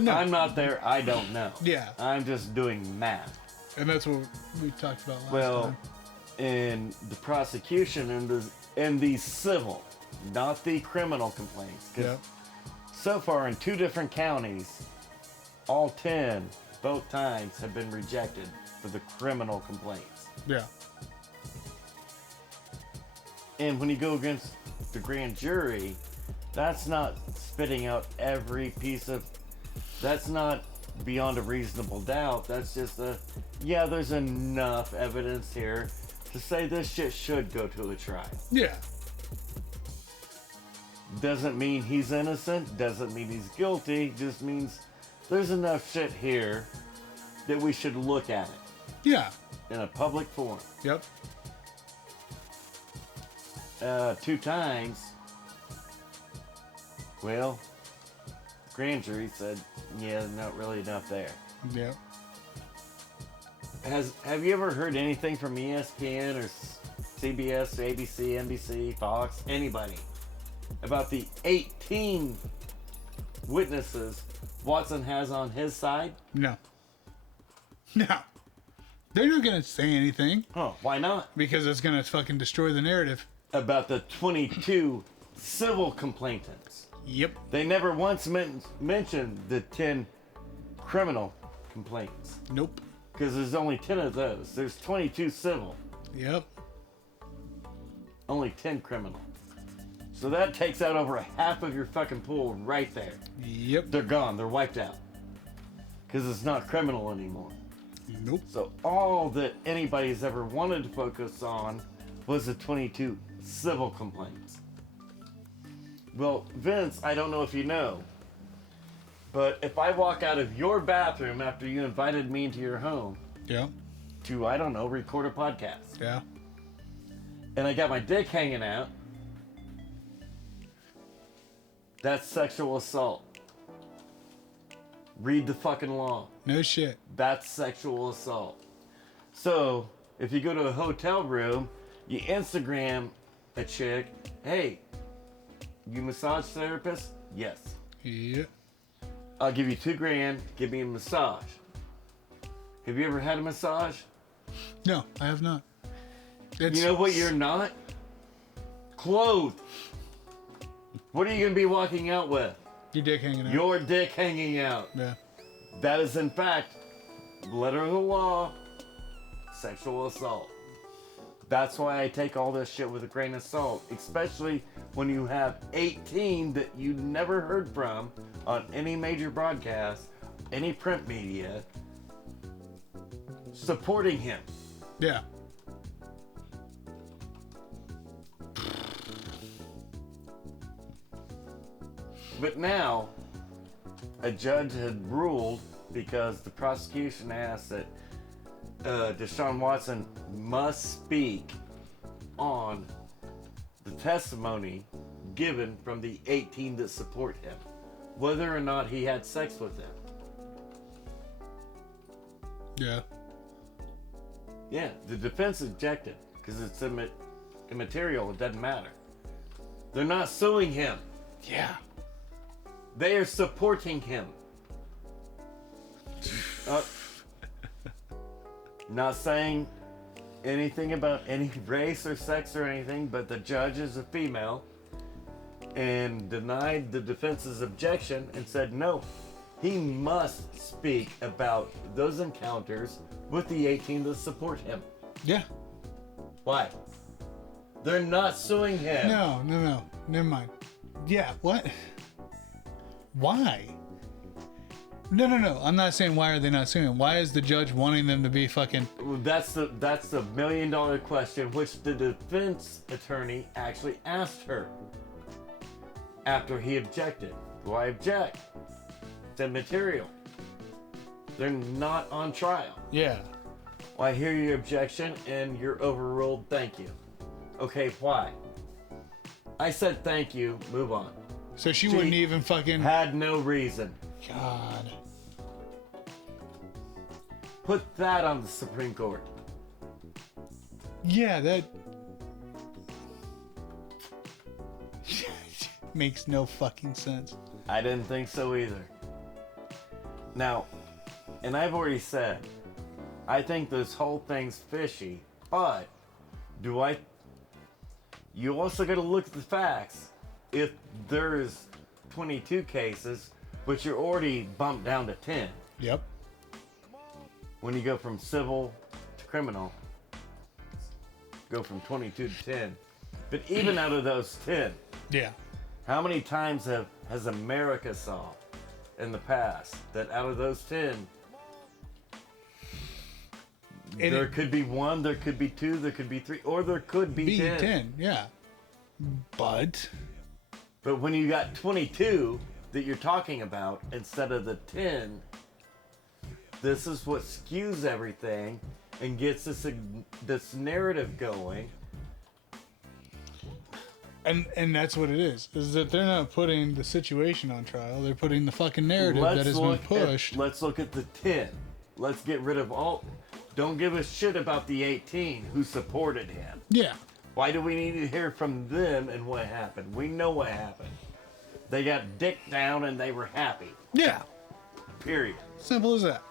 No. I'm not there. I don't know. Yeah. I'm just doing math. And that's what we talked about last Well, time. in the prosecution and the civil, not the criminal complaints. 'Cause Yep. so far in 2 different counties, all 10, both times, have been rejected for the criminal complaints. Yeah. And when you go against the grand jury, that's not spitting out every piece of, that's not beyond a reasonable doubt. That's just yeah, there's enough evidence here to say this shit should go to a trial. Yeah. Doesn't mean he's innocent, doesn't mean he's guilty, just means there's enough shit here that we should look at it Yeah. in a public forum. Yep. 2 times, well, the grand jury said, yeah, not really enough there. Yep. Have you ever heard anything from ESPN or CBS, ABC, NBC, Fox, anybody about the 18 witnesses Watson has on his side? No. No. They're not going to say anything Oh, why not? because it's going to fucking destroy the narrative. About the 22 civil complainants. Yep. They never once mentioned the 10 criminal complaints. Nope. Because there's only 10 of those. There's 22 civil, Yep. only 10 criminal. So that takes out over a half of your fucking pool right there. Yep. They're gone. They're wiped out. Because it's not criminal anymore. Nope. So all that anybody's ever wanted to focus on was the 22 civil complaints. Well, Vince, I don't know if you know, but if I walk out of your bathroom after you invited me into your home Yeah. to, I don't know, record a podcast, Yeah. and I got my dick hanging out, that's sexual assault. Read the fucking law. No shit. That's sexual assault. So, if you go to a hotel room, you Instagram a chick, hey, you massage therapist? Yes. Yep. I'll give you $2,000, give me a massage. Have you ever had a massage? No, I have not. It's, You know what you're not? Clothed. What are you going to be walking out with? Your dick hanging out. Your dick hanging out. Yeah. That is, in fact, letter of the law, sexual assault. That's why I take all this shit with a grain of salt, especially when you have 18 that you never heard from on any major broadcast, any print media, supporting him. Yeah. But now, a judge had ruled, because the prosecution asked that Deshaun Watson must speak on the testimony given from the 18 that support him, whether or not he had sex with them. Yeah. Yeah, the defense objected because it's immaterial. It doesn't matter. They're not suing him. Yeah. They are supporting him. Not saying anything about any race or sex or anything, but the judge is a female and denied the defense's objection and said no, he must speak about those encounters with the 18 that support him. Yeah. Why? They're not suing him. No. Never mind. Yeah, what? Why? No. I'm not saying why are they not suing him. Why is the judge wanting them to be fucking... Well, that's the $1 million question, which the defense attorney actually asked her after he objected. Why object? It's immaterial. They're not on trial. Yeah. Well, I hear your objection and you're overruled. Thank you. Okay, why? I said thank you. Move on. So she wouldn't even fucking... Had no reason. God. Put that on the Supreme Court. Yeah, that... makes no fucking sense. I didn't think so either. Now, and I've already said, I think this whole thing's fishy, but you also got to look at the facts. If there's 22 cases, but you're already bumped down to 10. Yep. When you go from civil to criminal, go from 22 to 10. But even out of those 10, Yeah. how many times has America saw in the past that out of those 10, And there could be 1, there could be 2, there could be 3, or there could be 10. 10, yeah. But... But when you got 22 that you're talking about instead of the 10, this is what skews everything and gets this narrative going. And that's what it is that they're not putting the situation on trial. They're putting the fucking narrative that has been pushed. Let's look at the 10. Let's get rid of all. Don't give a shit about the 18 who supported him. Yeah. Why do we need to hear from them and what happened? We know what happened. They got dicked down and they were happy. Yeah. Period. Simple as that.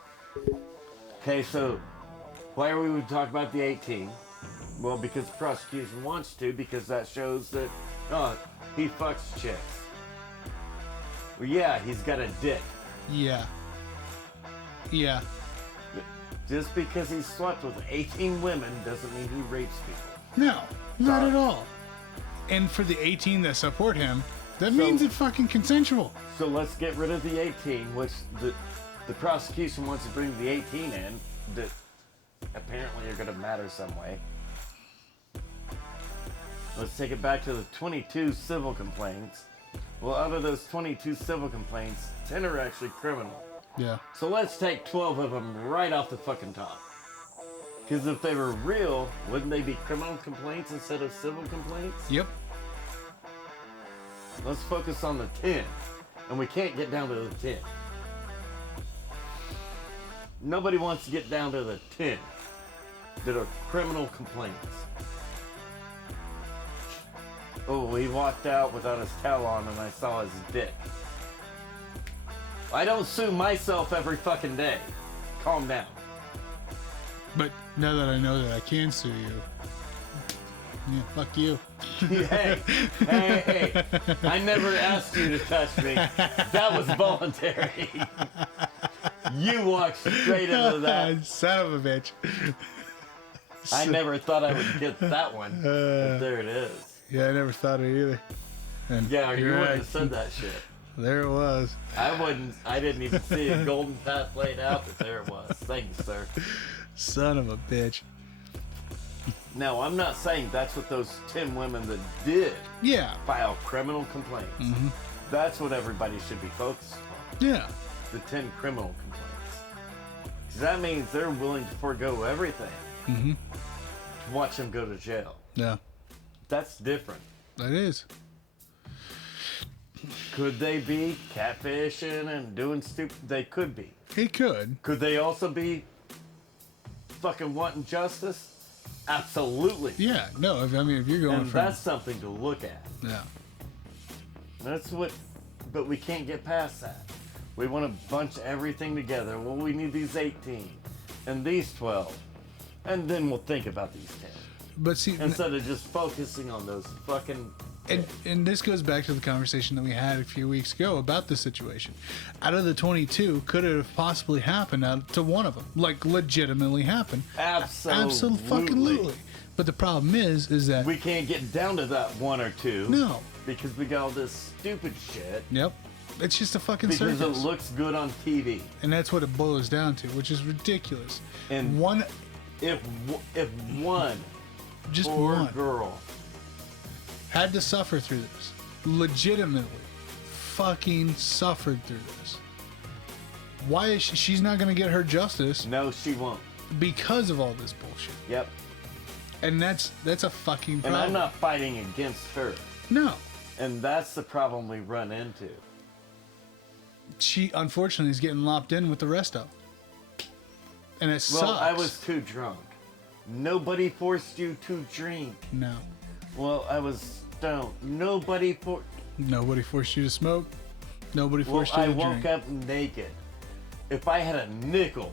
Okay, so why are we talking about the 18? Well, because the prosecution wants to, because that shows that, he fucks chicks. Well, yeah, he's got a dick. Yeah. Yeah. Just because he slept with 18 women doesn't mean he rapes people. No, not Sorry. at all. And for the 18 that support him, that means it's fucking consensual. So let's get rid of the 18, which the prosecution wants to bring the 18 in, that apparently are going to matter some way. Let's take it back to the 22 civil complaints. Well, out of those 22 civil complaints, 10 are actually criminal. Yeah. So let's take 12 of them right off the fucking top. Because if they were real, wouldn't they be criminal complaints instead of civil complaints? Yep. Let's focus on the 10. And we can't get down to the 10. Nobody wants to get down to the 10 that are criminal complaints. Oh, he walked out without his towel on and I saw his dick. I don't sue myself every fucking day. Calm down. But now that I know that I can sue you, yeah, fuck you. Hey, I never asked you to touch me. That was voluntary. You walked straight into that. Son of a bitch. I never thought I would get that one. But there it is. Yeah, I never thought it either. And Yeah, you you're wouldn't right. have said that shit. There it was. I didn't even see a golden path laid out, but there it was. Thank you, sir. Son of a bitch. Now, I'm not saying that's what those 10 women that did Yeah. file criminal complaints. Mm-hmm. That's what everybody should be focused on. Yeah. The 10 criminal complaints. 'Cause that means they're willing to forego everything Mm-hmm. to watch them go to jail. Yeah. That's different. That is. Could they be catfishing and doing stupid? They could be. He could. Could they also be fucking wanting justice? Absolutely. Yeah. No, if you're going And from... that's something to look at. Yeah. That's what, but we can't get past that. We want to bunch everything together. Well, we need these 18 and these 12, and then we'll think about these 10 But see... instead of just focusing on those fucking. And this goes back to the conversation that we had a few weeks ago about this situation. Out of the 22, could it have possibly happened to one of them? Like, legitimately happened? Absolutely. But the problem is that... We can't get down to that one or two. No. Because we got all this stupid shit. Yep. It's just a fucking Because circus. it looks good on TV. And that's what it boils down to, which is ridiculous. And one... If one Just poor one. girl had to suffer through this. Legitimately. Fucking suffered through this. Why is she's not going to get her justice No, she won't. because of all this bullshit. Yep. And that's a fucking And problem. I'm not fighting against her. No. And that's the problem we run into. She, unfortunately, is getting lopped in with the rest of them. And it Well, sucks. I was too drunk. Nobody forced you to drink. No. Well, I was stoned. Nobody forced you to smoke. Nobody Well, forced you I to woke drink. up naked. If I had a nickel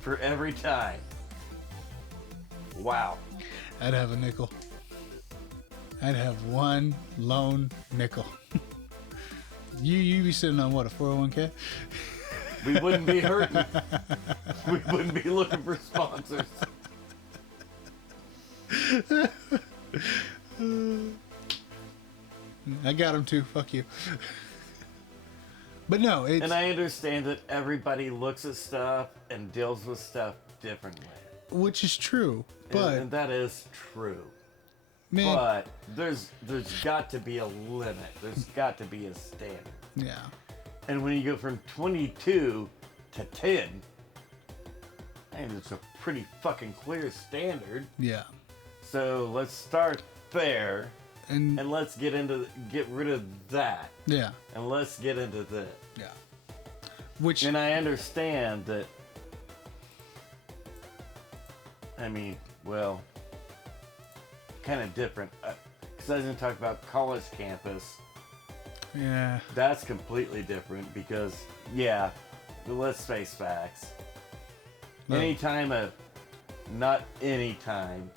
for every time, wow. I'd have a nickel. I'd have one lone nickel. You be sitting on what, a 401k? We wouldn't be hurting. We wouldn't be looking for sponsors. I got him too. Fuck you. But no, it's And I understand that everybody looks at stuff and deals with stuff differently. which is true. But And that is true. man, But there's got to be a limit. There's got to be a standard. yeah, And when you go from 22 to 10, and it's a pretty fucking clear standard. yeah, So let's start there, and and let's get rid of that, yeah, and let's get into this. yeah. Which And I understand that. I mean, well, kind of different. Because I was going to talk about college campus. yeah, That's completely different because, yeah, let's face facts. No. Not any time,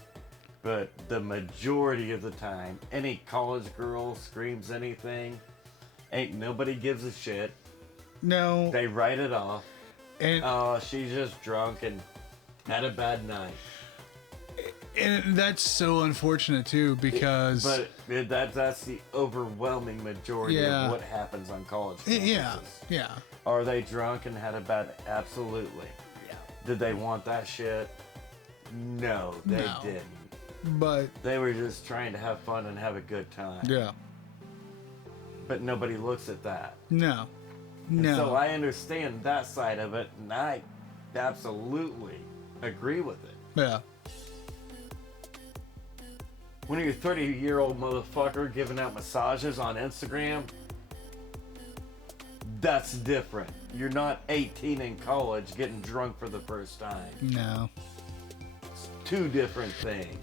but the majority of the time, any college girl screams anything, ain't nobody gives a shit. no, They write it off. and Oh, she's just drunk and had a bad night. and that's so unfortunate too because But that's the overwhelming majority Yeah. of what happens on college yeah, campuses. yeah, Are they drunk and had a bad? Absolutely. yeah. Did they want that shit? No, they No. didn't. But They were just trying to have fun and have a good time. yeah, But nobody looks at that. no, And no. so I understand that side of it, and I absolutely agree with it. Yeah, When you're a 30-year-old motherfucker giving out massages on Instagram, that's different. You're not 18 in college getting drunk for the first time. no. It's two different things.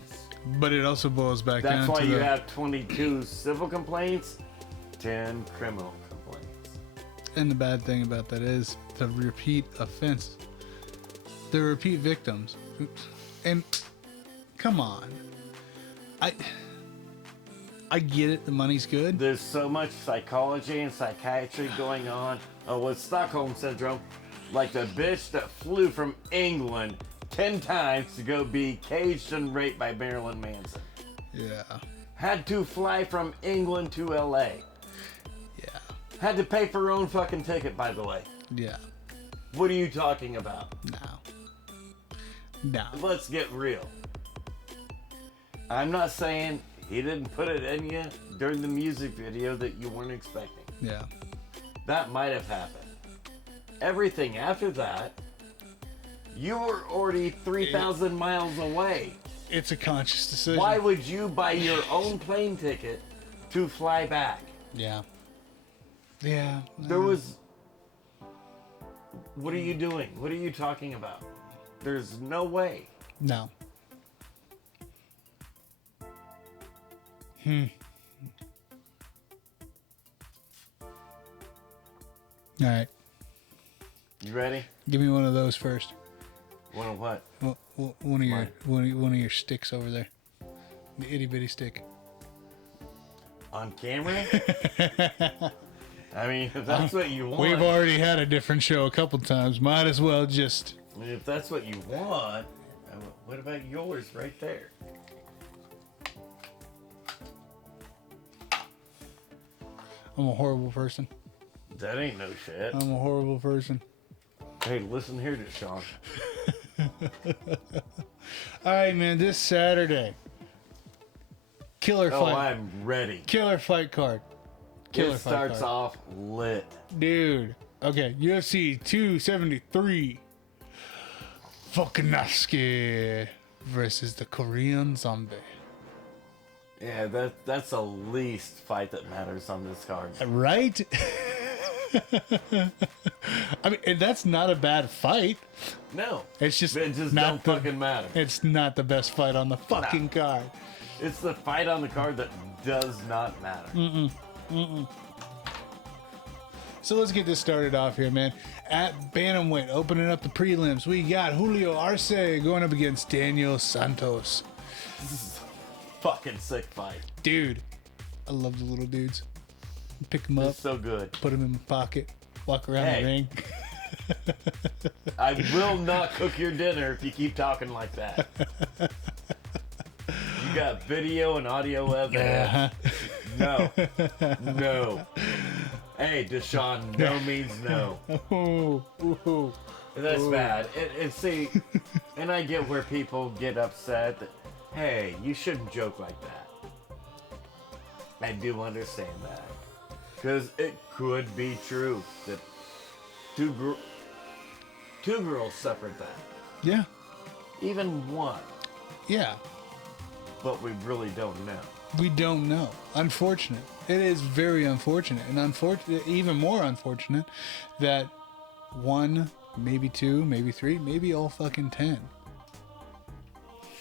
But it also boils back That's down why to you the, have 22 civil complaints, 10 criminal complaints. and the bad thing about that is the repeat offense, the repeat victims, and come on, I get it. The money's good. There's so much psychology and psychiatry going on. Oh, with Stockholm Syndrome, like the bitch that flew from England 10 times to go be caged and raped by Marilyn Manson. Yeah. Had to fly from England to LA. Yeah. Had to pay for her own fucking ticket, by the way. Yeah. What are you talking about? No. Let's get real. I'm not saying he didn't put it in you during the music video that you weren't expecting. Yeah. That might have happened. Everything after that, you were already 3,000 miles away. It's a conscious decision. Why would you buy your own plane ticket to fly back? Yeah. Yeah. There was... What are you doing? What are you talking about? There's no way. No. All right. You ready? Give me one of those first. One of what? One of your sticks over there. The itty bitty stick. On camera? I mean, if that's what you want. We've already had a different show a couple times. Might as well just. I mean, if that's what you want, what about yours right there? I'm a horrible person. That ain't no shit. I'm a horrible person. Hey, listen here, Deshaun. All right, man. This Saturday. Killer Oh, fight. I'm ready. Killer fight card. Killer It fight starts card. off lit. Dude. Okay, UFC 273. Volkanovski versus the Korean Zombie. Yeah, that's the least fight that matters on this card. Right? I mean, and that's not a bad fight. No. It's just It just not don't fucking matter. It's not the best fight on the fucking card. It's the fight on the card that does not matter. So let's get this started off here, man. At bantamweight, opening up the prelims, we got Julio Arce going up against Daniel Santos. Fucking sick fight. Dude, I love the little dudes. Pick them up, It's so good. put them in my pocket, walk around Hey. the ring. I will not cook your dinner if you keep talking like that. You got video and audio evidence. No. No. Hey, Deshaun, no means no. Oh, ooh. That's bad. And see, and I get where people get upset that, hey, you shouldn't joke like that. I do understand that. Because it could be true that two girls suffered that. Yeah, Even one. yeah. But we really don't know. We don't know. Unfortunate. It is very unfortunate, and unfortunate, even more unfortunate, that one, maybe two, maybe three, maybe all fucking 10.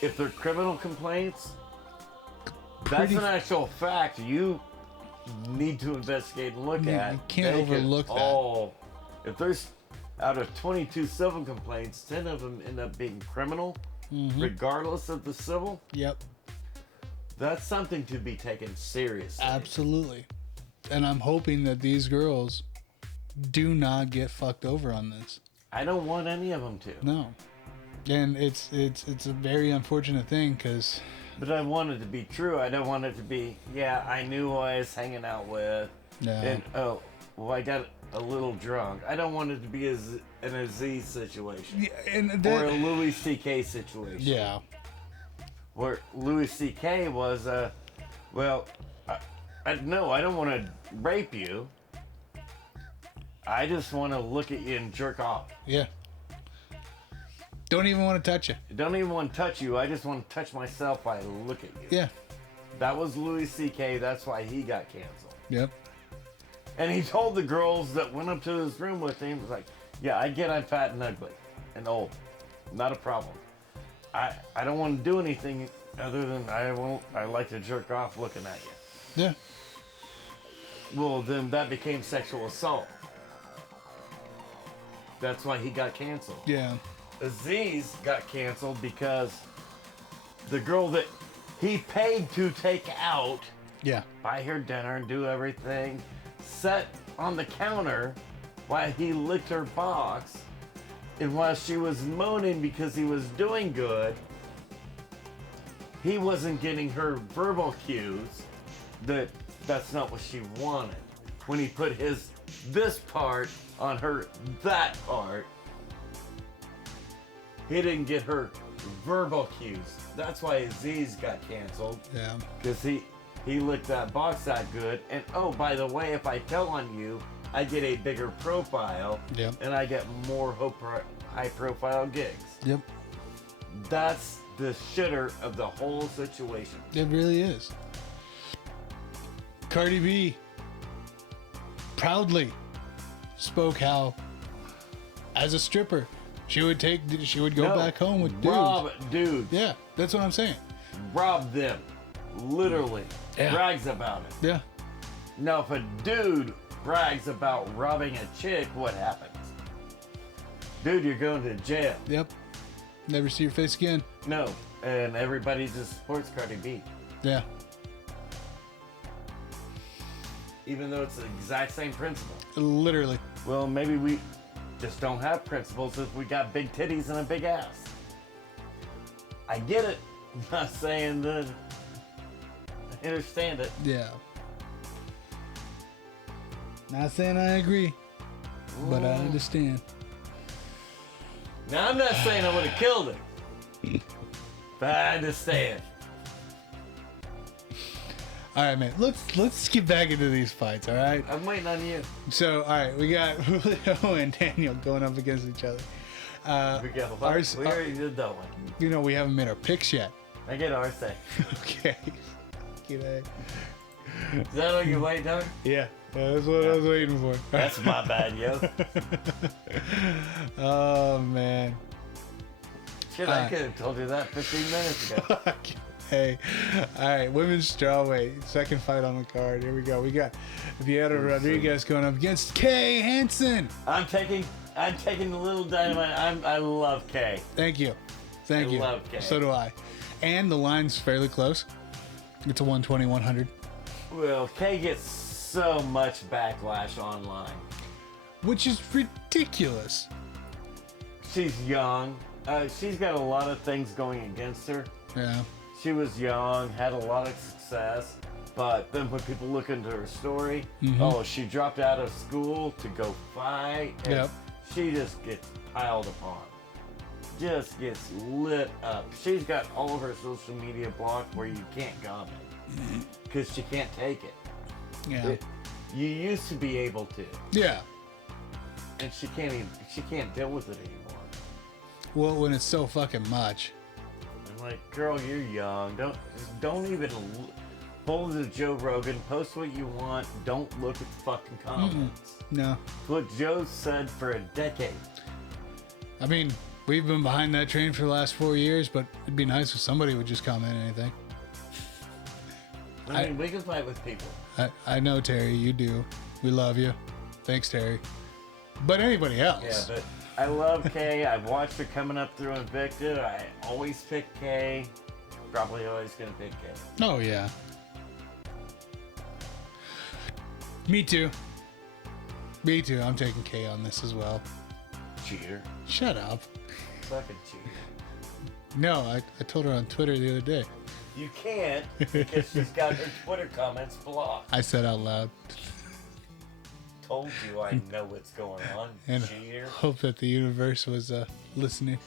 If they're criminal complaints, Pretty- that's an actual fact you need to investigate and look Yeah, at. you can't They could overlook that. all- If there's out of 22 civil complaints, 10 of them end up being criminal, Mm-hmm. regardless of the civil. Yep, That's something to be taken seriously. absolutely. And I'm hoping that these girls do not get fucked over on this. I don't want any of them to. No. And it's a very unfortunate thing because But I want it to be true. I don't want it to be, yeah, I knew who I was hanging out with. Yeah. And, oh, well, I got a little drunk. I don't want it to be an Aziz situation. and Or a that, Louis C.K. situation. yeah, Where Louis C.K. was, well, no, I don't want to rape you. I just want to look at you and jerk off. yeah. Don't even want to touch you. I don't even want to touch you. I just want to touch myself while I look at you. Yeah. That was Louis C.K. That's why he got canceled. Yep. And he told the girls that went up to his room with him, was like, yeah, I get I'm fat and ugly and old. Not a problem. I don't want to do anything other than I like to jerk off looking at you. Yeah. Well, then that became sexual assault. That's why he got canceled. Yeah. Aziz got canceled because the girl that he paid to take out, Yeah. buy her dinner and do everything, sat on the counter while he licked her box, And while she was moaning because he was doing good, he wasn't getting her verbal cues that that's not what she wanted. When he put this part on her that part, he didn't get her verbal cues. That's why Aziz got canceled. Yeah. Because he licked that box that good. And oh, by the way, if I tell on you, I get a bigger profile. Yep. And I get more high profile gigs. Yep. That's the shitter of the whole situation. It really is. Cardi B proudly spoke how, as a stripper, she would go back home with dudes. Rob dudes. Yeah, that's what I'm saying. Rob them. Literally. Yeah. Brags about it. Yeah. Now, if a dude brags about robbing a chick, what happens? Dude, you're going to jail. Yep. Never see your face again. No. And everybody just supports Cardi B. Yeah. Even though it's the exact same principle. Literally. Well, maybe we just don't have principles if we got big titties and a big ass. I get it. I'm not saying that I understand it. Yeah. Not saying I agree, but I understand. Now, I'm not saying I would have killed him. But I understand. All right, man. Let's get back into these fights. All right. I'm waiting on you. So, all right, we got Julio and Daniel going up against each other. We got Ours- we already did that one. You know, we haven't made our picks yet. I get Arce. Okay. G'day. Is that all you're waiting on? Yeah, that's what I was waiting for. That's my bad, yo. Oh man. Shit, I could have told you that 15 minutes ago. Hey, all right, women's strawweight, second fight on the card. Here we go. We got Vieira Rodriguez going up against Kay Hansen. I'm taking the little dynamite. I love Kay. Thank you. Thank you. love Kay. So do I. And the line's fairly close. It's a 120, 100. Well, Kay gets so much backlash online. Which is ridiculous. She's young. She's got a lot of things going against her. Yeah. She was young, had a lot of success, but then when people look into her story, oh, she dropped out of school to go fight. And Yep. she just gets piled upon. Just gets lit up. She's got all of her social media blocked where you can't comment because she can't take it. Yeah. You used to be able to, Yeah. and she can't deal with it anymore. Well, when it's so fucking much. I'm like, girl, you're young. Don't even pull the Joe Rogan. Post what you want. Don't look at the fucking comments. No. It's what Joe said for a decade. I mean, we've been behind that train for the last 4 years, but it'd be nice if somebody would just comment anything. I mean, we can fight with people. I know, Terry, you do. We love you. Thanks, Terry. But anybody else? Yeah, but I love Kay. I've watched her coming up through Invicted. I always pick Kay. Probably always gonna pick Kay. Oh, yeah. Me too. Me too. I'm taking K on this as well. Cheater. Shut up. Fucking cheater. No, I told her on Twitter the other day. You can't because she's got her Twitter comments blocked. I said out loud. Told you I know what's going on. And Cheater. hope that the universe was listening.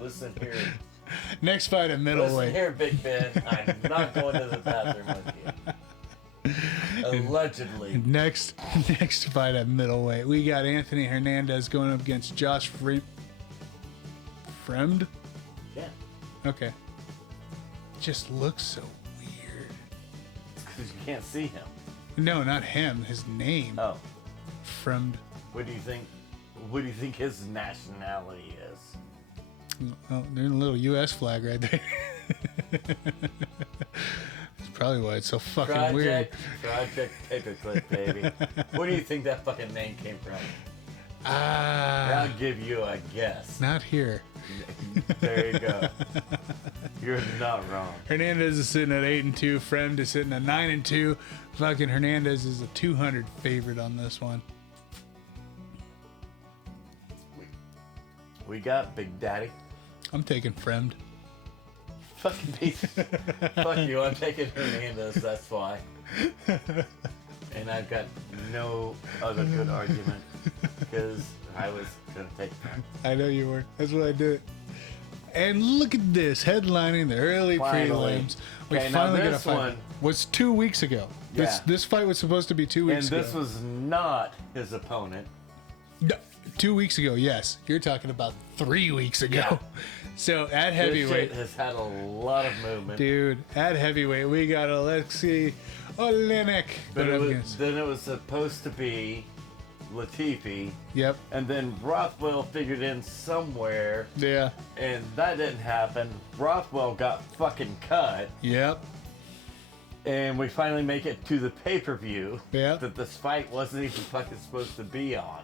Listen here. Next fight at Listen middleweight. here, Big Ben. I'm not going to the bathroom with you. Allegedly. Next fight at middleweight. We got Anthony Hernandez going up against Josh Fremd? Yeah. Okay. Just looks so weird. Because you can't see him. No, not him. His name. Oh. Fremd. What do you think? What do you think his nationality is? Oh, there's a little U.S. flag right there. That's probably why it's so fucking weird. Project Paperclip, baby. Where do you think that fucking name came from? Ah, I'll give you a guess. not here. There you go. You're not wrong. Hernandez is sitting at 8-2. Fremd is sitting at 9-2. Fucking Hernandez is a 200 favorite on this one. we got, Big Daddy? I'm taking Fremd. Fucking piece. Fuck you, I'm taking Hernandez, that's why. And I've got no other good argument because I was going to take Fremd. I know you were. That's what I did. And look at this, headlining the early Finally. prelims. We Okay, now finally got a this fight. one- Was 2 weeks ago. Yeah. This fight was supposed to be 2 And weeks ago. this was not his opponent. No, 2 weeks ago, yes. You're talking about 3 weeks ago. Yeah. So at This heavyweight, shit has had a lot of movement. dude, at heavyweight, we got Alexei Olenek. But going it up was, against- then it was supposed to be Latifi, Yep. and then Rothwell figured in somewhere, Yeah. and that didn't happen. Rothwell got fucking cut, Yep. and we finally make it to the pay-per-view Yeah. that this fight wasn't even fucking supposed to be on.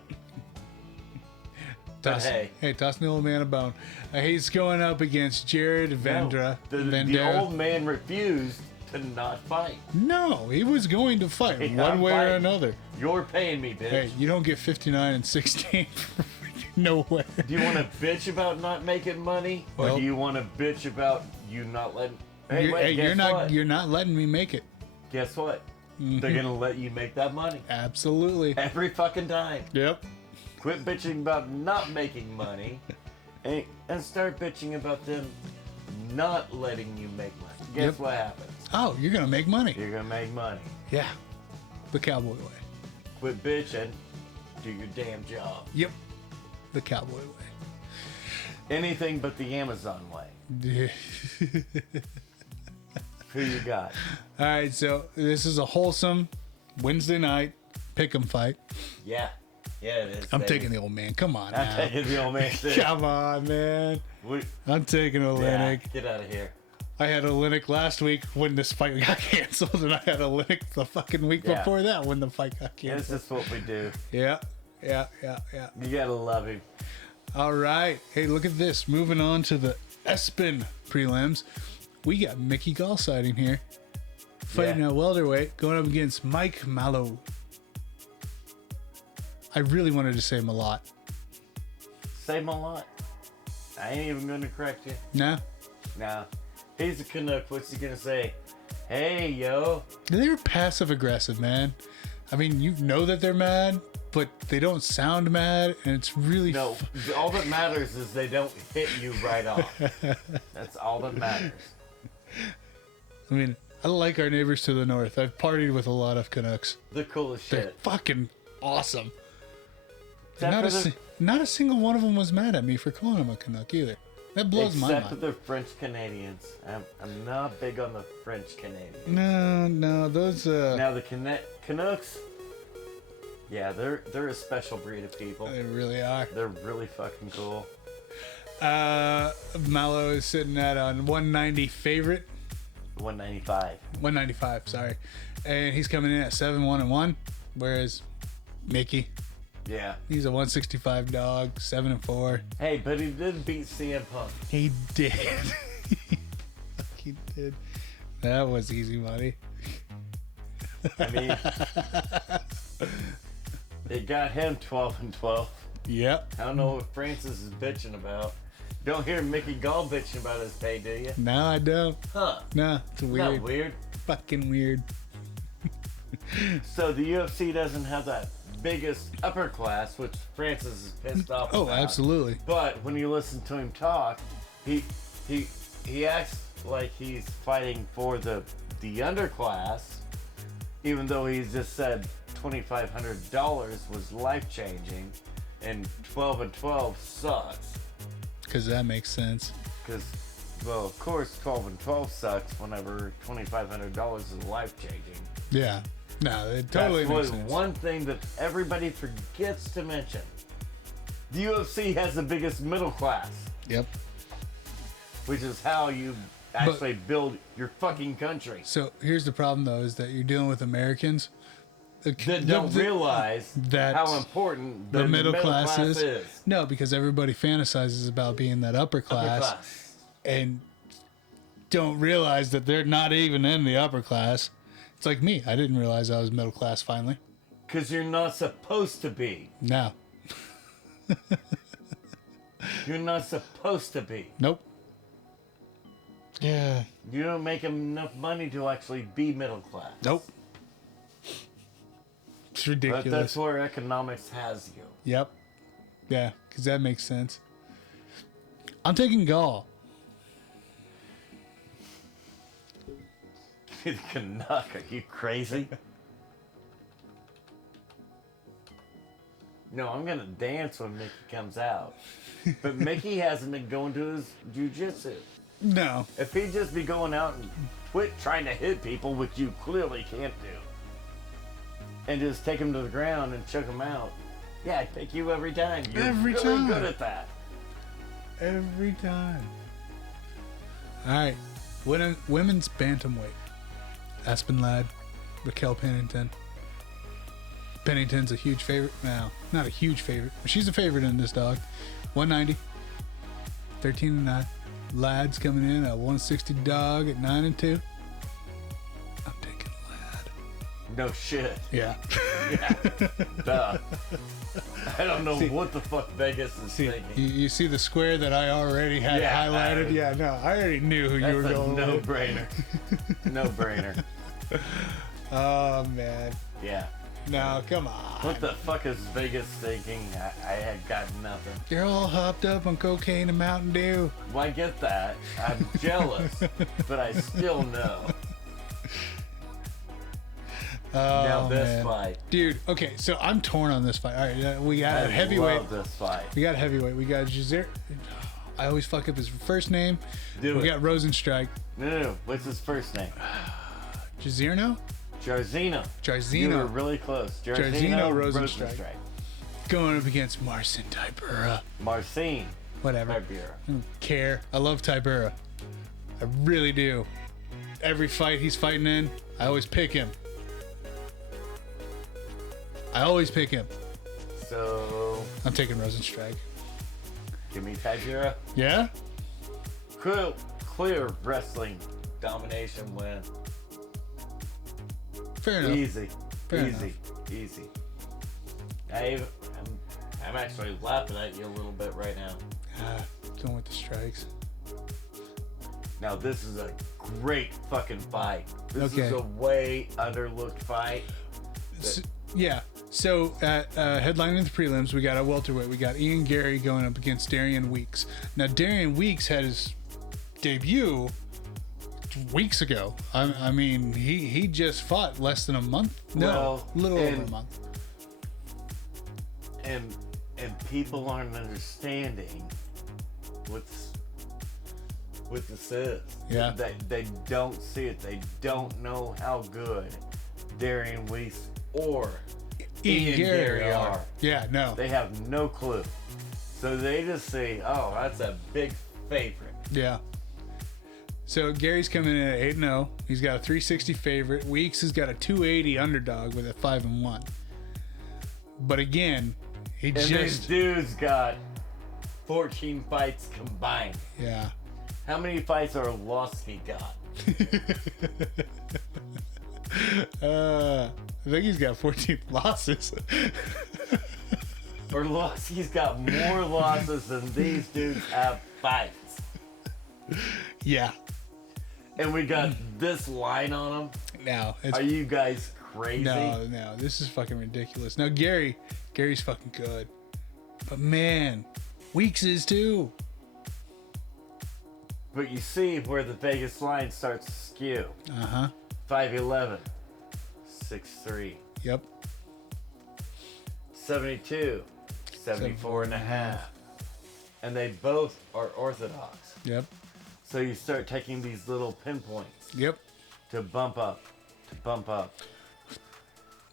But hey. Toss the old man a bone. He's going up against Jared Vendra. No, the Vendera. old man refused to not fight. No, he was going to fight Hey, one I'm way or fighting. another. You're paying me, bitch. Hey, you don't get 59 and 16 for nowhere. Do you want to bitch about not making money, or Well- do you want to bitch about you not letting? Hey, wait, guess what? You're not letting me make it. Guess what? Mm-hmm. They're gonna let you make that money Absolutely. every fucking time. Yep. Quit bitching about not making money, and start bitching about them not letting you make money. Guess Yep. what happens? Oh, you're gonna make money. You're gonna make money. Yeah. The cowboy way. Quit bitching. Do your damn job. Yep. The cowboy Anything but the Amazon way. way. Who you got? All right, so this is a wholesome Wednesday night pick'em fight. Yeah. Yeah, it is. I'm baby. taking the old man. Come on I'm now. taking the old man too. Come on, man. We- I'm taking yeah, Olenek. get out of here. I had Olenek last week when this fight got canceled, and I had Olenek the fucking week Yeah. before that when the fight got Yeah, this canceled. is what we do. Yeah. You gotta love him. All right. Hey, look at this. Moving on to the Espen prelims. We got Mickey Gall sighting here. Fighting Yeah. at welterweight, going up against Mike Mallow. I really wanted to say him a lot. Say him a lot. I ain't even gonna correct you. Nah? Nah. He's a Canuck. What's he gonna say? Hey, yo. They're passive aggressive, man. I mean, you know that they're mad, but they don't sound mad, and it's really No, all that matters is they don't hit you right off. That's all that matters. I mean, I like our neighbors to the north. I've partied with a lot of Canucks. The coolest They're shit. fucking awesome. Except Not for a, the- not a single one of them was mad at me for calling them a Canuck either. That blows my Except for mind. the French Canadians. I'm not big on the French Canadians. No, those Now the Canucks, yeah, they're a special breed of people. they really are. They're really fucking cool. Mallow is sitting at a 190 favorite. 195. 195, sorry. And he's coming in at 7-1-1, whereas Mickey, Yeah. he's a 165 dog, 7-4. Hey, but he did beat CM Punk. He did. He did. That was easy money. I mean, it got him 12-12. Yep. I don't know what Francis is bitching about. Don't hear Mickey Gall bitching about his pay, do you? No, I don't. Huh? No, it's Isn't weird. that weird? Fucking weird. So the UFC doesn't have that biggest upper class, which Francis is pissed off Oh, about. absolutely. But when you listen to him talk, he acts like he's fighting for the underclass, even though he just said $2,500 was life changing, and 12-12 sucks. Because that makes sense. Because, well, of course, 12-12 sucks whenever $2,500 is life changing. Yeah. No, it totally That's makes what sense. one thing that everybody forgets to mention. The UFC has the biggest middle class, Yep. which is how you actually build your fucking country. So here's the problem, though, is that you're dealing with Americans That don't realize that how important the the middle class is. No, because everybody fantasizes about being that upper class, Upper class. and don't realize that they're not even in the upper class. It's like me. I didn't realize I was middle class finally. Because you're not supposed to be. No. You're not supposed to be. Nope. Yeah. You don't make enough money to actually be middle class. Nope. It's ridiculous. But that's where economics has you. Yep. Yeah, because that makes sense. I'm taking Gall. The Canuck, are you crazy? No, I'm gonna dance when Mickey comes out. But Mickey hasn't been going to his jujitsu. No. If he'd just be going out and quit trying to hit people, which you clearly can't do, and just take them to the ground and choke them out, yeah, I'd pick you every time. You're Every really time. good at that. Every time. All right. Women's bantamweight. Aspen Ladd, Raquel Pennington. Pennington's a huge favorite. No, not a huge favorite. But she's a favorite in this, dog. 190. 13-9. Ladd's coming in at 160 dog at 9-2. I'm taking Ladd. No shit. Yeah. Yeah. Duh. I don't know See- what the fuck Vegas is See, thinking. you see the square that I already had Yeah, highlighted? Yeah, no, I already knew who That's you were a going with. no-brainer. No-brainer. Oh, man. Yeah. No, come on. What the fuck is Vegas thinking? I had got nothing. You're all hopped up on cocaine and Mountain Dew. Well, I get that. I'm jealous, but I still know. Oh, Now this man. fight. Dude, okay, so I'm torn on this fight. All right, we got I a heavyweight. love this fight. We got heavyweight. We got Jazer. I always fuck up his first name. Do We it. got Rosenstrike. No. What's his first name? Jazirno? Jarzino. Jarzino. You were really close. Jarzino Rosenstrike. Going up against Marcin Tybura. Marcin. Whatever. Tybura. I don't care. I love Tybura. I really do. Every fight he's fighting in, I always pick him. I always pick him. So, I'm taking Rosenstrike. give me Tybura. Yeah? Clear wrestling domination win. Fair enough. Easy. Fair Easy. I'm actually laughing at you a little bit right now. Going with the strikes. Now this is a great fucking fight. This Okay. is a way underlooked fight. Yeah. So at headlining the prelims, we got a welterweight. We got Ian Gary going up against Darian Weeks. Now Darian Weeks had his debut weeks ago. I mean, he just fought less than a month. No, Well, a little over a month. And people aren't understanding what's what this is. Yeah. They don't see it. They don't know how good Darian Weiss or Ian Gary are. Yeah, no. They have no clue. So they just say, oh, that's a big favorite. Yeah. So Gary's coming in at 8-0. He's got a 360 favorite. Weeks has got a 280 underdog with a 5-1. But again, he And this just dude's got 14 fights combined. yeah. How many fights or Orlovsky got? I think he's got 14 losses. Orlovsky's got more losses than these dudes have fights. Yeah. And we got this line on them. Now it's Are you guys crazy? no. This is fucking ridiculous. Now Gary's fucking good, but man, Weeks is too. But you see where the Vegas line starts to skew. 5'11", 6'3", Yep. 72, 74 and a half. And they both are orthodox. Yep. So you start taking these little pinpoints Yep. to bump up.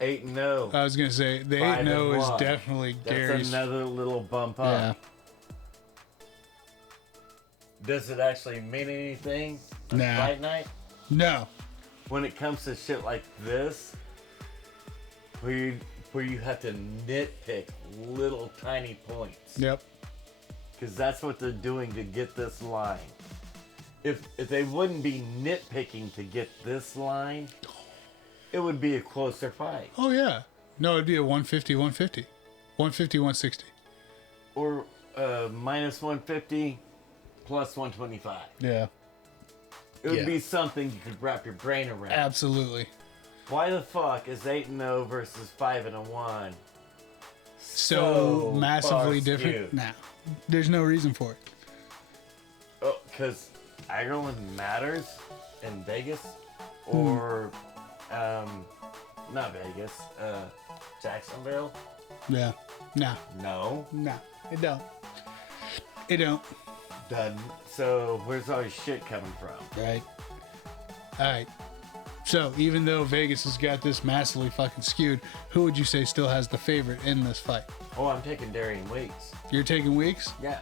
8-0. I was gonna say the 8-0 is definitely That's Gary's. another little bump Yeah. up. Does it actually mean anything on Nah. fight night? No. When it comes to shit like this, where you have to nitpick little tiny points. Yep. Because that's what they're doing to get this line. If they wouldn't be nitpicking to get this line, it would be a closer fight. Oh yeah. No, it'd be a 150, 150. 150, 160. Or minus 150, plus 125. Yeah. It would Yeah. be something you could wrap your brain around. Absolutely. Why the fuck is 8-0 versus 5-1 So massively far different? skewed? Nah. There's no reason for it. Oh, because Ireland matters in Vegas, or not Vegas, Jacksonville. Yeah. Nah. No, Nah. It don't. It don't. doesn't. So where's all your shit coming from? Right. All right. So even though Vegas has got this massively fucking skewed, who would you say still has the favorite in this fight? Oh, I'm taking Darian Weeks. You're taking Weeks? Yeah,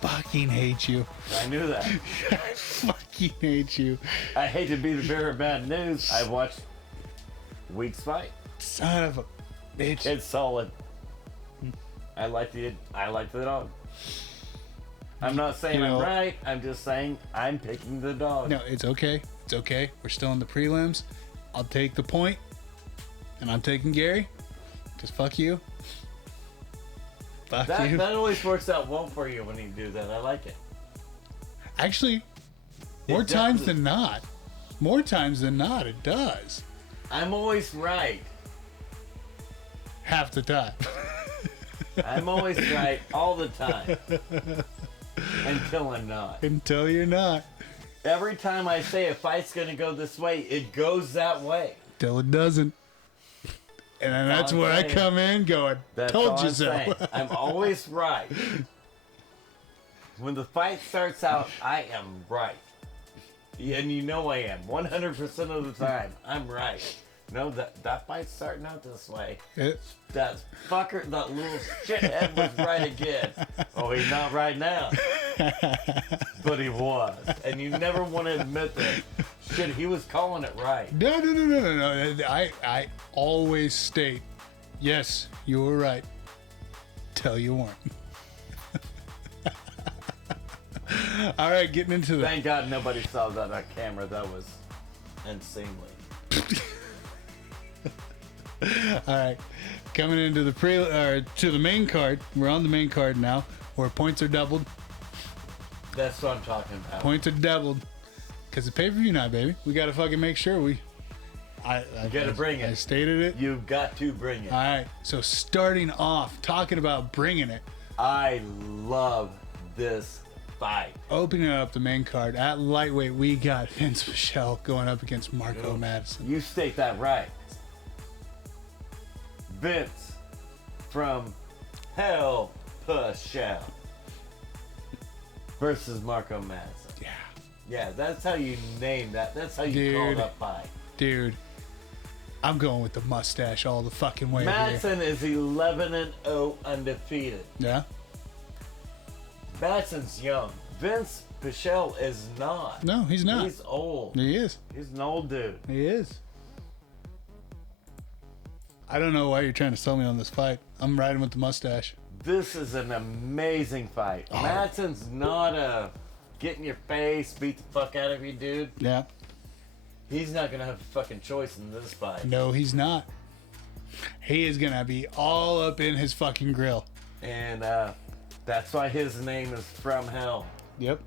Fucking hate you. I knew that. I fucking hate you. I hate to be the bearer of bad news. I watched Weeks fight. Son of a bitch. It's solid. I like the dog. I'm not saying You know- I'm right. I'm just saying I'm picking the dog. No, it's okay. It's okay. We're still in the prelims. I'll take the point, and I'm taking Gary. Because fuck you. Fuck you. That always works out well for you when you do that. I like it. Actually, more It times does. than not. More times than not, it does. I'm always right. Half the time. I'm always right all the time. Until I'm not. Until you're not. Every time I say a fight's gonna go this way, it goes that way. Till it doesn't. And then that's all I'm where I saying. come in going, That's told all you I'm so. saying. I'm always right. When the fight starts out, I am right. Yeah, and you know I am. 100% of the time, I'm right. No, that fight's starting out this way. It- That fucker, that little shithead was right again. Oh, he's not right now. But he was. And you never want to admit that. Shit, he was calling it right. No. I always state, yes, you were right. Till you weren't. All right, getting into the Thank God nobody saw that on camera. That was unseemly. All right, coming into the to the main card. We're on the main card now, where points are doubled. That's what I'm talking about. Points are doubled. Cause the pay-per-view night, baby. We gotta fucking make sure we. I gotta bring it. I stated it. You've got to bring it. All right. So starting off, talking about bringing it, I love this fight. opening up the main card at lightweight, we got Vince Michelle going up against Marco Madison. You state that right. Vince from Hell Michelle versus Marco Madison. Yeah, Yeah, that's how you name that. That's how you call Dude. that fight. dude. I'm going with the mustache all the fucking way here. Madison is 11-0 undefeated. Yeah. Madison's young. Vince Pichel is not. No, he's not. He's old. He is. He's an old dude. He is. I don't know why you're trying to sell me on this fight. I'm riding with the mustache. This is an amazing fight. Oh. Madison's not a get in your face, beat the fuck out of you dude. Yeah. He's not gonna have a fucking choice in this fight. No, he's not. He is gonna be all up in his fucking grill. And that's why his name is From Hell. Yep.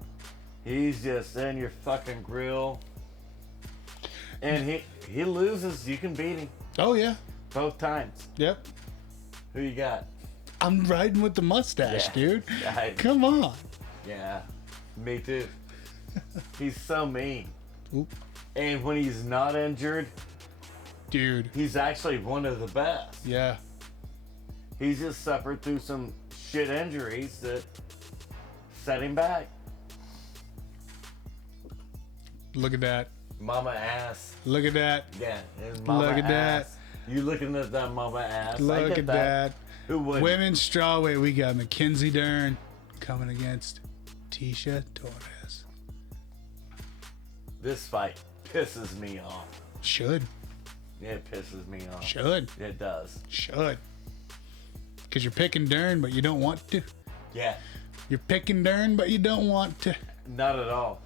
He's just in your fucking grill. And he loses, you can beat him Oh yeah. both times. Yep. Who you got? I'm riding with the mustache, Yeah. dude. I- Come on. Yeah, me too. He's so mean. Oop. And when he's not injured, Dude. he's actually one of the best. Yeah. He's just suffered through some shit injuries that set him back. Look at that. Mama ass. Look at that. Yeah, his mama Look at that. ass. You looking at that mama ass. I Look get at that. Who would? Women's strawweight, we got Mackenzie Dern coming against Tisha Torres. This fight pisses me off. Should. It pisses me off. Should. It does. Should. Because you're picking Dern, but you don't want to. Yeah, You're picking Dern, but you don't want to. not at all.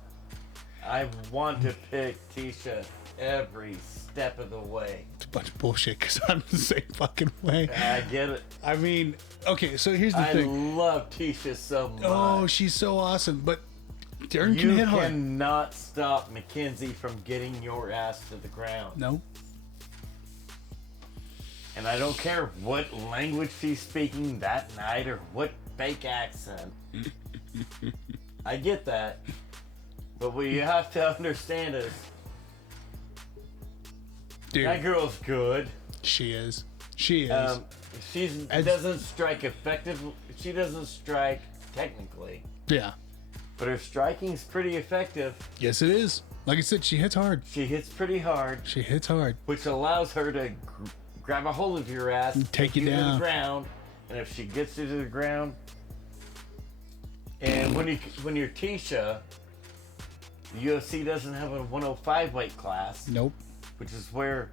I want to pick Tisha every step of the way. It's a bunch of bullshit because I'm the same fucking way. I get it. I mean, okay, so here's the I thing. love Tisha so much. Oh, she's so awesome, but Darren you can hit hard. cannot stop Mackenzie from getting your ass to the ground. No. And I don't care what language she's speaking that night or what fake accent. I get that. But what you have to understand is Dude, that girl's good. she is. She is. She doesn't strike effectively. She doesn't strike technically, Yeah. but her striking's pretty effective. Yes, it is. Like I said, she hits hard. She hits pretty hard, She hits hard. which allows her to grab a hold of your ass, And take you to down. the ground, and if she gets you to the ground, and when you're Tisha, the UFC doesn't have a 105 weight class, Nope. which is where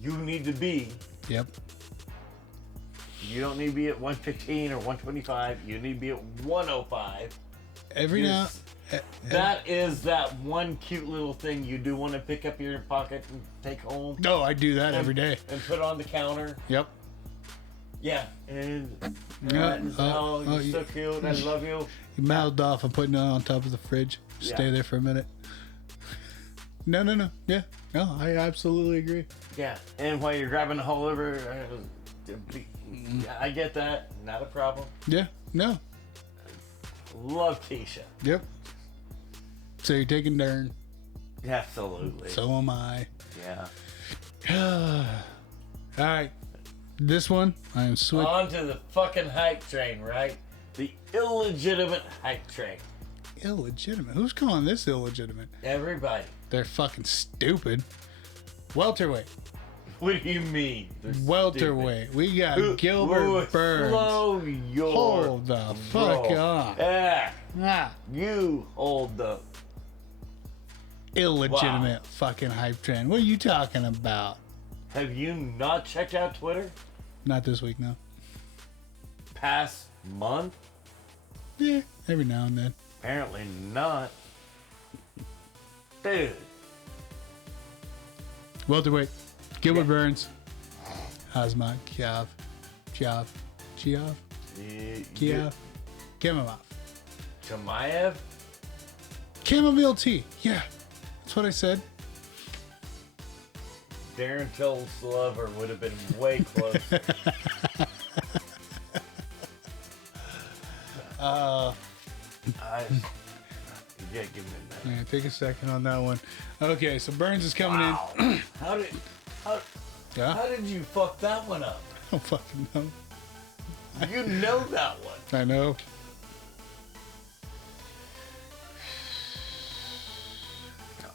you need to be. Yep. You don't need to be at 115 or 125. You need to be at 105. Every now. That is that one cute little thing you do want to pick up in your pocket and take home. No, I do that every day. And put on the counter. Yep. Yeah. And Yeah, oh, you're so cute. I love you. You mouthed off. I'm putting it on top of the fridge. Stay Yeah. there for a minute. No. Yeah. No, I absolutely agree. Yeah. And while you're grabbing a hold of her, I get that. Not a problem. Yeah. No. Love Tisha. Yep. So you're taking Darren. Absolutely. So am I. Yeah. All right. This one, I am switching. On to the fucking hype train, right? The illegitimate hype train. Illegitimate. Who's calling this illegitimate? Everybody. They're fucking stupid. Welterweight. What do you mean? They're Welterweight. We got stupid. Gilbert Burns. Slow your Hold the fuck roll. on. Ah, you hold the. Illegitimate fucking hype train. What are you talking about? Have you not checked out Twitter Not this week, no. past month? Yeah, every now and then. Apparently not. Dude. Welterweight. Gilbert Burns. Hazmat. Kiev. Kimov. Chimaev? Chamomile tea. Yeah, that's what I said. Darren Till's lover would have been way close. Yeah, give me a minute. Yeah, take a second on that one. Okay, so Burns is coming Wow. in. How Yeah, how did you fuck that one up? I don't fucking know. You know that one. I know.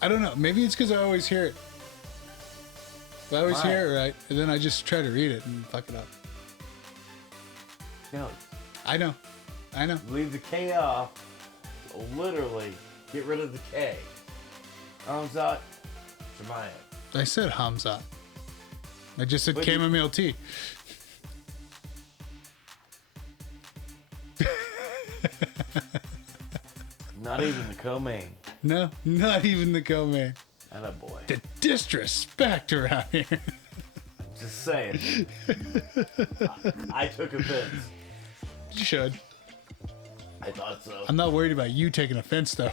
I don't know. Maybe it's because I always hear it. I always Why? hear it right, and then I just try to read it and fuck it up. No, I know. leave the K off. Literally, get rid of the K. Hamzat Chimaev. I said Hamzat. I just said But chamomile tea. Not even the co-main. No, not even the co-man. Attaboy. The disrespect around here. Just saying. I took offense. You should. I thought so. I'm not worried about you taking offense though.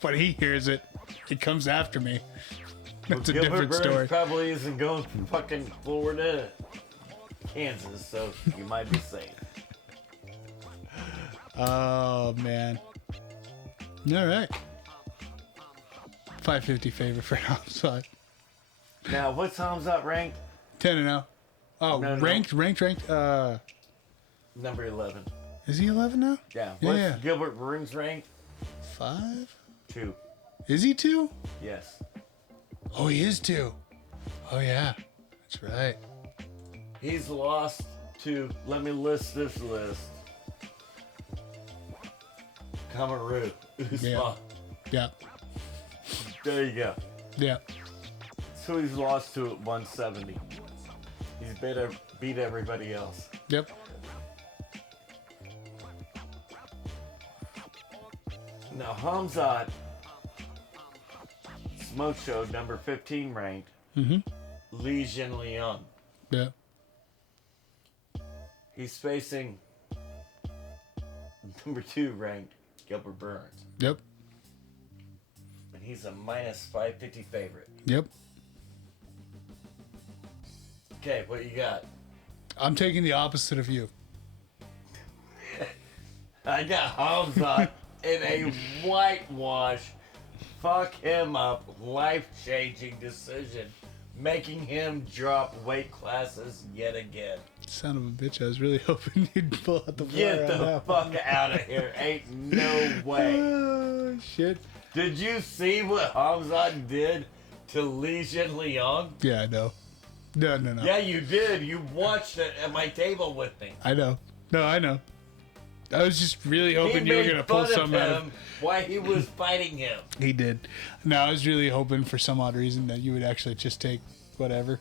When he hears it, he comes after me. That's a Gilbert different Burns story. probably isn't going from fucking Florida to Kansas, so you might be safe. Oh man. All right. 550 favor for Hamzat. Now, what's Hamzat ranked? 10-0. Oh, No. ranked. Number 11. Is he 11 now? Yeah. What's Yeah. Gilbert Burns ranked? 5? 2. Is he 2? Yes. Oh, he is 2. Oh yeah, that's right. He's lost to, let me list this list. Kamaru. Usman. Yeah. There you go. Yeah. So he's lost to at 170. He's beat everybody else. Yep. Now Hamzat most show, number 15 ranked, Li Jinliang. Yeah. He's facing number 2 ranked Gilbert Burns. Yep. And he's a minus 550 favorite. Yep. Okay, what you got? I'm taking the opposite of you. I got Hamzat in a whitewash, fuck him up, life-changing decision, making him drop weight classes yet again. Son of a bitch, I was really hoping you'd pull out the Get fire on the that fuck out of here. Ain't no way. Oh, shit. Did you see what Hamzat did to Li Jinliang? Yeah, I know. No. Yeah, you did. You watched it at my table with me. I know. No, I know. I was just really hoping you were going to pull some out of... Why he was fighting him. He did. No, I was really hoping for some odd reason that you would actually just take whatever.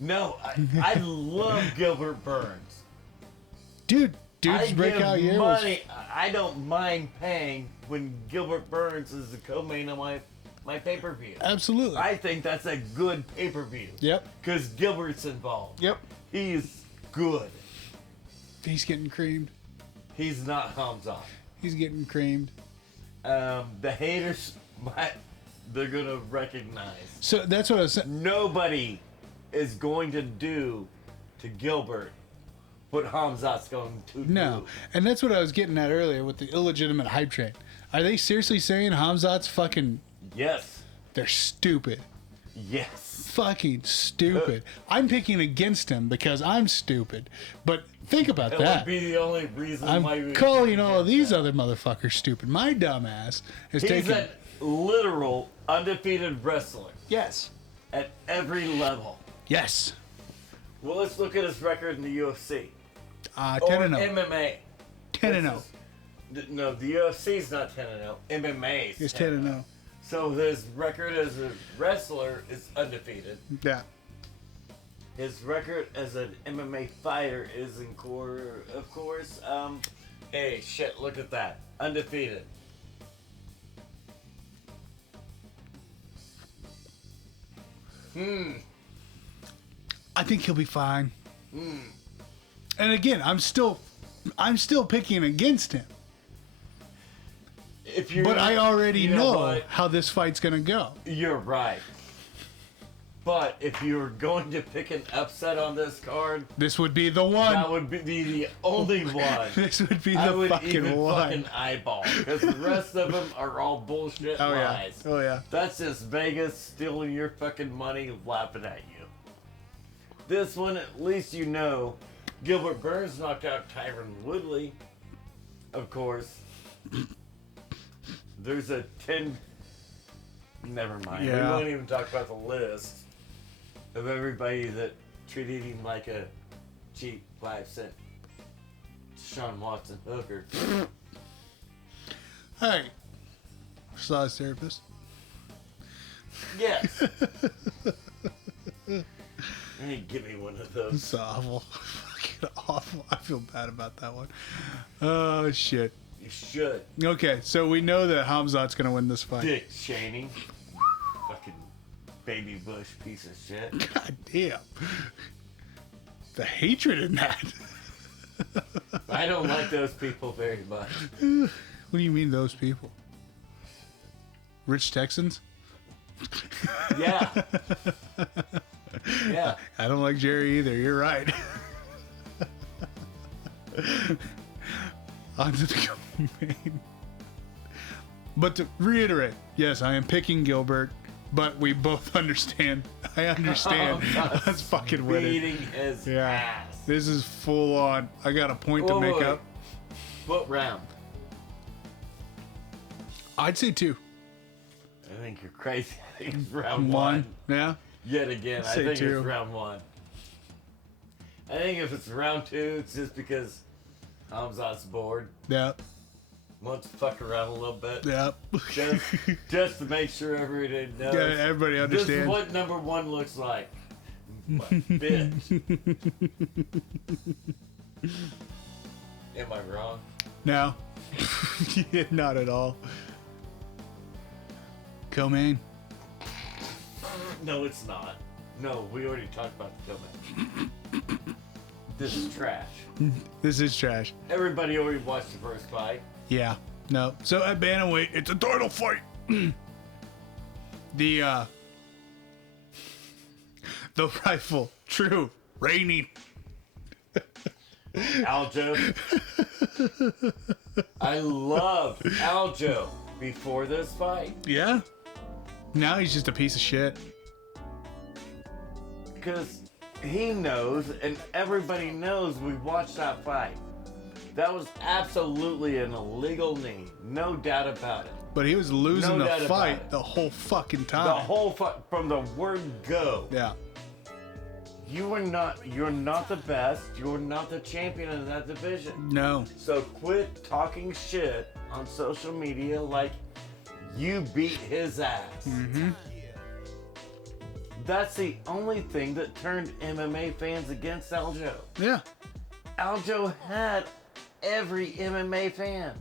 No, I love Gilbert Burns. Dude's I breakout give year was... money. I don't mind paying when Gilbert Burns is the co-main of my pay-per-view. Absolutely. I think that's a good pay-per-view. Yep. Because Gilbert's involved. Yep. He's good. He's getting creamed. He's not Hamzat. He's getting creamed. The haters, they're going to recognize. So that's what I was saying. Nobody is going to do to Gilbert what Hamzat's going to do. No. And that's what I was getting at earlier with the illegitimate hype train. Are they seriously saying Hamzat's fucking... Yes. They're stupid. Yes. Fucking stupid. I'm picking against him because I'm stupid. But think about That that. would be the only reason why I'm we calling all of these other motherfuckers stupid. My dumb ass is He's taking... a literal undefeated wrestler Yes. at every level. Yes. Well, let's look at his record in the UFC. 10 Or and 0. MMA. 10 and 0. No, the UFC's not 10 and 0. MMA is It's 10 and 0. So his record as a wrestler is undefeated. Yeah. His record as an MMA fighter is of course. Hey, shit! Look at that, undefeated. I think he'll be fine. And again, I'm still picking against him. If you, But I already you know what? how this fight's gonna go. You're right. But if you were going to pick an upset on this card, This would be the one. that would be the only one. This would be I the would fucking even one. fucking eyeball because the rest of them are all bullshit Oh yeah. lies. Oh yeah. That's just Vegas stealing your fucking money, laughing at you. This one, at least you know, Gilbert Burns knocked out Tyron Woodley. Of course. There's a 10... Never mind. Yeah. We won't even talk about the list of everybody that treated him like a cheap 5-cent Sean Watson hooker. Hey. Massage therapist. Yes. Hey, give me one of those. It's awful. Fucking awful. I feel bad about that one. Oh shit. You should. Okay, so we know that Hamzat's gonna win this fight. Dick Cheney. Fucking baby Bush piece of shit. God damn. The hatred in that. I don't like those people very much. What do you mean those people? Rich Texans? Yeah. Yeah. I don't like Jerry either. You're right. On to the main. But to reiterate, yes, I am picking Gilbert, but we both understand. I understand. Let's fucking win it. Beating his Yeah. ass. This is full on. I got a point to make Wait. up. What round? I'd say 2. I think you're crazy. I think it's round one. Yeah? Yet again, I Say think 2. it's round 1. I think if it's round 2, it's just because Hamzat's bored. Yeah. Wants to fuck around a little bit. Yeah. Just to make sure everybody knows. Yeah, everybody This is understands. what number 1 looks like. My bitch. Am I wrong? No. Yeah, not at all. Co-main. No, it's not. No, we already talked about the co-match. This is trash. This is trash. Everybody already watched the first fight. Yeah. No. So at bantamweight, it's a title fight. The rifle, true, reigning. Aljo. I loved Aljo before this fight. Yeah. Now he's just a piece of shit. Because he knows, and everybody knows we watched that fight. That was absolutely an illegal knee. No doubt about it. But he was losing No the doubt about fight it. the whole fucking time. The whole fight, from the word go. Yeah. You're not the best. You're not the champion in that division. No. So quit talking shit on social media like you beat his ass. Mm-hmm. That's the only thing that turned MMA fans against Aljo. Yeah. Aljo had every MMA fan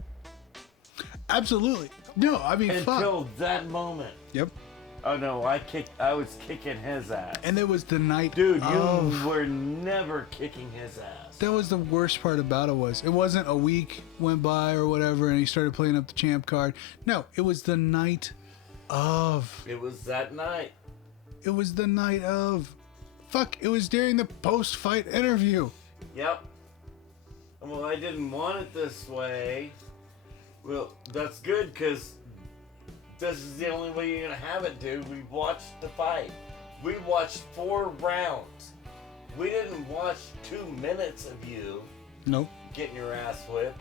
Absolutely. No, I mean, until fuck. that moment. Yep. Oh no, I was kicking his ass. And it was the night Dude, of. you were never kicking his ass. That was the worst part about it was. It wasn't a week went by or whatever and he started playing up the champ card. No, it was the night of. It was that night. It was the night of. Fuck, it was during the post-fight interview. Yep. Well, I didn't want it this way. Well, that's good because this is the only way you're going to have it, dude. We watched the fight. We watched 4 rounds. We didn't watch 2 minutes of you Nope. getting your ass whipped.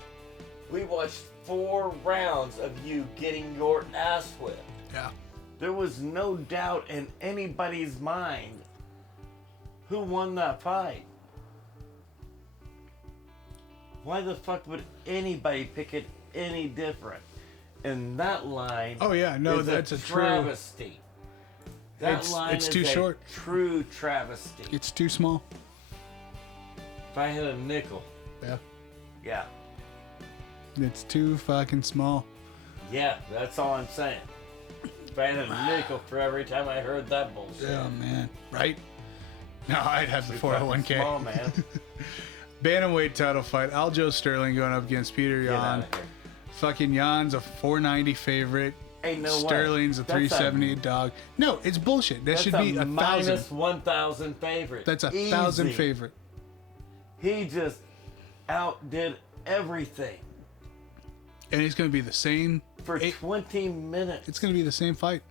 We watched 4 rounds of you getting your ass whipped. Yeah. There was no doubt in anybody's mind who won that fight. Why the fuck would anybody pick it any different? And that line Oh, yeah, no, is that's a true- travesty. That It's- line it's is too a short. true travesty. It's too small. If I had a nickel, Yeah. yeah. It's too fucking small. Yeah, that's all I'm saying. If I had a nickel for every time I heard that bullshit. Oh, man. Right? No, I'd have the Too fucking 401k. small, man. Bantamweight title fight. Aljo Sterling going up against Peter Get Yan. outta here. Fucking Jan's a 490 favorite. Ain't no way. Sterling's a That's 370 dog. No, it's bullshit. That That's should be a minus 1,000. 1,000 favorite. That's a Easy. 1,000 favorite. He just outdid everything And it's going to be the same. for 20 minutes. It's going to be the same fight.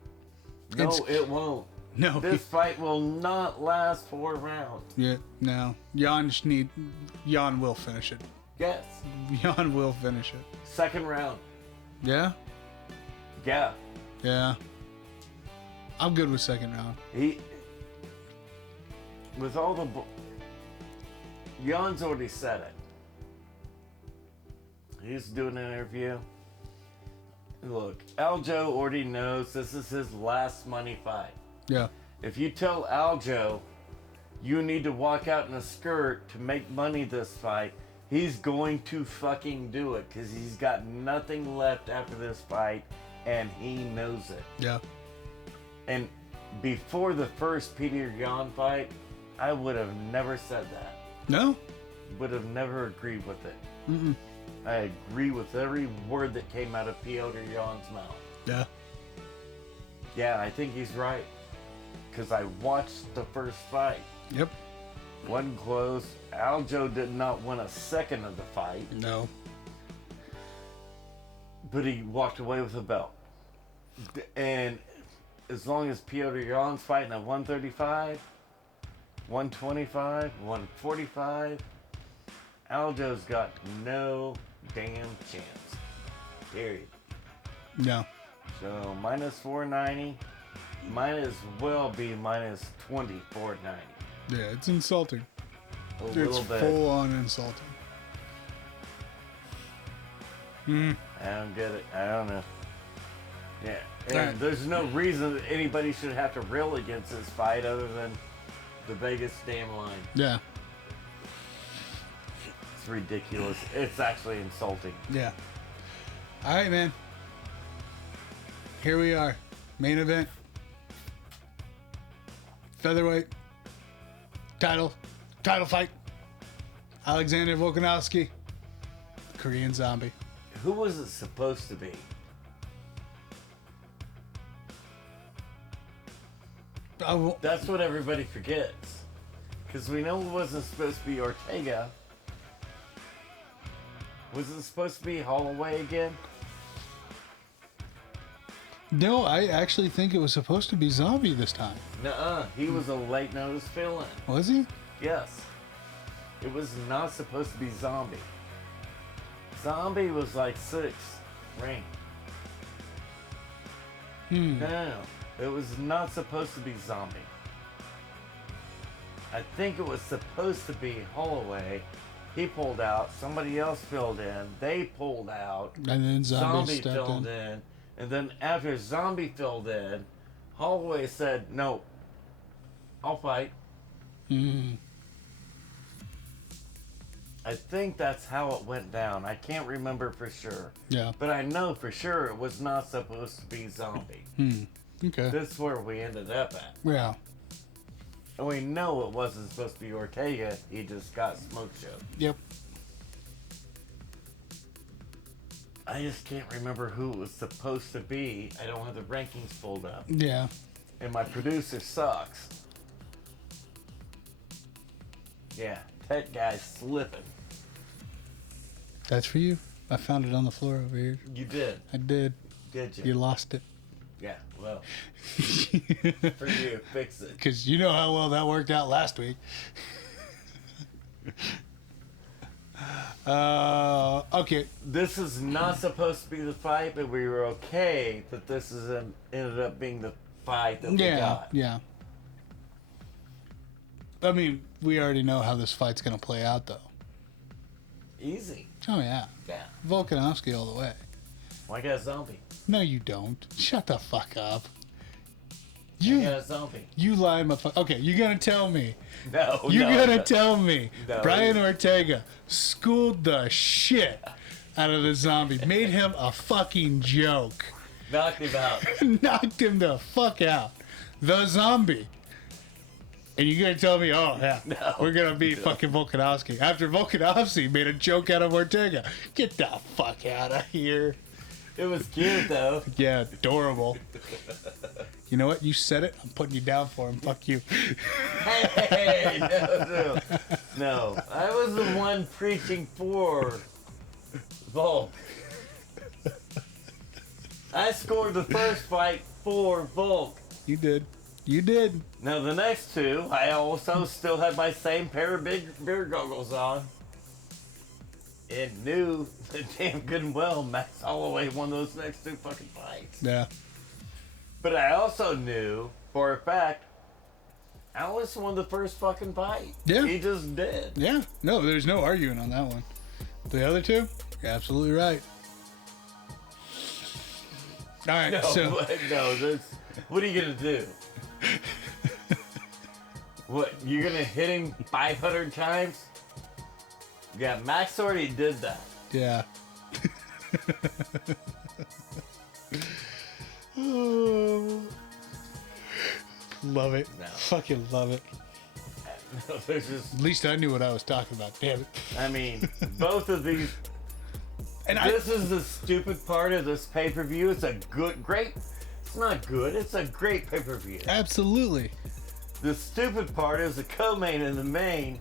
No, it's- it won't. No. This fight will not last 4 rounds. Yeah, no. Jan will finish it. Yes. Jan will finish it. Second round. Yeah? Yeah. Yeah. I'm good with second round. He. With all the. Jan's already said it. He's doing an interview. Look, Aljo already knows this is his last money fight. Yeah. If you tell Aljo you need to walk out in a skirt to make money this fight, he's going to fucking do it because he's got nothing left after this fight and he knows it. Yeah. And before the first Peter Yan fight, I would have never said that. No? Would have never agreed with it. Mm-mm. I agree with every word that came out of Piotr Jan's mouth. Yeah. Yeah, I think he's right. Because I watched the first fight. Yep. Wasn't close. Aljo did not win a second of the fight, No. but he walked away with a belt. And as long as Piotr Jan's fighting at 135, 125, 145, Aljo's got no damn chance. Period. No. So minus 490, might as well be minus 2490. Yeah, it's insulting. A It's little bit. full on insulting. Hmm. I don't get it. I don't know. Yeah. And Alright. there's no reason that anybody should have to rail against this fight other than the Vegas damn line. Yeah. It's ridiculous. It's actually insulting. Yeah. All right, man. Here we are. Main event. featherweight title fight. Alexander Volkanovski, Korean Zombie. Who was it supposed to be? Oh, That's what everybody forgets. Because we know it wasn't supposed to be Ortega. Was it supposed to be Holloway again? no, I actually think it was supposed to be Zombie this time. Nuh-uh. He was a late notice fill-in. Was he? Yes. It was not supposed to be Zombie. Zombie was like 6th ranked. No. It was not supposed to be Zombie. I think it was supposed to be Holloway. He pulled out. Somebody else filled in. They pulled out. And then Zombie stepped filled in. And then after Zombie filled in, Holloway said, no, I'll fight. I think that's how it went down. I can't remember for sure. Yeah. But I know for sure it was not supposed to be Zombie. Okay. This is where we ended up at. Yeah. And we know it wasn't supposed to be Ortega. He just got smoke show. Yep. I just can't remember who it was supposed to be. I don't have the rankings pulled up. Yeah. And my producer sucks. Yeah, that guy's slipping. That's for you. I found it on the floor over here. You did. I did. Did you? You lost it. Yeah, well. For you, fix it. Because you know how well that worked out last week. Okay. This is not supposed to be the fight, but we were okay that this ended up being the fight that we got. Yeah. I mean, we already know how this fight's going to play out, though. Easy. Oh, yeah. Yeah. Volkanovski all the way. Well, I got a zombie. No, you don't. Shut the fuck up. I got a zombie. You lie, motherfucker. Okay, you're going to tell me. No, You're no, going to no. tell me No. Brian Ortega schooled the shit out of the zombie. Made him a fucking joke. Knocked him out. Knocked him the fuck out. The zombie. And you're going to tell me, oh, yeah, No. we're going to beat fucking Volkanovski. After Volkanovski made a joke out of Ortega. Get the fuck out of here. It was cute, though. Yeah, adorable. You know what? You said it. I'm putting you down for him. Fuck you. Hey, no. No, I was the one preaching for Volk. I scored the first fight for Volk. You did. You did. Now the next two, I also still had my same pair of big beer goggles on. And knew that damn good and well Max Holloway won those next two fucking fights. Yeah. But I also knew for a fact Alice won the first fucking fight. Yeah. He just did. Yeah. No, there's no arguing on that one. The other two, you're absolutely right. All right, No, so what are you gonna do? What, you're gonna hit him 500 times? Yeah, Max already did that. yeah. Oh. Love it. No. Fucking love it. There's just, At least I knew what I was talking about. Damn it. I mean, both of these. And This is the stupid part of this pay-per-view. It's a great. It's not good. It's a great pay-per-view. absolutely. The stupid part is the co-main and the main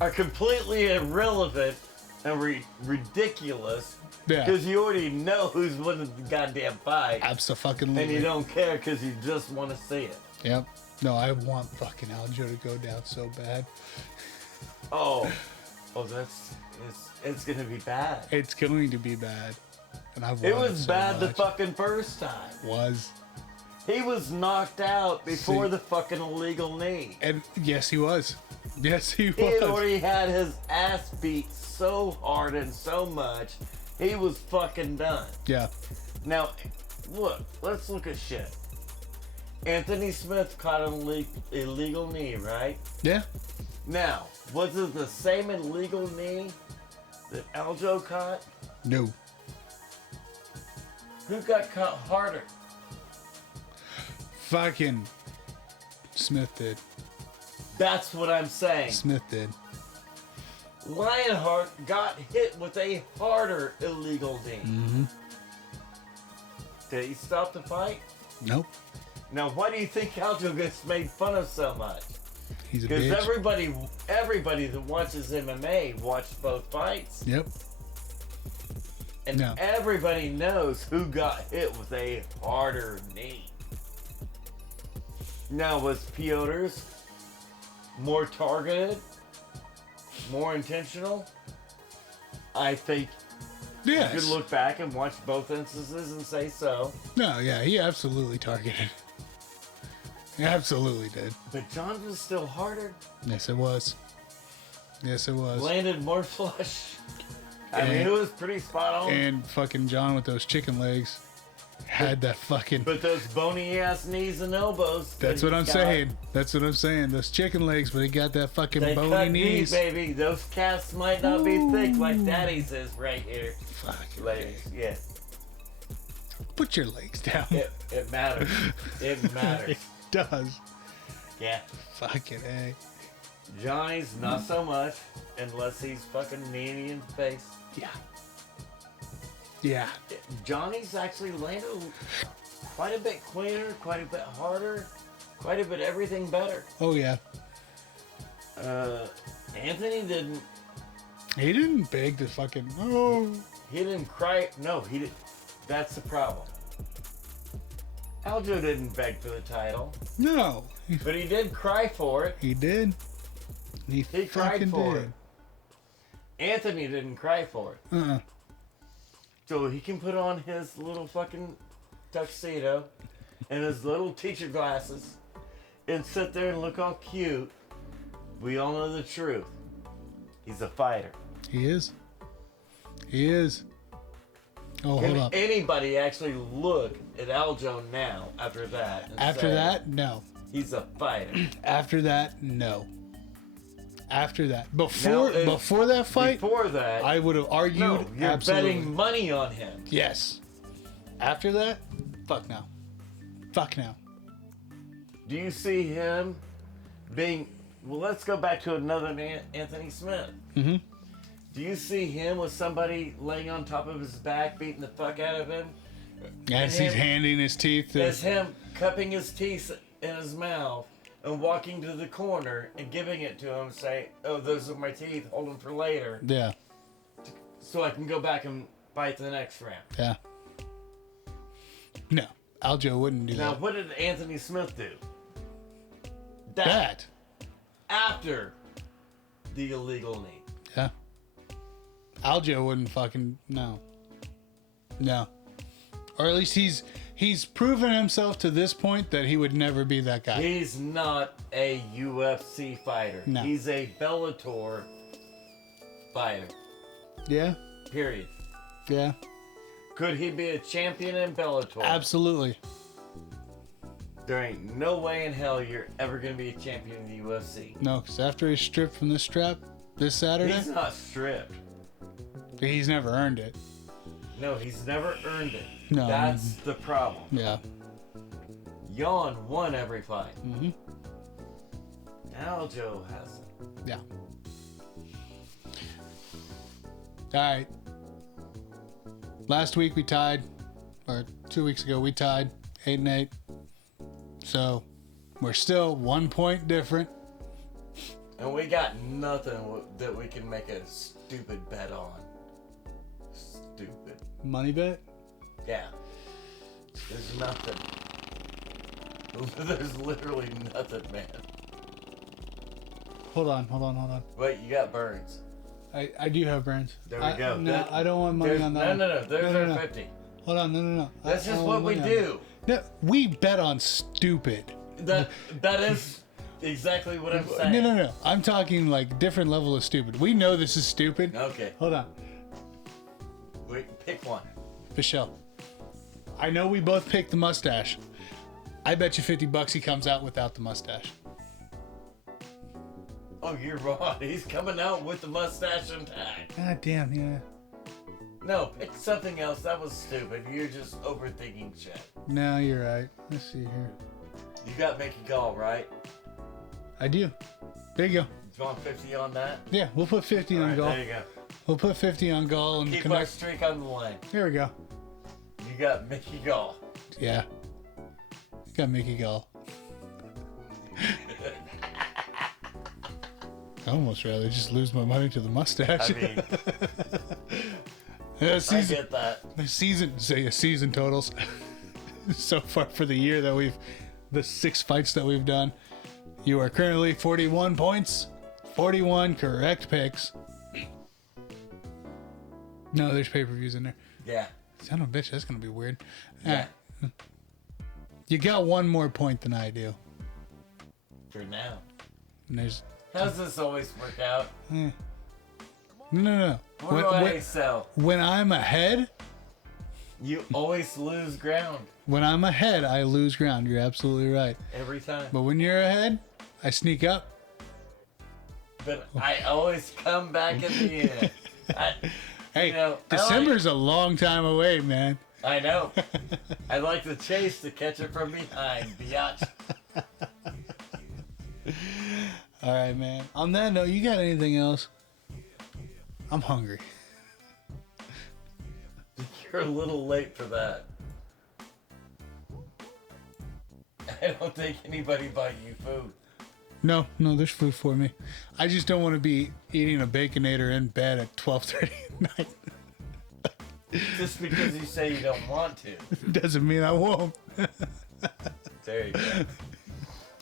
are completely irrelevant and ridiculous Yeah. because you already know who's winning the goddamn fight, Absolutely. and you don't care because you just want to see it. Yep. No, I want fucking Aljo to go down so bad. Oh, it's gonna be bad. It's going to be bad. And I want It was so bad the much. fucking first time. Was. He was knocked out before See. the fucking illegal knee. And yes, he was. Yes, he He had was. already had his ass beat so hard and so much, he was fucking done. Yeah. Now, look, let's look at shit. Anthony Smith caught an illegal knee, right? Yeah. Now, was it the same illegal knee that Aljo caught? No. Who got caught harder? Fucking Smith did. That's what I'm saying. Smith did. Lionheart got hit with a harder illegal knee. Mm-hmm. Did he stop the fight? Nope. Now, why do you think Aljo gets made fun of so much? He's a Because bitch. everybody that watches MMA watched both fights. Yep. And No. everybody knows who got hit with a harder knee. Now, was Piotr's more targeted? More intentional? I think Yes. you could look back and watch both instances and say so. No, yeah, he absolutely targeted. He absolutely did. But John's was still harder. Yes, it was. Yes, it was. Landed more flush. I mean, And- it was pretty spot on. And fucking John with those chicken legs had that fucking. But those bony ass knees and elbows. That's that what I'm he's got, saying. That's what I'm saying. Those chicken legs, but he got that fucking They bony cut knees. deep, baby. Those calves might not be thick like Daddy's is right here. Fuck. Ladies, yeah. Put your legs down. It matters. It matters. It does. Yeah. Fucking A. Johnny's not so much, unless he's fucking kneeing you in the face. Yeah. Yeah. Johnny's actually landed quite a bit cleaner, quite a bit harder, quite a bit everything better. Oh, yeah. Anthony didn't. He didn't beg to fucking. Oh. He didn't cry. No, he didn't. That's the problem. Aljo didn't beg for the title, No. but he did cry for it. He did. He He cried fucking for did. it. Anthony didn't cry for it. Uh-uh. So he can put on his little fucking tuxedo and his little teacher glasses and sit there and look all cute. We all know the truth. He's a fighter. He is. He is. Oh, Can hold up. anybody actually look at Aljo now after that? And After say, that, no. he's a fighter. After that, no. After that, Now, before that fight, Before that, I would have argued. no, you're absolutely. betting money on him. Yes. After that, fuck no. Fuck no. Do you see him being? Well, let's go back to another Anthony Smith. Mm-hmm. Do you see him with somebody laying on top of his back, beating the fuck out of him? As And he's him- handing his teeth to. As him cupping his teeth in his mouth and walking to the corner and giving it to him, say, "Oh, those are my teeth. Hold them for later, Yeah. so I can go back and fight the next round." Yeah. No, Aljo wouldn't do Now, that. what did Anthony Smith do? That. After the illegal knee. Yeah. Aljo wouldn't fucking no. No. Or at least he's proven himself to this point that he would never be that guy. He's not a UFC fighter. No. He's a Bellator fighter. Yeah. Period. Yeah. Could he be a champion in Bellator? Absolutely. There ain't no way in hell you're ever going to be a champion in the UFC. No, because after he's stripped from this strap this Saturday, He's not stripped. he's never earned it. No, he's never earned it. No. That's the problem. Yeah. Jan won every fight. Mm-hmm. Aljo hasn't. Yeah. All right. Last week we tied, or 2 weeks ago we tied 8-8. So we're still 1 point different. And we got nothing that we can make a stupid bet on. Stupid. Money bet? Yeah. There's nothing. There's literally nothing, man. Hold on. Wait, you got Burns. I do have brands. There we go. No, I don't want money There's, on that. no. There's No, our no. 50. Hold on, no. That's I just don't what want we money on do. that. No, we bet on stupid. That is exactly what I'm saying. No. I'm talking like different level of stupid. We know this is stupid. Okay. Hold on. Wait, pick one. Michelle, I know we both picked the mustache. I bet you $50 he comes out without the mustache. Oh, you're wrong. He's coming out with the mustache intact. God damn, yeah. No, pick something else. That was stupid. You're just overthinking shit. No, you're right. Let's see here. You got Mickey Gall, right? I do. There you go. You want 50 on that? Yeah, we'll put 50 on Alright, Gall. there you go. We'll put 50 on Gall and Keep our connect. streak on the line. There we go. You got Mickey Gall. Yeah. Got Mickey Gall. I almost rather just lose my money to the mustache. I mean, Yeah, I season, get that. the season totals so far for the year that the 6 fights that we've done. You are currently 41 points, 41 correct picks. No, there's pay-per-views in there. Yeah. Son of a bitch, that's gonna be weird. Yeah. You got one more point than I do. For now. And there's How's this always work out? no. What do I sell? When I'm ahead, You always lose ground I lose ground. You're absolutely right. every time. But when you're ahead, I sneak up. But I always come back at the end. Hey, You know, December's a long time away, man. I know. I like to chase to catch it from behind, biatch. All right, man. On that note, you got anything else? I'm hungry. You're a little late for that. I don't think anybody bought you food. No, there's food for me. I just don't want to be eating a Baconator in bed at 12:30 at night. Just because you say you don't want to. Doesn't mean I won't. There you go.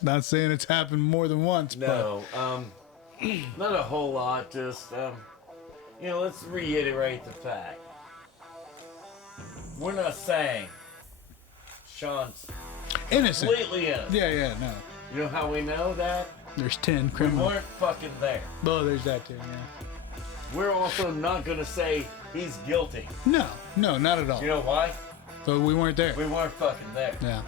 Not saying it's happened more than once, No, not a whole lot. Just, let's reiterate the fact. We're not saying Sean's but innocent. completely innocent. Yeah, no. You know how we know that? There's 10 We criminals. weren't fucking there. Oh, there's that too, yeah. We're also not gonna say he's guilty. No, not at all. You know why? So we weren't there. We weren't fucking there. Yeah.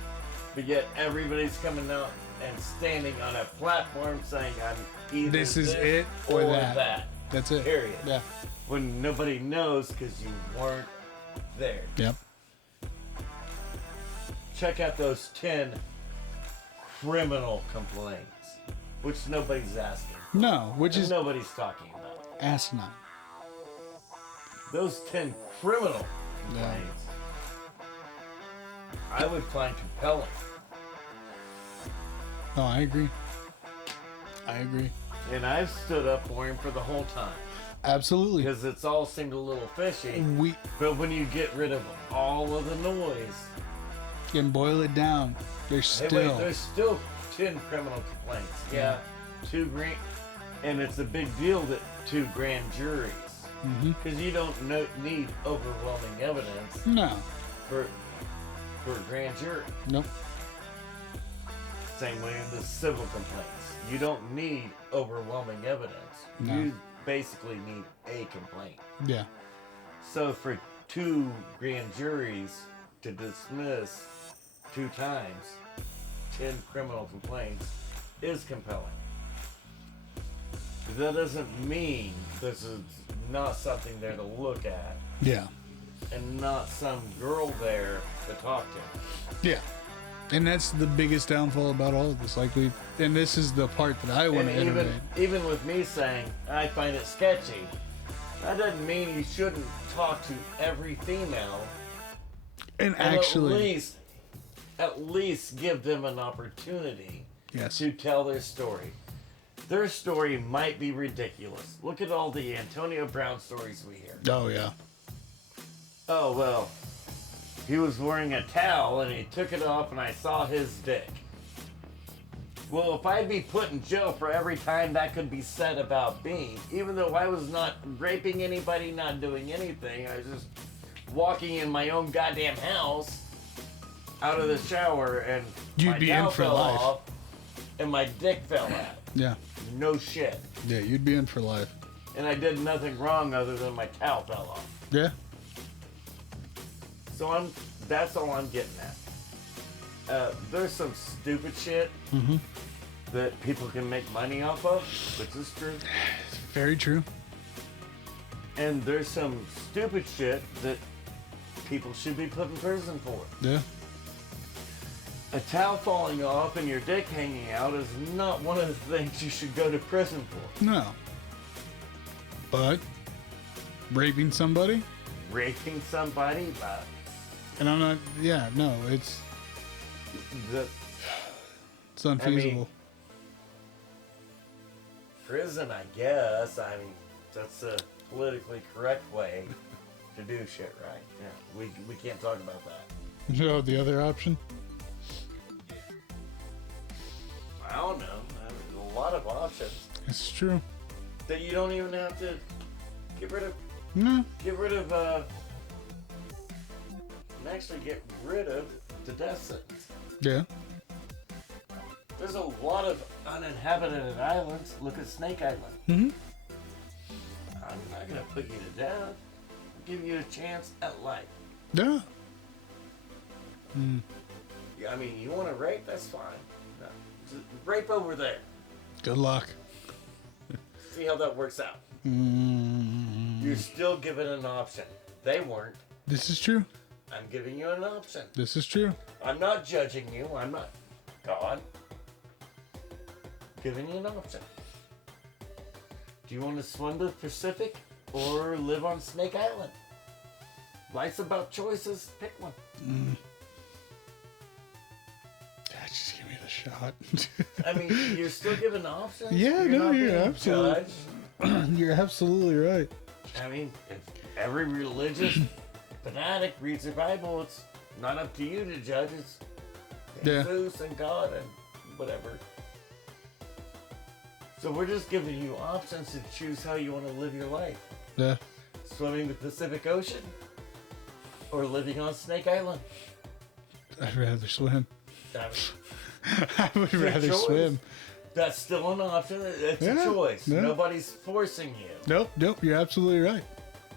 But yet everybody's coming out and standing on a platform saying I'm either This is it or that. That's it. Period. Yeah. When nobody knows because you weren't there. Yep. Check out those 10 criminal complaints, which nobody's asking. No, which And is nobody's talking about. asinine. Those 10 criminal complaints, I would find compelling. No, I agree. And I've stood up for him for the whole time. Absolutely. Because it's all seemed a little fishy. We But when you get rid of all of the noise, can boil it down. There's hey, still. wait, there's still 10 criminal complaints. Yeah, 2 grand, and it's a big deal that 2 grand juries, because you don't need overwhelming evidence No. for a grand jury. Nope. Same way with the civil complaints. You don't need overwhelming evidence. No. You basically need a complaint. Yeah. So for 2 grand juries to dismiss 2 times 10 criminal complaints is compelling. But that doesn't mean this is not something there to look at Yeah. and not some girl there to talk to. Yeah. And that's the biggest downfall about all of this. And this is the part that I want And to iterate. even with me saying I find it sketchy, that doesn't mean you shouldn't talk to every female And and actually, at least give them an opportunity yes. to tell their story. Their story might be ridiculous. Look at all the Antonio Brown stories we hear. Oh, yeah. Oh, well, he was wearing a towel and he took it off and I saw his dick. Well, if I'd be put in jail for every time that could be said about me, even though I was not raping anybody, not doing anything, I was just walking in my own goddamn house out of the shower and You'd my be in towel for fell life. off and my dick fell out. Yeah. No shit. Yeah, you'd be in for life. And I did nothing wrong other than my towel fell off. Yeah. So that's all I'm getting at. There's some stupid shit that people can make money off of, which is true. Very true. And there's some stupid shit that people should be put in prison for. Yeah. a towel falling off and your dick hanging out is not one of the things you should go to prison for. No. But raping somebody, Raping somebody, but and I'm not. Yeah, no, it's unfeasible. Prison, I guess. I mean, that's a politically correct way to do shit, right? Yeah, we can't talk about that. No, the other option. I don't know. I mean, a lot of options It's true. that you don't even have to get rid of. No. And actually get rid of the death sentence. Yeah. There's a lot of uninhabited islands. Look at Snake Island. Mm-hmm. I'm not gonna put you to death. I'll give you a chance at life. Yeah. Yeah, I mean, you want to rape? That's fine. No. Just rape over there. Good luck. See how that works out. You're still given an option. They weren't. This is true. I'm giving you an option. This is true. I'm not judging you. I'm not God. Giving you an option. Do you want to swim the Pacific or live on Snake Island? Life's about choices. Pick one. Yeah, just give me the shot. I mean, you're still given options. Yeah, You're no, not you're being absolutely- judged. You're absolutely right. I mean, if every religious fanatic reads their Bible, it's not up to you to judge. It's Yeah. Jesus and God and whatever. So we're just giving you options to choose how you want to live your life. Yeah. Swimming the Pacific Ocean or living on Snake Island. I'd rather swim. I mean, I would your rather choice. swim. That's still an option. It's Yeah, a choice. yeah. Nobody's forcing you. Nope. You're absolutely right.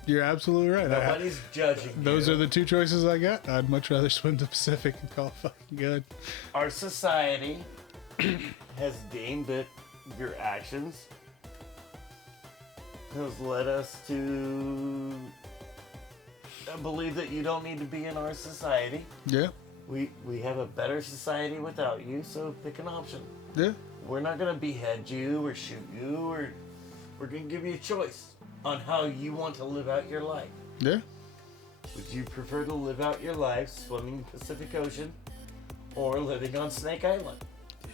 You're absolutely right. Nobody's judging you. Those are the two choices I got. I'd much rather swim the Pacific and call it fucking good. Our society has deemed that your actions has led us to believe that you don't need to be in our society. Yeah. We have a better society without you, so pick an option. Yeah. We're not gonna behead you or shoot you, or we're gonna give you a choice on how you want to live out your life. Yeah. Would you prefer to live out your life swimming the Pacific Ocean or living on Snake Island? Yeah.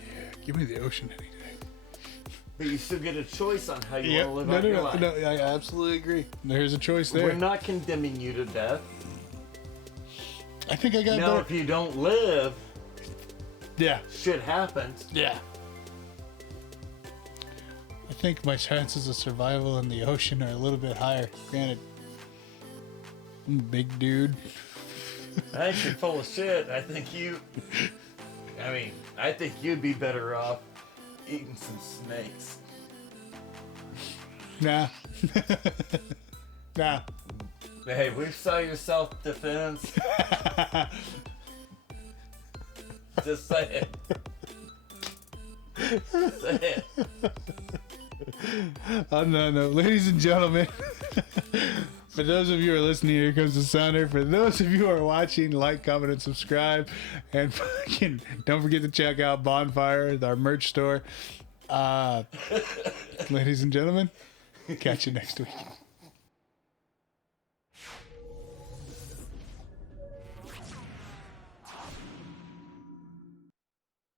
Give me the ocean any day. But you still get a choice on how you Yeah. want to live out your life. No, I absolutely agree. There's a choice there. We're not condemning you to death. I think I got Now, better. if you don't live, Yeah. shit happens. Yeah. I think my chances of survival in the ocean are a little bit higher. Granted, I'm a big dude. I think you're full of shit. I think you'd be better off eating some snakes. Nah. Nah. Hey, we saw your self-defense. Just saying. Just saying. No. Ladies and gentlemen, for those of you who are listening, here comes the sounder. For those of you who are watching, like, comment, and subscribe. And fucking don't forget to check out Bonfire, our merch store. Ladies and gentlemen, catch you next week.